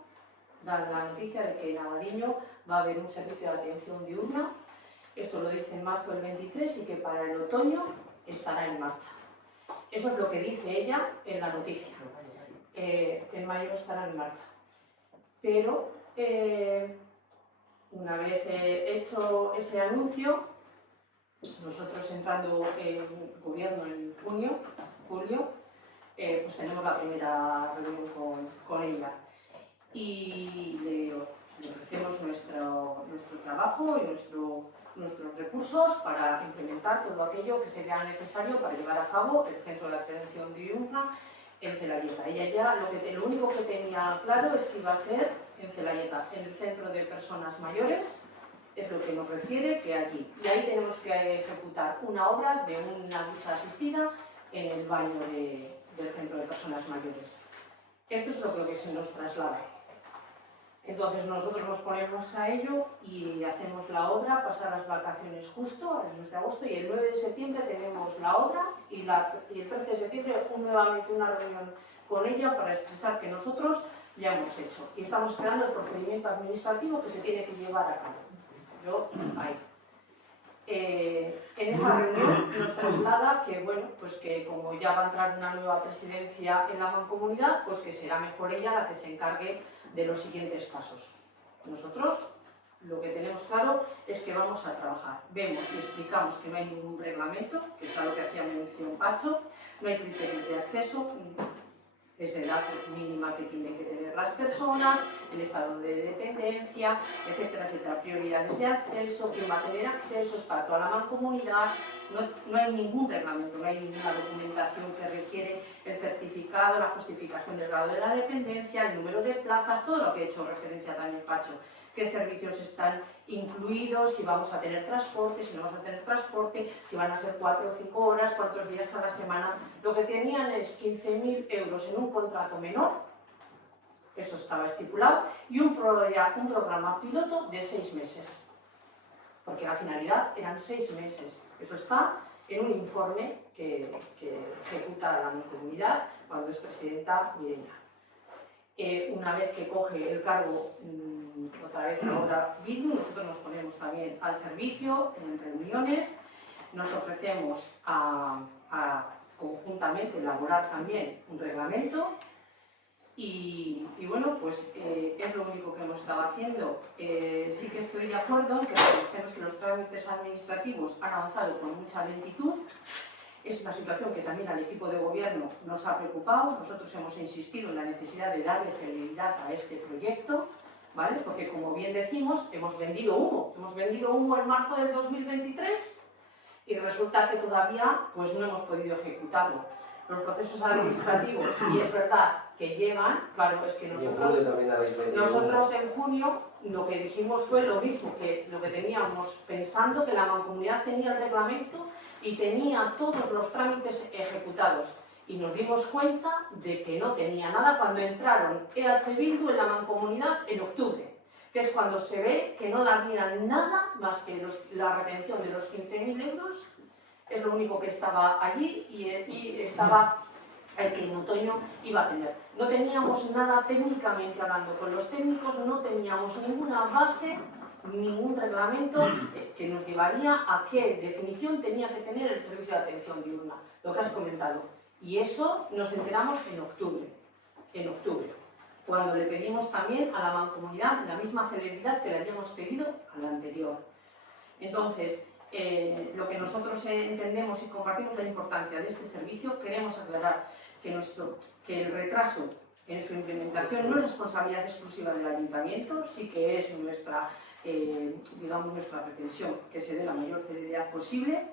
da la noticia de que en Abadiño va a haber un servicio de atención diurna. Esto lo dice en marzo del 23 y que para el otoño estará en marcha. Eso es lo que dice ella en la noticia. En mayo estará en marcha. Pero una vez hecho ese anuncio, nosotros entrando en gobierno en julio, pues tenemos la primera reunión con ella y le ofrecemos nuestro trabajo y nuestros recursos para implementar todo aquello que sería necesario para llevar a cabo el centro de atención diurna en Celayeta. Ella ya lo único que tenía claro es que iba a ser en Celayeta, en el centro de personas mayores, es lo que nos refiere que allí. Y ahí tenemos que ejecutar una obra de una ducha asistida en el baño del centro de personas mayores. Esto es lo que se nos traslada. Entonces nosotros nos ponemos a ello y hacemos la obra, pasar las vacaciones justo al mes de agosto, y el 9 de septiembre tenemos la obra y el 13 de septiembre nuevamente una reunión con ella para expresar que nosotros ya hemos hecho y estamos esperando el procedimiento administrativo que se tiene que llevar a cabo. Yo ahí. En esa reunión nos traslada que, bueno, pues que como ya va a entrar una nueva presidencia en la Mancomunidad, pues que será mejor ella la que se encargue de los siguientes pasos. Nosotros lo que tenemos claro es que vamos a trabajar. Vemos y explicamos que no hay ningún reglamento, que es a lo que hacía mención Pacho, no hay criterios de acceso, desde la edad mínima que tienen que tener las personas, el estado de dependencia, etcétera, etcétera, prioridades de acceso, quién va a tener acceso, es para toda la mancomunidad, no hay ningún reglamento, no hay ninguna documentación que requiere el certificado, la justificación del grado de la dependencia, el número de plazas, todo lo que he hecho referencia también Pacho, qué servicios están incluidos, si vamos a tener transporte, si no vamos a tener transporte, si van a ser 4 o 5 horas, cuántos días a la semana. Lo que tenían es 15.000 euros en un contrato menor, eso estaba estipulado, y un programa piloto de 6 meses, porque la finalidad eran 6 meses. Eso está en un informe que ejecuta la Mancomunidad cuando es presidenta Mireia. Una vez que coge el cargo, otra vez ahora Bildu, nosotros nos ponemos también al servicio en reuniones, nos ofrecemos a conjuntamente elaborar también un reglamento y bueno, pues es lo único que hemos estado haciendo. Sí que estoy de acuerdo en que reconocemos que los trámites administrativos han avanzado con mucha lentitud. Es una situación que también al equipo de gobierno nos ha preocupado. Nosotros hemos insistido en la necesidad de darle celeridad a este proyecto, ¿vale? Porque, como bien decimos, hemos vendido humo. Hemos vendido humo en marzo del 2023 y resulta que todavía pues, no hemos podido ejecutarlo. Los procesos administrativos, y es verdad que llevan, claro, es que nosotros en junio lo que dijimos fue lo mismo, que lo que teníamos pensando, que la Mancomunidad tenía el reglamento y tenía todos los trámites ejecutados. Y nos dimos cuenta de que no tenía nada cuando entraron EH Bildu en la Mancomunidad en octubre, que es cuando se ve que no darían nada más que la retención de los 15.000 euros, es lo único que estaba allí y estaba el que en otoño iba a tener. No teníamos nada técnicamente hablando, con los técnicos no teníamos ninguna base, ningún reglamento que nos llevaría a qué definición tenía que tener el servicio de atención diurna, lo que has comentado. Y eso nos enteramos en octubre, cuando le pedimos también a la Mancomunidad la misma celeridad que le habíamos pedido a la anterior. Entonces, lo que nosotros entendemos y compartimos la importancia de este servicio, queremos aclarar que el retraso en su implementación no es responsabilidad exclusiva del Ayuntamiento, sí que es nuestra pretensión que se dé la mayor celeridad posible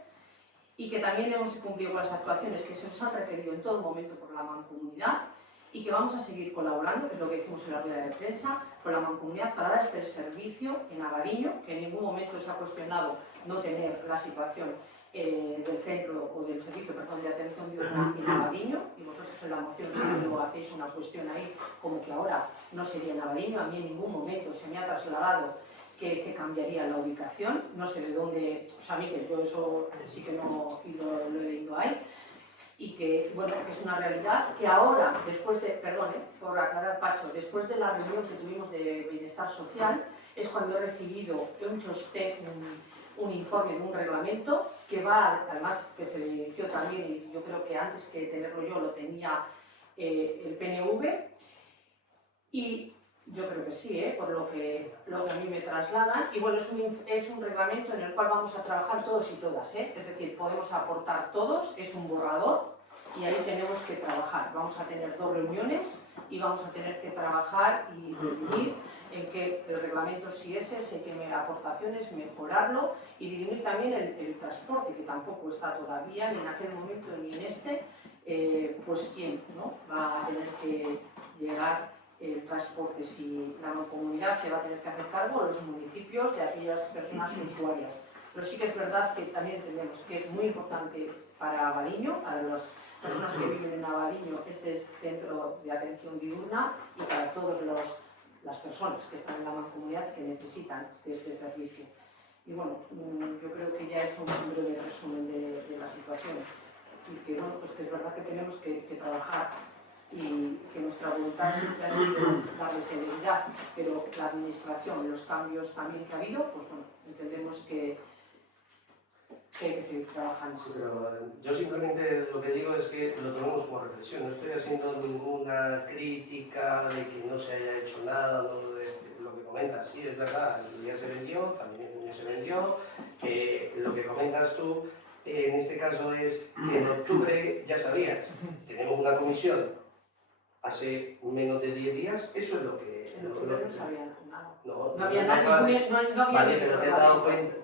y que también hemos cumplido con las actuaciones que se nos han referido en todo momento por la Mancomunidad y que vamos a seguir colaborando, que es lo que dijimos en la rueda de prensa, con la Mancomunidad para dar este servicio en Abadiño, que en ningún momento se ha cuestionado no tener la situación del centro o del servicio de atención diurna en Abadiño, y vosotros en la moción luego hacéis una cuestión ahí como que ahora no sería en Abadiño. A mí en ningún momento se me ha trasladado que se cambiaría la ubicación, no sé de dónde, o sea, a mí que yo eso sí que no lo he leído ahí, y que, bueno, que es una realidad que ahora, después de, perdón, por aclarar Pacho, después de la reunión que tuvimos de Bienestar Social, es cuando he recibido un informe de un reglamento que va, además que se le inició también, y yo creo que antes que tenerlo yo lo tenía el PNV, y yo creo que sí, por lo que a mí me trasladan, y bueno, es un reglamento en el cual vamos a trabajar todos y todas, es decir, podemos aportar todos, es un borrador, y ahí tenemos que trabajar. Vamos a tener 2 reuniones y vamos a tener que trabajar y dirimir en que el reglamento sí es ese, que me aportaciones, mejorarlo y dirimir también el transporte, que tampoco está todavía, ni en aquel momento ni en este, pues quién, ¿no?, va a tener que llegar el transporte, si la Mancomunidad se va a tener que hacer cargo, los municipios de aquellas personas usuarias. Pero sí que es verdad que también entendemos que es muy importante para Abadiño, para las personas que viven en Abadiño, este centro de atención diurna, y para todas las personas que están en la Mancomunidad que necesitan de este servicio. Y bueno, yo creo que ya he hecho un breve resumen de la situación y que, bueno, pues que es verdad que tenemos que trabajar y que nuestra voluntad siempre ha sido darle celeridad, pero la administración, los cambios también que ha habido, pues bueno, entendemos que que hay que seguir trabajando. Sí, pero yo simplemente lo que digo es que lo tomemos como reflexión. No estoy haciendo ninguna crítica de que no se haya hecho nada, no, de lo que comentas. Sí, es verdad, en su día se vendió, también en junio se vendió. Lo que comentas tú, en este caso es que en octubre ya sabías, tenemos una comisión hace menos de 10 días, eso es lo que... En octubre no sabía nada. No, No había nada, no había vale, ningún pero te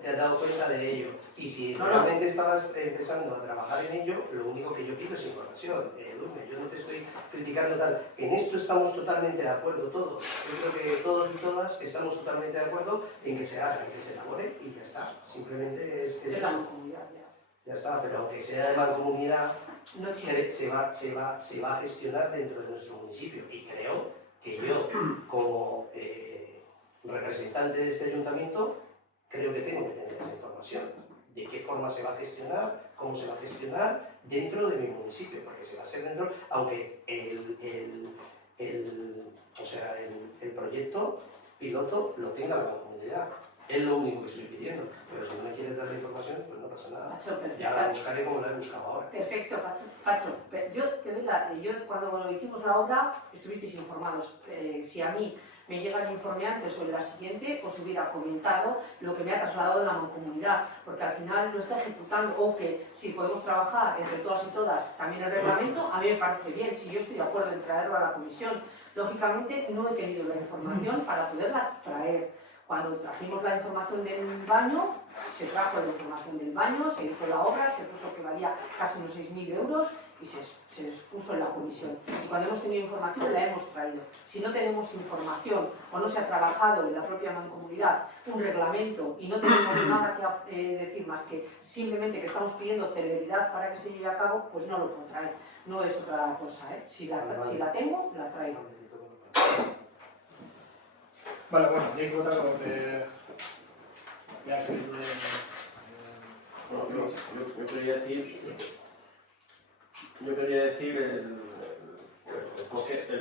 has dado cuenta de ello. Y si No, realmente estabas empezando a trabajar en ello, lo único que yo pido es información. Dulme, yo no te estoy criticando tal. En esto estamos totalmente de acuerdo todos. Yo creo que todos y todas estamos totalmente de acuerdo en que se haga, en que se elabore y ya está. Simplemente es de la eso. comunidad. Ya está, pero aunque sea de mancomunidad, No existe. se va a gestionar dentro de nuestro municipio. Y creo que yo, como representante de este ayuntamiento, creo que tengo que tener esa información de qué forma se va a gestionar, cómo se va a gestionar dentro de mi municipio, porque se va a hacer dentro, aunque el proyecto piloto lo tenga la comunidad. Es lo único que estoy pidiendo, pero si no me quieres dar la información, pues no pasa nada. Pacho, Ya la buscaré como la he buscado ahora. Perfecto, Pacho. Yo te doy yo cuando hicimos la obra estuvisteis informados. Si a mí me llega el informe antes o en la siguiente, os hubiera comentado lo que me ha trasladado la mancomunidad, porque al final lo está ejecutando, o que si podemos trabajar entre todas y todas también el reglamento, a mí me parece bien, si yo estoy de acuerdo en traerlo a la comisión. Lógicamente no he tenido la información para poderla traer. Cuando trajimos la información del baño, se trajo la información del baño, se hizo la obra, se puso que valía casi unos 6.000 euros y se expuso en la comisión. Y cuando hemos tenido información la hemos traído. Si no tenemos información o no se ha trabajado en la propia mancomunidad un reglamento y no tenemos nada que decir más que simplemente que estamos pidiendo celeridad para que se lleve a cabo, pues no lo puedo traer. No es otra cosa, ¿eh? Si la tengo, la traigo. Vale, bueno, nik botako ya se Bueno, yo quería decir el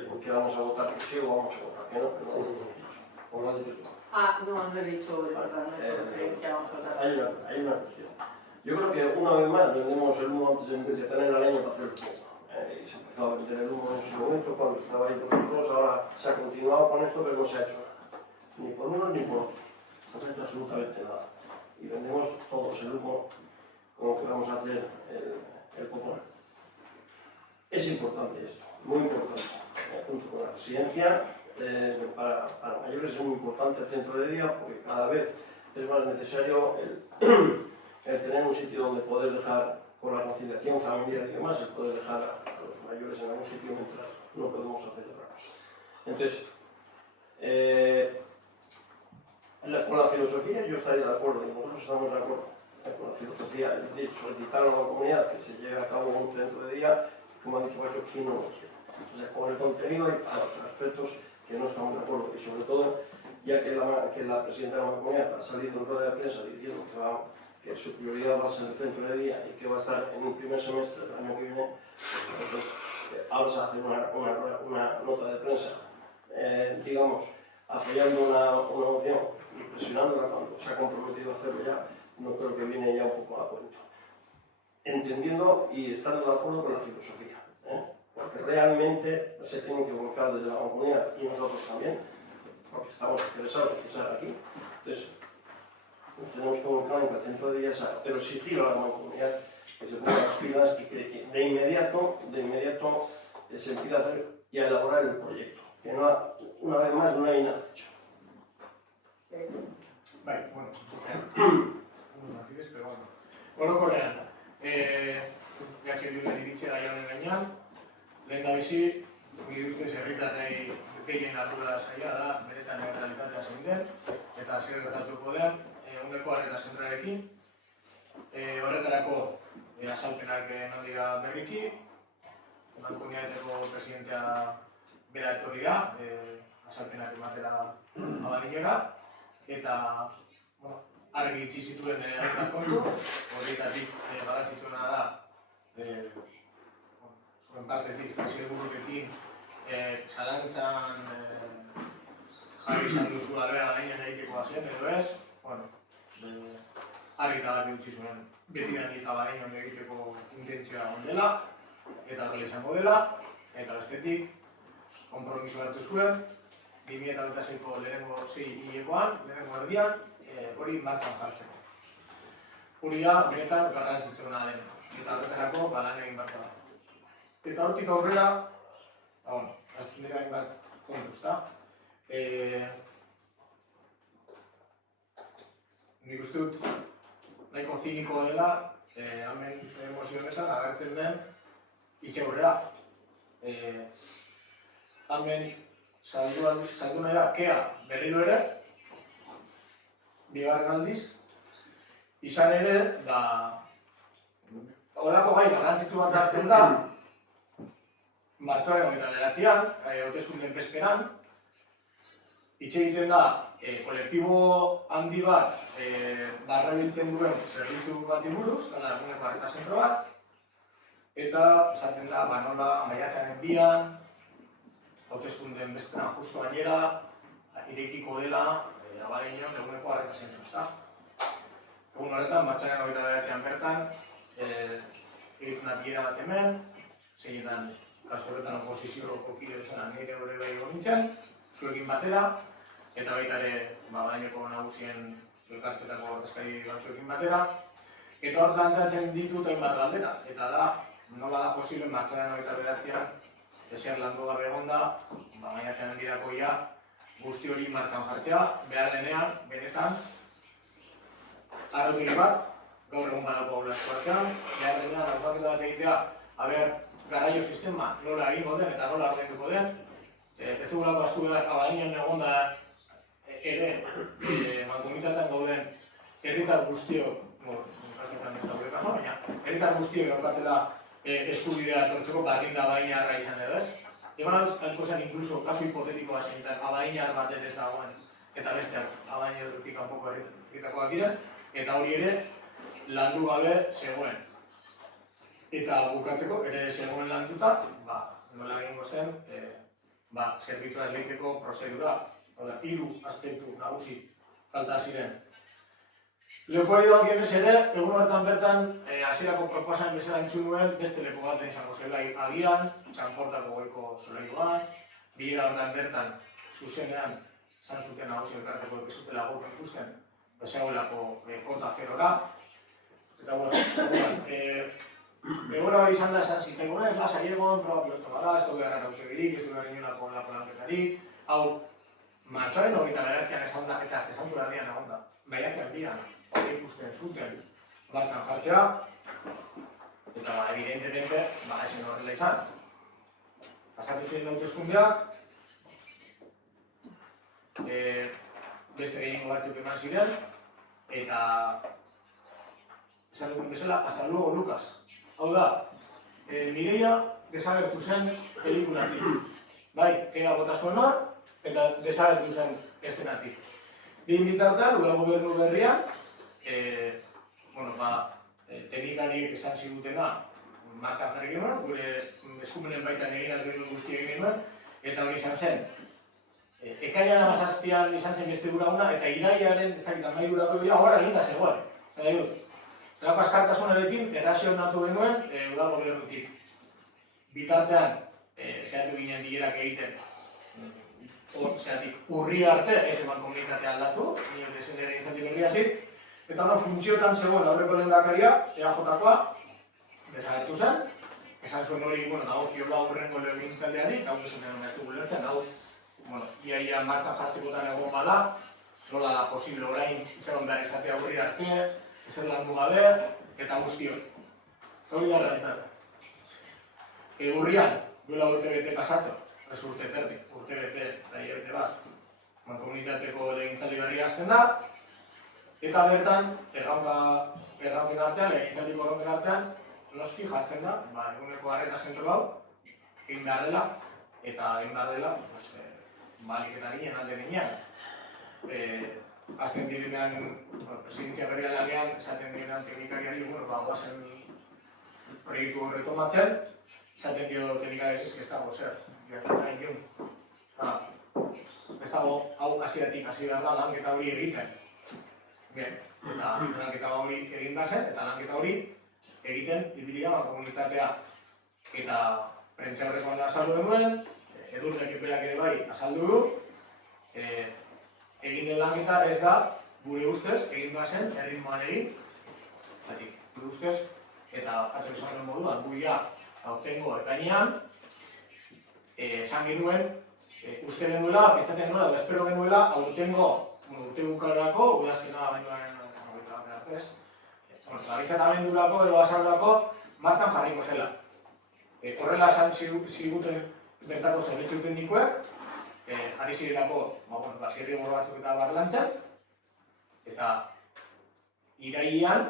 por qué vamos a votar que sí o vamos a votar que no, pero no lo hemos dicho. ¿O lo has dicho tú? No he dicho, de verdad, no he hecho referencia, vamos a votar. Hay una cuestión. Yo creo que una vez más vendemos el humo antes de tener la leña para hacer el fuego. Y se empezó a vender el humo en su momento cuando estaba ahí vosotros, ahora se ha continuado con esto, pero no se ha hecho nada. Ni por unos ni por otros. No se ha hecho absolutamente nada. Y vendemos todos el humo como que vamos a hacer el popular. Es importante esto, muy importante. Junto con la residencia, para mayores es muy importante el centro de día porque cada vez es más necesario el tener un sitio donde poder dejar, con la conciliación familiar y demás, el poder dejar a los mayores en algún sitio mientras no podemos hacer otra cosa. Entonces, con la filosofía yo estaría de acuerdo y nosotros estamos de acuerdo con la filosofía, es decir, solicitar a la comunidad que se lleve a cabo un centro de día, como ha dicho Pacho, ¿quién no lo quiere? O sea, con el contenido y a los aspectos que no estamos de acuerdo y sobre todo, ya que la presidenta de la comunidad ha salido en rueda de prensa diciendo que su prioridad va a ser el centro de día y que va a estar en un primer semestre del año que viene, pues ahora se hace una nota de prensa, digamos, apoyando una moción y presionándola cuando se ha comprometido a hacerlo ya, no creo que viene ya un poco a cuento. Entendiendo y estando de acuerdo con la filosofía, porque realmente se tienen que volcar desde la comunidad y nosotros también, porque estamos interesados en estar aquí. Entonces, nos tenemos que volcar en el centro de día, pero exigir a la comunidad que se ponga las pilas y que de inmediato se empiece a hacer y a elaborar el proyecto. Que no, una vez más no hay nada hecho. Bai, bueno, unos matices, pero bueno. Orokorrean, duen iritzia gai honen gainean, lehen da bizi, nire ustez herritarrei gehien ardura zaila da, benetan errealitatea zein den, eta zer gertatuko den, uneko arreta zentralekin. Horretarako azalpenak eman dira berriki, mankomunitateko presidentea bera etorri da, azalpenak ematera abadinera, eta argi itxi zituen hainbat kontu, horietatik garrantzitsuena da zuen partetik, estazio burukekin zalantzan jarri izan duzu arbea gainean egitekoa zen, edo ez, argi eta garbi utzi zuen beti da eta Abadiñon egiteko intentzioa egon dela, eta horrela izango dela, eta bestetik konpromiso hartu zuen, 2026ko lehenengo 6 hilekoan, lehenengo erdian, hori martxan jartzeko. Hori da, benetan, garrantzitsuena dena, eta horretarako lan egin behar da. Eta hortik aurrera, azten dira egin bat kontu, ezta? Nik uste dut, nahiko ziniko dela, hemen emozio honetan agertzen den itxaurrea. Hemen saldu nahi da, kea berriro ere, bigarren aldiz, izan ere, horako gai garrantzitsu bat hartzen da, martxoaren 29an, hauteskunden bezperan, hitz egiten da, kolektibo handi bat barrabiltzen duen zerbitzu bat buruz, dela eguneko arreta zentro bat, eta esaten da, nola maiatzaren 2an, hauteskunden bezperan justu gainera, irekiko dela, Abadiñon eguneko arreta zentro, ezta? Egun horretan, martxoaren 29an bertan, egiten bilera bat hemen, zeinetan, kasu horretan oposizioko kide bezala nire hori bai nintzen, zuekin batera, eta baita ere Abadiñoko nagusien elkartetako ordezkari batzuekin batera, eta hor planteatzen ditut hainbat galdera, eta da, nola da posible martxoaren 29an ezer landu gabe egonda, maiatzaren birakoia guzti hori martxan jartzea, behar denean, benetan, arautegi bat, gaur egun badako aulaskoatzean, behar denean hausnarketa bat egitea, garraio sistema nola egingo den eta nola ordainduko den. Ez dugulako astu behar Abadiñon egonda ere mankomunitatean gauden herritar guztiok, kasuetan ez daude kaso, baina herritar guztiok daukatela eskubidea etortzeko bardin abadiñarra izan edo ez. Egon alko zen inkluso kasu hipotetikoa zeintan abadiñar bat ez dagoen eta besteak abadiñarretik kanpoko herritakoak diren, eta hori ere landu gabe zegoen. Eta bukatzeko ere zegoen landuta, nola egingo zen, zerbitzua esleitzeko prozedura, 3 aspektu nagusi falta ziren. Lekuari dagokienez ere, egun horretan bertan hasierako proposamen bezala entzun nuen beste leku baten izango zela agian, Txanportako goiko solairua, bilera horretan bertan zuzenean izan zuten nagusi elkarteko ez zutela guk ikusten, bezagoelako kota zerora. Eta egora hori izan da esan zitzaigun ez, lasai egon, proba piloto bada, ez dugu erran autegirik, ez dugu inolako lanketarik, hau martxoaren 29an esan da eta azte santu herrian egon da, maiatzean bian, hori ikusten zuten martxan jartzea, eta evidentemente, ezin horrela izan. Pasatu ziren hauteskundeak, beste gehiengo batzuk eman ziren, eta esan duen bezala, hasta luego Lucas. Hau da, Mireia desagertu zen pelikulatik. Bai, ega bota zuen hor, eta desagertu zen estenatik. Bien bitartean, udal gobernu berrian, teknikariek esan zigutena martxan jarri genuen, gure eskumenen baitan egin algenu guzti egin genuen, eta hori izan zen. Ekaian 17an izan zen beste gura eta iraiaren, ez dakit, 13 dira, hor eginda zegoen. Zena dut, zelako askartasunarekin errazionatu genuen udal gobernutik. Bitartean, zehatu ginen bilerak egiten, urri arte ez eman komunitatea aldatu, nire dezen ere intzatik berria zit, eta funtzioetan zegoen aurreko lehendakaria, EAJ-koa, desagertu zen, esan zuen hori, dagokiola aurrengo legegintzaldeari, eta hori zen ez dugu lertzen, iaia martxan jartzekotan egon bada, nola da posible orain itxaron behar izatea urri arte, ezer landu gabe, eta guztio. Hori da realitate. Urrian, duela urte-bete pasatzen, ez urte-terdi, urte-bete eta hilabete bat, komunitateko legintzaldi berria hasten da, eta bertan, errauken artean, legintzaldiko errauken artean, noski jartzen da, eguneko arreta zentro hau, egin behar dela, eta egin behar dela, baliketa ginen, alde ginean. Azten direnean, presidentzia berria lanean, esaten direnean teknikariari, guazen proiektu retomatzen, esaten dio teknikari ez dago zer, gatzen nahi diun. Ez dago, hau hasieratik hasi behar da lanketa hori egiten. Bien, eta lanketa hori egin da zen, eta lanketa hori egiten ibilia komunitatea. Eta prentsa horrekoan azaldu denuen, Edurnek eperak ere bai azaldu du, egin den lanketa ez da, gure ustez, egin da zen, erritmoan egin, gure ustez, eta atzak esan den moduan, guia aurtengo ekainean, esan genuen, uste genuela, pentsatzen genuela, edo espero genuela, aurtengo urte bukarako, udazkena abenduaren abendurako edo azarurako martxan jarriko zela. Horrela esan ziguten bertako zerbitzu teknikoek, ari zirelako zirrigor batzuk eta barlantzen, eta irailean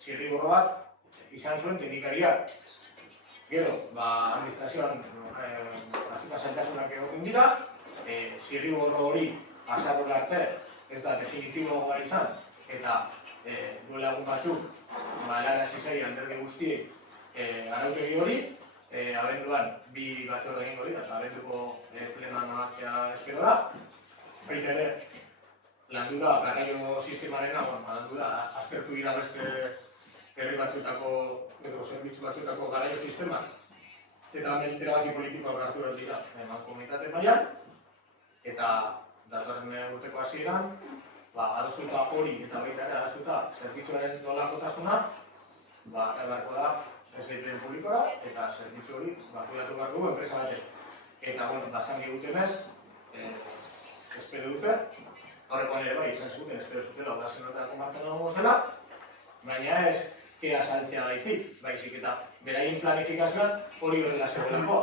zirrigor bat izan zuen teknikariak. Gero, administrazioan batzuka zailtasunak egoten dira, zirrigor hori azarrora arte ez da definitibo gara izan, eta duela egun batzuk, helarazi zaie alderdi guztiek arautegi hori, abenduan bi batzorde egingo dira, eta abenduko plenoan onartzea espero da. Baita ere, landu da, garraio sistemarena, landu da, aztertu dira beste herri batzuetako, edo zerbitzu batzuetako garraio sistemak, eta erabaki politikoak hartu behar dira, mankomunitate mailan, eta datorren urteko hasieran, adostuta hori eta baita ere adostuta zerbitzuaren nolakotasuna, ebarko da esleipen publikora, eta zerbitzu hori kudeatu behar dugu enpresa batek. Eta, esan digutenez, espero dute, horrekoan ere bai, izan zuten, espero zutela, udazken horretako martxan dago zela, baina ez kea saltzea gaitik, baizik eta beraien planifikazioan hori horrela zegoelako.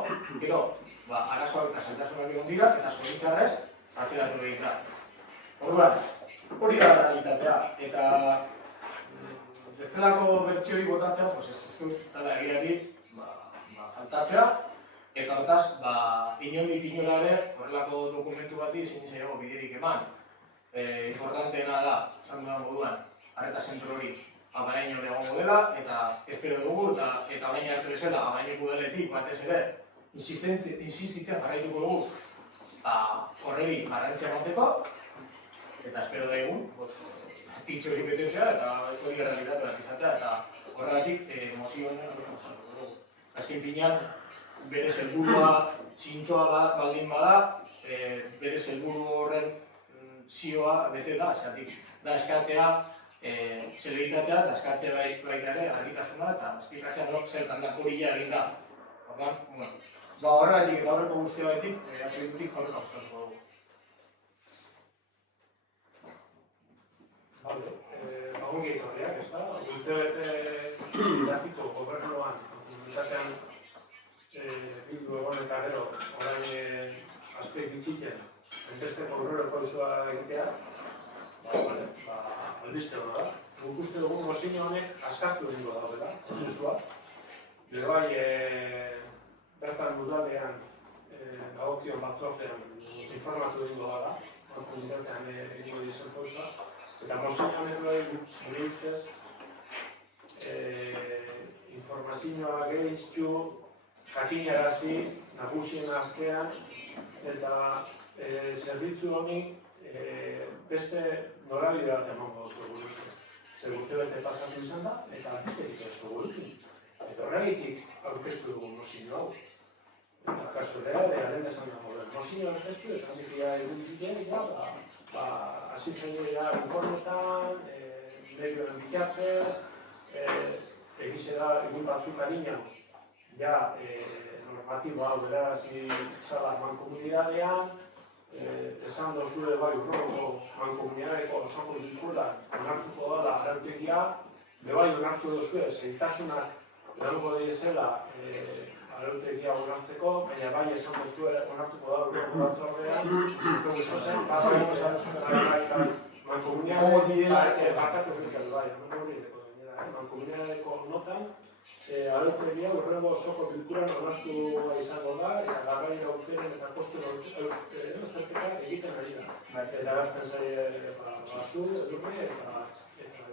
Gero, arazoak eta zailtasunak egon dira, eta zoritxarrez, atzeratu egin da. Orduan, hori da realitatea, eta bestelako bertsio hori botatzea, ez dut tala egiari faltatzea, eta hortaz, inondik inola ere, horrelako dokumentu bati ezin zailago biderik eman. Importanteena da, esan dudan moduan, arreta zentro hori Abaraino egongo dela, eta espero dugu, eta orain arte bezala, Abarainoko udaletik batez ere, insistitzen jarraituko dugu horreri garrantzia emateko, eta espero da egun, pitxo hori betetzea eta hori errealitate bat izatea, eta horregatik mozioen osatuko dugu. Azken finean, bere helburua txintxoa baldin bada, bere helburu horren zioa bete da, da eskatzea zeleritatea eta eskatzea baita ere argitasuna eta esplikatzea zertan da hori egin da. Horregatik eta horreko guztiagatik, atxegutik horreka ostatuko dugu. Ongi etorriak, ez da? Urtebete dafiko gobernuan, komunitatean bildu egon eta gero, orain azte bitxiken, enbeste kongroreko izua egitea, albiste hona da. Guk uste dugu mozino honek askartu egingo daudela, prozesua. Gero bai, bertan udalean, dagokion batzortean informatu egingo da, komunitatean egingo dizen pausa. Eta mozino honek gure ustez, informazioa gehiztu, jakinarazi, nagusien artean, eta zerbitzu honi beste norabide bat emango dut gure ustez. Zer urtebete pasatu izan da, eta artisterik ez dugu dukin. Eta horregitik aurkeztu dugu mozino hau. Eta kasu lehen esan dago den mozino aurkeztu, eta handikia egun diken, asitzen dira informetan, medioen bitartez, egize da egun batzuk arinan, normatibo hau berarazi zala mankomunidadean, esan dozue bai urroko mankomunidadeko osoko bilkuran onartuko dela arautegia, bai onartu dozue zeitasunak lango diezela arautegia onartzeko, baina bai esan dozue onartuko da urroko batzordean, mankomunidadeko notan, arautegia urrengo osoko bilkuran onartu izango da, eta garraio aukeren eta kostuen azterketa egiten ari da. Eta gartzen zaie Basu, Edurne eta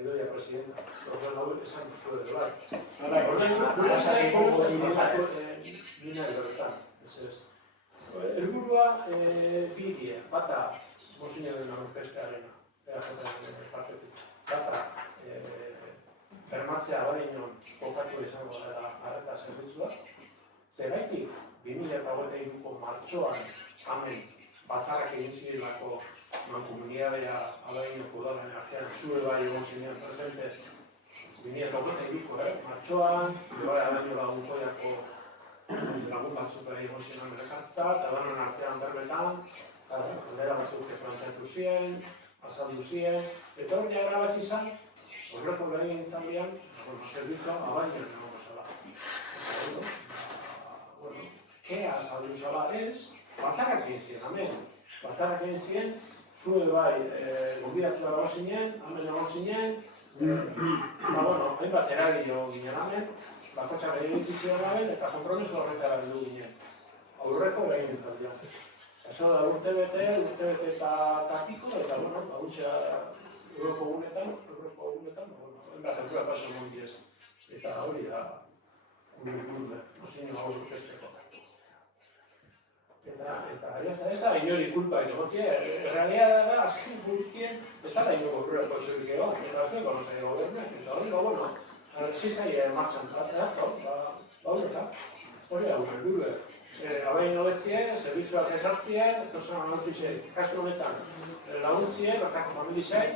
Idoia presidenta. Horren hau esan duzu edo bai. Horren esateko bina edoretan. Helburua bi die, bata mozinaren aurkeztearena. EAJaren partetik. Bata, bermatzea badinon jokatu izango dela arreta zerbitzua. Zergatik, 2023ko martxoan hemen batzarrak egin zirelako mankomunitatea abadinoko udalen artean zure bai egon zinean presente 2023ko, martxoan, bai abadino lagunkoiako lagun batzuk ere egon zinean berakarta, eta danon artean berbetan, aldera batzuk planteatu ziren, azaldu ziren, eta hori erabaki izan, horreko lehen gintzaldian, zerbitzua abadinoan egongo zela. Kea azaldu zela ez, batzarrak egin ziren, hemen. Batzarrak egin ziren, zure bai gonbidatua dago zinen, hemen dago zinen, hainbat eragile ginen hemen, bakotxak egin ziren hemen, eta kompromiso horretara du ginen. Aurreko egin gintzaldian zen. Eso da urtebete eta piko, eta gutxa Euroko gunetan, hainbat altura paso egon bidez. Eta hori da, nozino hau urtesteko. Eta ez da inori kulpa egokia, errealea da azken guztien ez da inoko aurrera posibilik egon, eta zueko no zaila gobernak, eta hori bueno, zizai martxan horrela, hori hau helburu. Abain hobetzie, zerbitzuak esartzie, persona nauzitze, kasu honetan laguntzie, bertako familizai,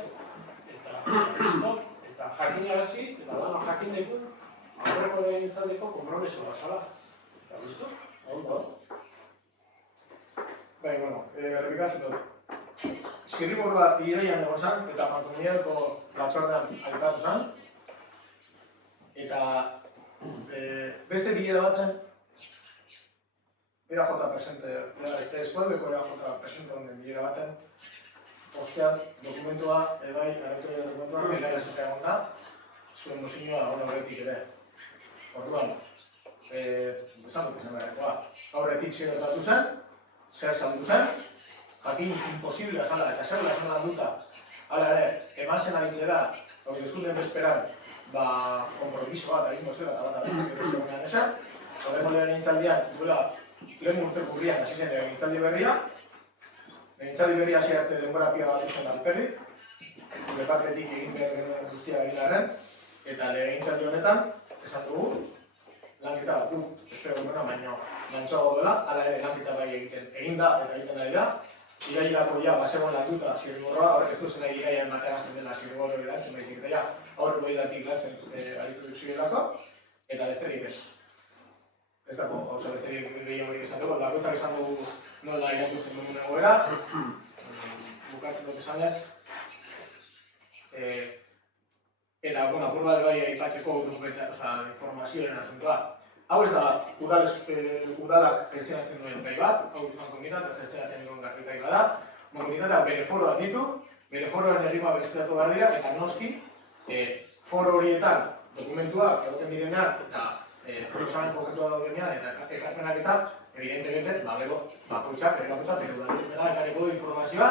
eta jakin arazi, eta dano jakin daikun, aurreko egin izaldeko kompromiso bazala. Eta listo, hau da. Bai, bueno, errepikatzen dut. Zirriborroa iraian egon zen, eta mankomunitateako batzordean aipatu zen. Eta beste bilera baten, EAJ presente, eskualdeko EAJ presente honen bilera baten, ostean dokumentua, bai, arautoia dokumentua, bela esatea egon da, zuen mozinoa horretik ere. Orduan, esan dut izan beharrekoa, aurretik zertatu zen, zer saldu zen, jakin imposiblea zala eta zerla esan landuta, hala ere, eman zen aditzera, hau diskuten bezperan, kompromiso bat egingo zela eta bat abestek edo zegoenean esan, horreko legegintzaldian, duela, lehen urteko urrian hasi zen legegintzaldi berria, legegintzaldi berria hasi arte denbora pila bat izan alperrik, gure partetik egin behar genuen guztia egin arren, eta legegintzaldi honetan, esan dugu, lanketa bat du, espero duguna, baina mantxoago dela, ala ere lanketa bai egin da eta egiten ari da. Irailako ja, basegoen landuta zirriborroa, horrek ez duzen nahi irailan batean azten dela zirriborro hori lantzen, baizik eta ja, aurreko edatik lantzen aritu duzioelako, eta besterik ez. Ez dago, gauza besterik gehiago hori esan dugu, laguntzak esan dugu nola irakurtzen dugun egoera, bukatzen dut esanez. Eta, bueno, apur bat bai aipatzeko informazioaren asuntoa. Hau ez da, udalak gestionatzen duen gai bat, hau mankomunitatea gestionatzen duen gai bat da. Mankomunitatea bere foroak ditu, bere foroaren erritmoa berezkatu behar dira, eta noski, foro horietan dokumentuak egoten direnean, eta proposamen konkretua daudenean, eta ekarpenak eta, evidentemente, bero, bakoitzak, bere udalezetara ekarriko du informazioa,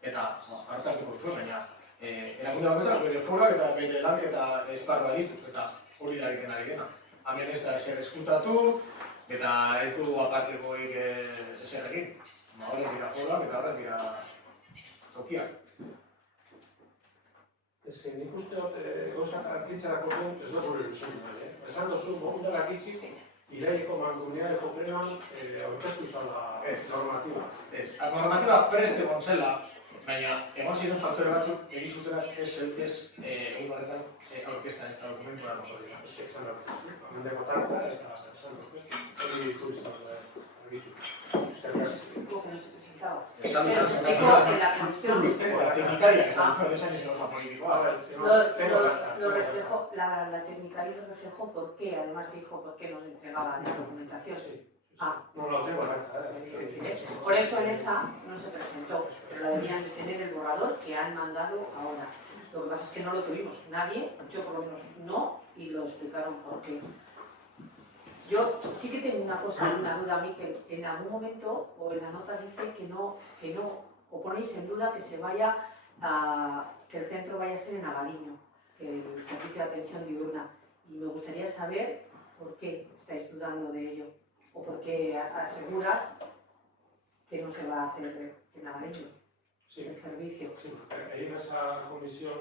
eta hartatuko zuen, baina erakunde bakoitzak bere foroak eta bere lan eta esparroa ditu, eta hori da egiten ari dena. Hemen ez da eser eskutatu, eta ez dugu apartekoik eser egin. Horrek dira foroak eta horrek dira tokiak. Ez que nik uste hor gauzak arkitzerako duen ez da gure ilusión nahi. Esan duzu, udalak itxik, iraiko mankomunitateko plenoan aurkeztu izala normatiba. Ez, normatiba preste egon zela, baina egon ziren faktore batzuk egin zutenak ez egun horretan aurkeztan ez da dokumentua notoria. Ez que esan aurkeztu, mendeko tarta eta esan aurkeztu. Hori turistak argitu. Como que no se presentaba. Estamos en la comisión. La tecnicaria que estamos en esa es una política. Lo reflejó, la tecnicaria lo reflejó porque, además dijo por qué nos entregaban la documentación. No lo tengo acá. Por eso en esa no se presentó, pero la debían de tener el borrador que han mandado ahora. Lo que pasa es que no lo tuvimos, nadie, yo por lo menos no, y lo explicaron por qué. Yo sí que tengo una duda a mí, que en algún momento, o en la nota dice que no, o ponéis en duda que se vaya que el centro vaya a ser en Abadiño, el servicio de atención diurna. Y me gustaría saber por qué estáis dudando de ello, o por qué aseguras que no se va a hacer en Abadiño. Sí. el servicio. Sí, ahí en esa comisión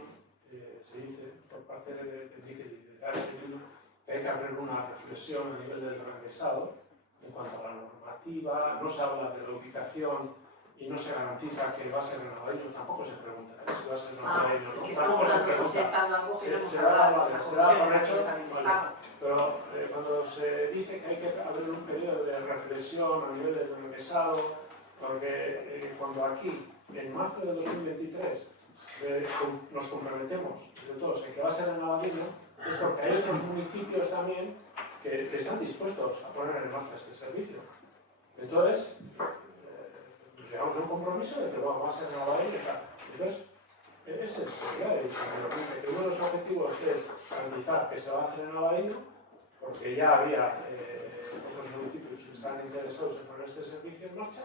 se dice por parte de Miquel y de Área Civil que hay que abrir una reflexión a nivel del regresado en cuanto a la normativa, no se habla de la ubicación y no se garantiza que va a ser en Navareño, tampoco se pregunta si va a ser en Navareño, Es que tampoco se estamos pregunta. presentando algo que no hemos Se hablado da de esa por comisión, hecho, también vale. está. Pero cuando se dice que hay que abrir un periodo de reflexión a nivel del regresado, porque cuando aquí, en marzo de 2023, nos comprometemos entre todos en que va a ser en Navareño, es porque hay otros municipios también que están dispuestos a poner en marcha este servicio. Entonces, pues llegamos a un compromiso de que va a ser en Navareño y tal. Entonces, ese es que uno de los objetivos es garantizar que se va a hacer en Navareño, porque ya había otros municipios que estaban interesados en poner este servicio en marcha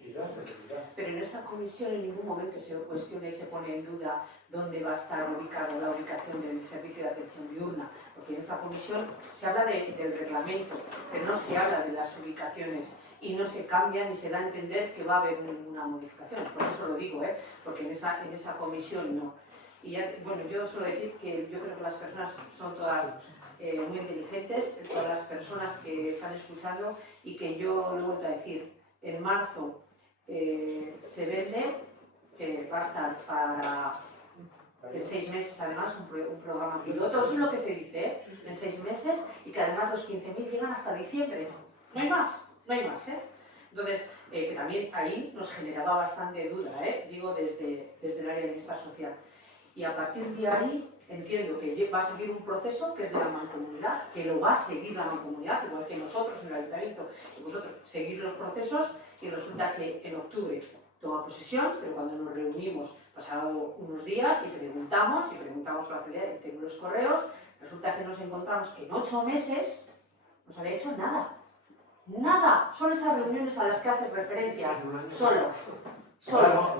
y dar celeridad. Pero en esa comisión en ningún momento se cuestiona y se pone en duda dónde va a estar ubicado la ubicación del servicio de atención diurna, porque en esa comisión se habla del reglamento, pero no se habla de las ubicaciones y no se cambia ni se da a entender que va a haber ninguna modificación. Por eso lo digo, porque en esa comisión no. Y ya, bueno, yo suelo decir que yo creo que las personas son todas muy inteligentes, todas las personas que están escuchando, y que yo lo he vuelto a decir, en marzo se vende, que va a estar para en 6 meses además un programa piloto, eso es lo que se dice, en 6 meses, y que además los 15.000 llegan hasta diciembre, no hay más, Entonces, que también ahí nos generaba bastante duda, digo desde el área de bienestar social. Y a partir de ahí entiendo que va a seguir un proceso que es de la mancomunidad, que lo va a seguir la mancomunidad, igual que nosotros en el ayuntamiento y vosotros, seguir los procesos, y resulta que en octubre toma posesión, pero cuando nos reunimos pasado unos días y preguntamos por la facilidad, y tengo los correos, resulta que nos encontramos que en 8 meses no se había hecho nada. Nada, son esas reuniones a las que haces referencia, solo.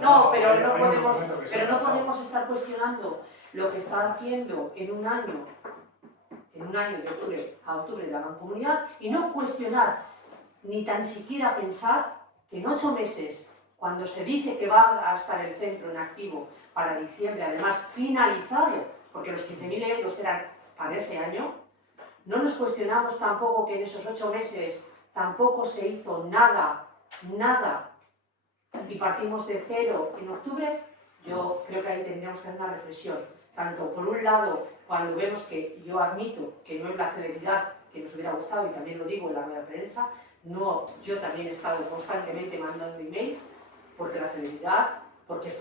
No, pero no podemos estar cuestionando lo que está haciendo en un año de octubre a octubre de la mancomunidad, y no cuestionar ni tan siquiera pensar que en 8 meses, cuando se dice que va a estar el centro en activo para diciembre, además finalizado, porque los 15.000 euros eran para ese año, no nos cuestionamos tampoco que en esos 8 meses tampoco se hizo nada, y partimos de cero en octubre. Yo creo que ahí tendríamos que hacer una reflexión, tanto por un lado, cuando vemos que yo admito que no es la celeridad que nos hubiera gustado, y también lo digo en la rueda de prensa, no, yo también he estado constantemente mandando emails, porque la celeridad, porque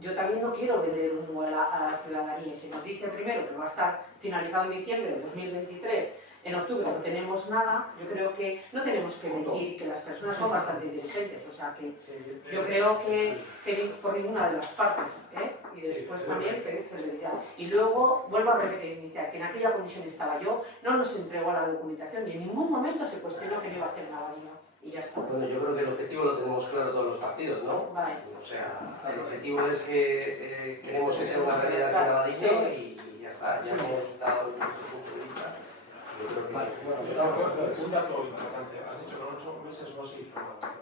yo también no quiero vender humo a la ciudadanía, y se nos dice primero que va a estar finalizado en diciembre de 2023, en octubre no tenemos nada. Yo creo que no tenemos que mentir, que las personas son bastante inteligentes, o sea que yo creo que por ninguna de las partes, y después también pedir celeridad. Y luego, vuelvo a repetir, iniciar, que en aquella comisión estaba yo, no nos entregó la documentación y en ningún momento se cuestionó que no iba a ser Navareño, y ya está. Bueno, yo creo que el objetivo lo tenemos claro todos los partidos, ¿no? Vale. O sea, el objetivo es que queremos que sea una realidad de Navareño y ya está, ya hemos dado nuestro punto de vista. Vale, Un dato importante, has dicho que en 8 meses no se hizo nada.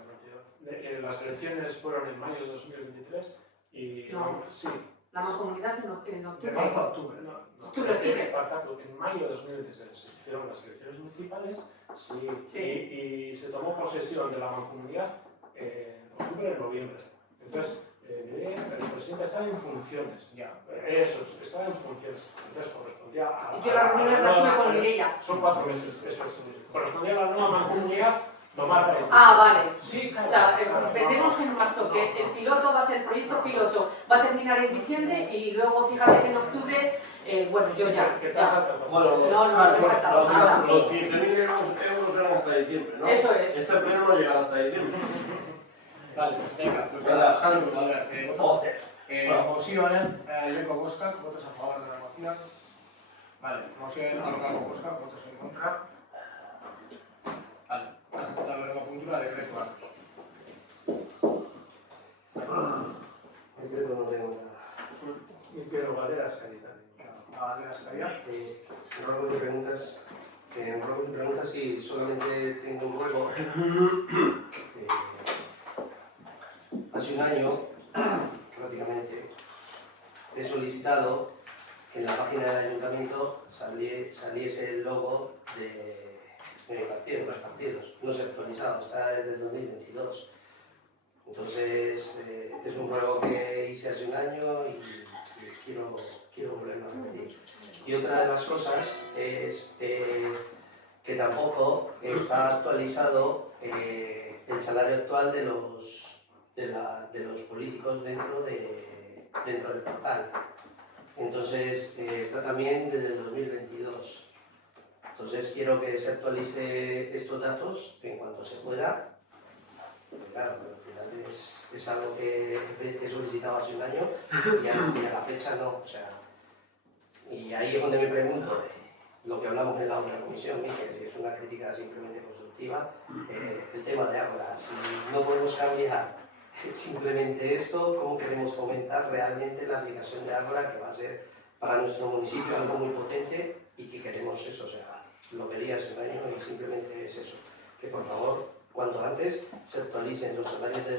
Las elecciones fueron en mayo de 2023 y No. sí. La mancomunidad en de octubre. marzo a octubre. Octubre. En mayo de 2023 se hicieron las elecciones municipales, sí, Sí. y se tomó posesión de la mancomunidad en octubre, noviembre. Entonces, el presidente estaba en funciones, ya. Eso, estaba en funciones. Entonces correspondía a... Yo las reuniones las tuve con Mireia. Son 4 meses, eso es. Correspondía a la nueva mancomunidad tomar la decisión. Ah, vale. Sí, O sea, vendemos en marzo que el piloto va a ser el proyecto piloto, va a terminar en diciembre, y luego fíjate que en octubre, bueno, yo ya. ¿Qué te has saltado? Bueno, No he saltado nada. los 15.000 euros eran hasta diciembre, ¿no? Eso es. Este pleno no llega hasta diciembre. Vale, venga, pues Venga. a ver, moción, Leco Bosca, votos a favor de la moción. Vale, moción Alcalde Bosca, votos en contra. Vale, vas a aceptar la nueva puntura de decreto A. Decreto no tengo nada. Mi Pedro Valera es sanitario. La bandera estaría. Ruego de preguntas y solamente tengo un ruego. Hace un año prácticamente, he solicitado que en la página del ayuntamiento saliese el logo de mi partido, los partidos. No se ha actualizado, está desde el 2022. Entonces, es un juego que hice hace un año y quiero volverlo a repetir. Y otra de las cosas es que tampoco está actualizado el salario actual de los políticos dentro del portal. Entonces, está también desde el 2022. Entonces, quiero que se actualice estos datos en cuanto se pueda. Porque, claro, pero al final es algo que he solicitado hace un año y a la fecha no. O sea, y ahí es donde me pregunto, lo que hablamos en la otra comisión, que es una crítica simplemente constructiva, el tema de Ágora. Si no podemos cambiar simplemente esto, ¿cómo queremos fomentar realmente la aplicación de Ágora, que va a ser para nuestro municipio algo muy potente y que queremos eso? O sea, lo quería hace un año y simplemente es eso. Que por favor, cuanto antes, se actualicen los salarios de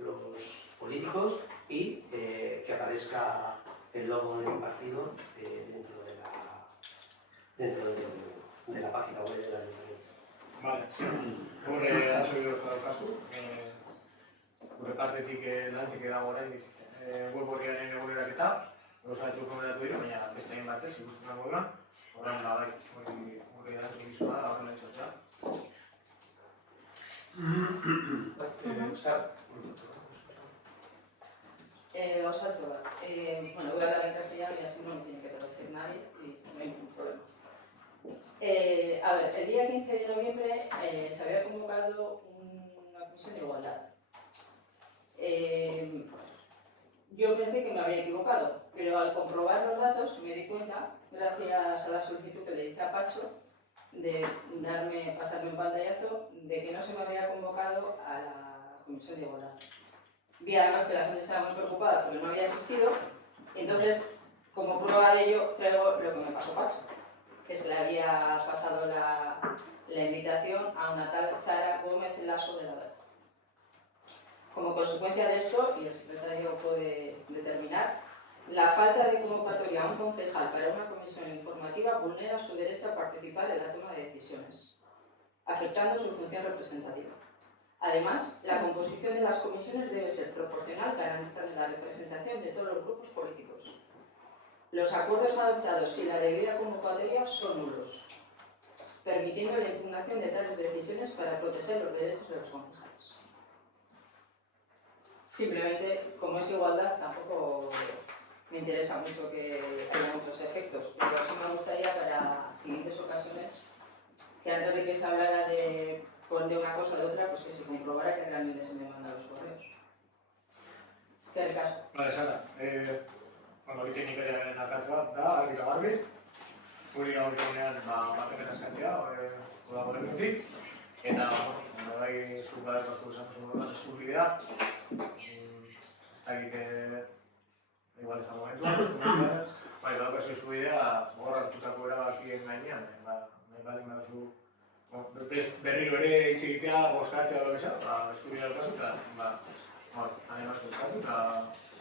los políticos y que aparezca el logo del partido dentro de la página web del ayuntamiento. Vale, gure asoio oso daukazu, gure partetik lantzik dago oraindik web horriaren eguneraketa, gauza batzuk komentatu dira, baina beste hain batez, ikusten dago duan, orain bai, gure erantzun gizua da, horren etxotza. Osatxo bat. Bueno, voy a hablar en castellano y así no me tiene que traducir nadie y no hay ningún problema. A ver, el día 15 de noviembre se había convocado una comisión de igualdad. Yo pensé que me había equivocado, pero al comprobar los datos me di cuenta, gracias a la solicitud que le hice a Pacho, de pasarme un pantallazo, de que no se me había convocado a la comisión de igualdad. Vi además que la gente estaba más preocupada porque no había asistido, entonces, como prueba de ello, traigo lo que me pasó Pacho, que se le había pasado la invitación a una tal Sara Gómez Lasso de la Vega. Como consecuencia de esto, y el secretario puede determinar, la falta de convocatoria a un concejal para una comisión informativa vulnera su derecho a participar en la toma de decisiones, afectando su función representativa. Además, la composición de las comisiones debe ser proporcional, garantizando la representación de todos los grupos políticos. Los acuerdos adoptados sin la debida convocatoria son nulos, permitiendo la impugnación de tales decisiones para proteger los derechos de los concejales. Simplemente, como es igualdad, tampoco me interesa mucho que haya muchos efectos, pero sí me gustaría para siguientes ocasiones que antes de que se hablara de una cosa o de otra, pues que se comprobara que realmente se me mandan los correos. ¿Qué caso? Vale, Sara, egiten ikarearen akatz bat da, argi eta garbi. Guri gaurkoenean batean eskatzea, kolaborementik. Eta, bai, zuk badeko zu esan zuen eskubidea. Ez dakit, igual ez da momentua. Bai, badaukazu eskubidea, gogorratutako erabakien gainean. Nahi baldin baduzu berriro ere hitz egitea, bozkatzea edo bezala, eskubidea daukazu, eta animazu eskatu, eta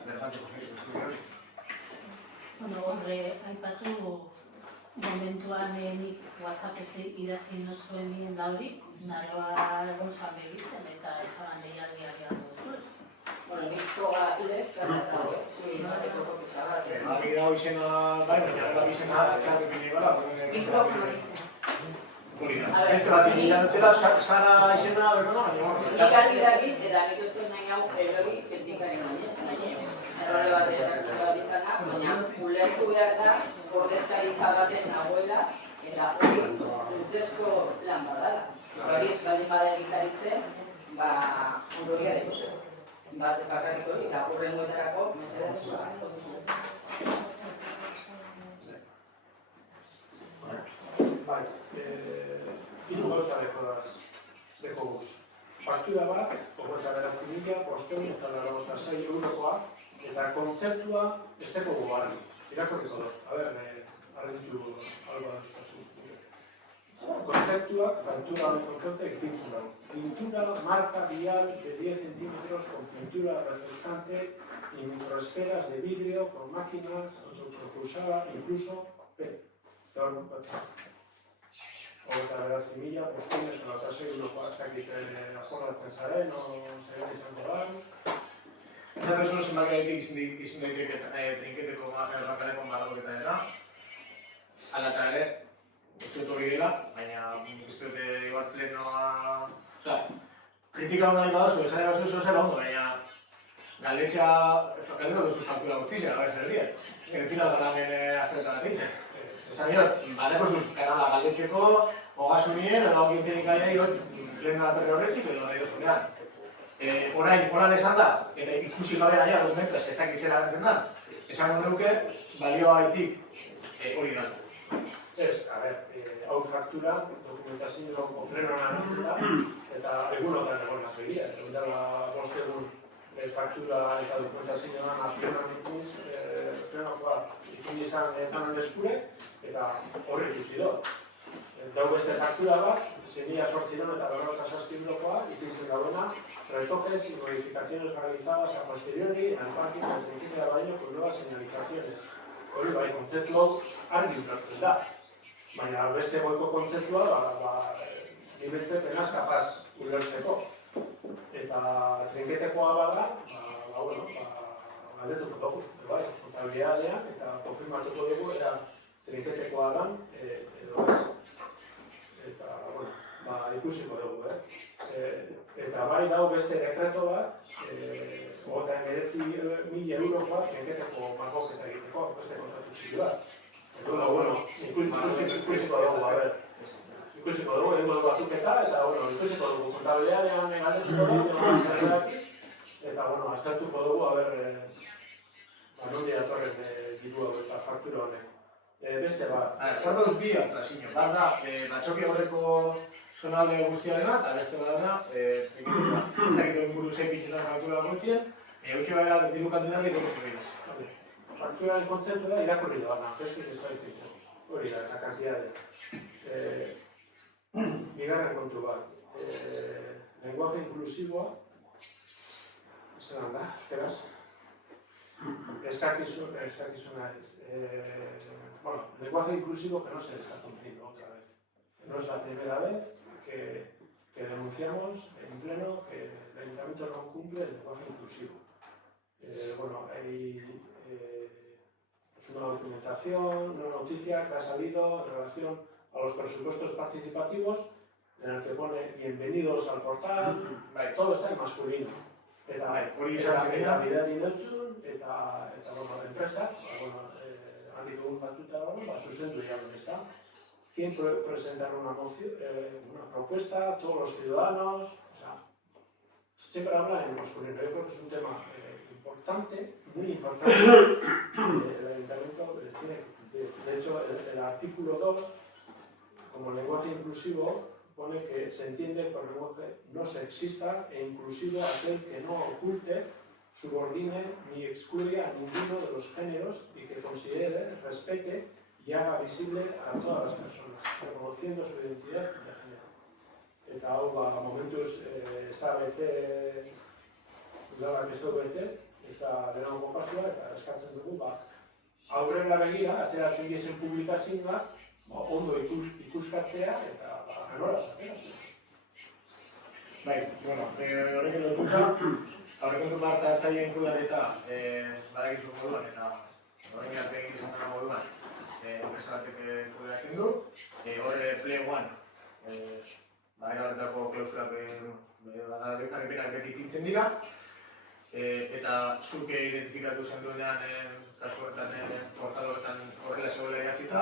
bertatuko zaizu eskubidea hori. Bueno, horre, aipatu momentuan nik WhatsApp idatzi nozuen bien da hori, naroa gauza begitzen eta ezaban deialdia behar dut. Bueno, nik froga idez, karatago, zuri bateko kopisa bat. Argi dago izena bai, baina gara izena txarrekin ibala. Mikrofono ditzen. Beste bat inilantzela, Sara izena dekona, baina Nik argi dakit, eta nik ez dut nahi hau erori kritikaren gainean. Errore bat izan da, baina ulertu behar da ordezkaritza baten nagoela eta hori utzesko lan badala. Hori ez baldin bada egitaritzen, ondoria dekuzu. Bat bakarrik hori, eta hurrengoetarako mesedez duzu. Bai, hiru gauza dekoguz. Faktura bat, 29.596 eurokoa, eta kontzeptua ez dekogu argi. Irakurriko dut, a ber, argitu algo da zutazu. Conceptuak, faktura honen kontzeptuak ipintzen dago. Pintura marca vial de 10 centímetros con pintura reflectante y microesferas de vidrio con máquinas autopropulsadas, incluso Hor batzak. Eta beratzi mila, postien eta batasei eurokoa ez dakit akordatzen zaren, zaren izango da. Eta persona zenbakiatik izin daiteke trinketeko bakaleko marroketa dena. Hala eta ere, utziotu girela, baina nik ez dute igual plenoa... Osa, kritika hona nahi badazu, esan ebazu eso zer ondo, baina galdetxa, galdetu duzu faktura guztizia, gara zer dien. Pina da lanen azteretan atintzen. Esan diot, bateko zuz kanala galdetxeko, hogasunien, edo gintenikaren irot, lehen aterre horretik edo nahi dozunean. Orain, horan esan da, eta ikusi gabe naia dokumentaz ez dakizera agertzen da, esango neuke, balioa gaitik hori da. Ez, a ber, hau faktura, dokumentazio dago frenoan analitzen da, eta egunotan egon nazegia. Egun dela bost egun faktura eta dokumentazioan azpionan ikuiz, frenokoa ipin izan kanon eskure, eta horre ikusi do. Dau beste faktura bat, 6.008 eta 97 eurokoa, ipintzen dauena, retoques y modificaciones realizadas a posteriori en el parking del edificio de baño con nuevas señalizaciones. Hori bai, kontzeptu hau argi ulertzen da. Baina beste goiko kontzeptua, ni bentzet enaz kapaz ulertzeko. Eta trinketekoa bada, galdetuko dugu, bai, kontabilidadean, eta konfirmatuko dugu, eta trinketekoa dan, edo ez. Eta, bueno, ikusiko dugu, Eta bai dago beste dekreto bat, 39.000 eurokoa trinketeko margoketa egiteko, beste kontratu txiki bat. Eta, bueno, ikusiko dugu, a ber. Ikusiko dugu, egingo dugu atuketa, eta, bueno, ikusiko dugu kontabilidadean galdetuko dugu, eta, bueno, aztertuko dugu, a ber, nondik datorren dirua eta faktura honek. Beste bat. Ordoz bi atrasinio. Bat da, batxoki horreko zonalde guztiarena, eta beste bat da, ez dakit inguru zeipitzetan faktura gutxien, eutxe bagera diru kantidatik horretu egin. Fakturaren kontzeptu da irakurri doana, beste ez da izitzen. Hori da, eta kantidade. Bigarren kontu bat. Lenguaje inklusiboa, zelan da, euskeraz? Eskakizuna ez. Bueno, lenguaje inclusivo que no se está cumpliendo otra vez. No es la primera vez que denunciamos en pleno que el Ayuntamiento no cumple el lenguaje inclusivo. Bueno, hay una documentación, una noticia que ha salido en relación a los presupuestos participativos en el que pone bienvenidos al portal, todo está en masculino. Eta bidari notzun, eta enpresak, handik dugun batzuta zuzendu diagon, ez da? ¿Quién presentar una propuesta? Todos los ciudadanos, o sea, siempre habla en masculino. Yo creo que es un tema importante, muy importante, el Ayuntamiento tiene. De hecho, el artículo 2, como lenguaje inclusivo, pone que se entiende por lenguaje no sexista e inclusivo aquel que no oculte, subordine ni excluya a ninguno de los géneros y que considere, respete y haga visible a todas las personas, reconociendo su identidad de género. Eta hau, momentuz, ez da bete, udalak ez du bete, eta lehenago kasua, eta eskatzen dugu, aurrera begira, ateratzen diezen publikazioak, ondo ikuskatzea eta nola zateratzea. Bai, bueno, horrekin lotuta, aurrekontu parte hartzaileen kudeaketa badakizu moduan eta horrekin arte egin izan dena moduan enpresa batek kudeatzen du. Horre pleguan, era horretako klausurak agerpenak beti ipintzen dira, eta zuke identifikatu zen duenean kasu horretan portal horretan horrela zegoela idatzita,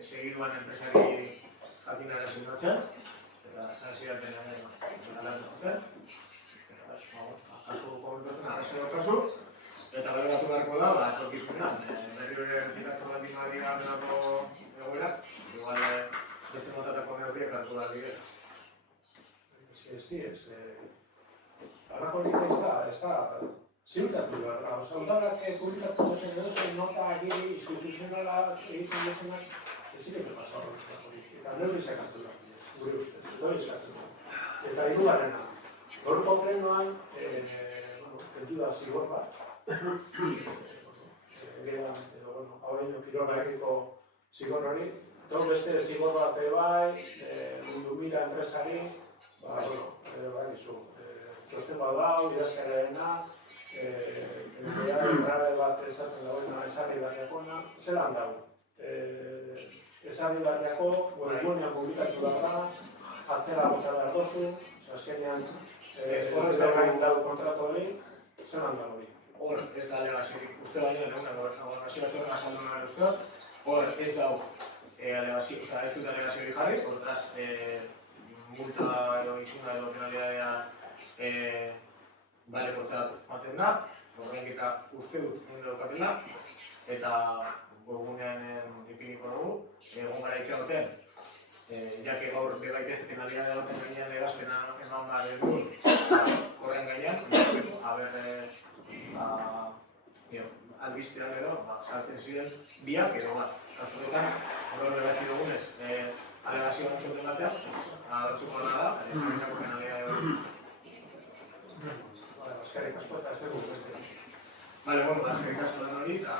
segiduan enpresari jakinarazi notzen, eta esan zidaten aldatu zuten. Kasu komentuten, arrazio kasu, eta berratu beharko da, etorkizunean. Berri errepikatzen bat dira denako egoerak, igual beste motatako neurriak hartu da dira. Sí, halako nik ez da ziurtatu behar da. Udarak publikatzen duzen edozein nota agiri instituzionalak egiten dezenak ez ziren pasa hori. Eta neurri sakatu da, gure ustez, hori eskatzen du. Eta hirugarrena, gaurko plenoan, kendu da zigor bat, haureino kirolakiko zigor hori, beste zigor bat bai, mundu mila enpresari, txosten bat dau, idazkarena, bat esaten dagoena, esarri barriakona, zelan dago. Esarri barriako, webgunean publikatu da, atzera bota behar dozu, azkenean, horrez da gain dago kontratu hori, zelan dago hori. Hor, ez da alegaziorik, uste baino, alegazio batzuk azaldu nahi uste, hor, ez dago alegazio, oza, ez dut alegaziorik jarri, hortaz, multa edo izuna edo penalidadea bale kontzat maten da, horrenketa uste dut egin daukatela, eta gogunean ipiniko dugu, egon gara itxagoten, jake gaur begaik ez penalidadea baten gainean egazpena eman behar dugun, horren gainean, albistean edo, sartzen ziren biak edo bat. Kasu honetan, hori begatzi dugunez, alegazio batzuten batean, agertuko da, jarritako penalidadea edo. Eskerrik asko eta ez dugu beste. Eskerrik asko den hori, eta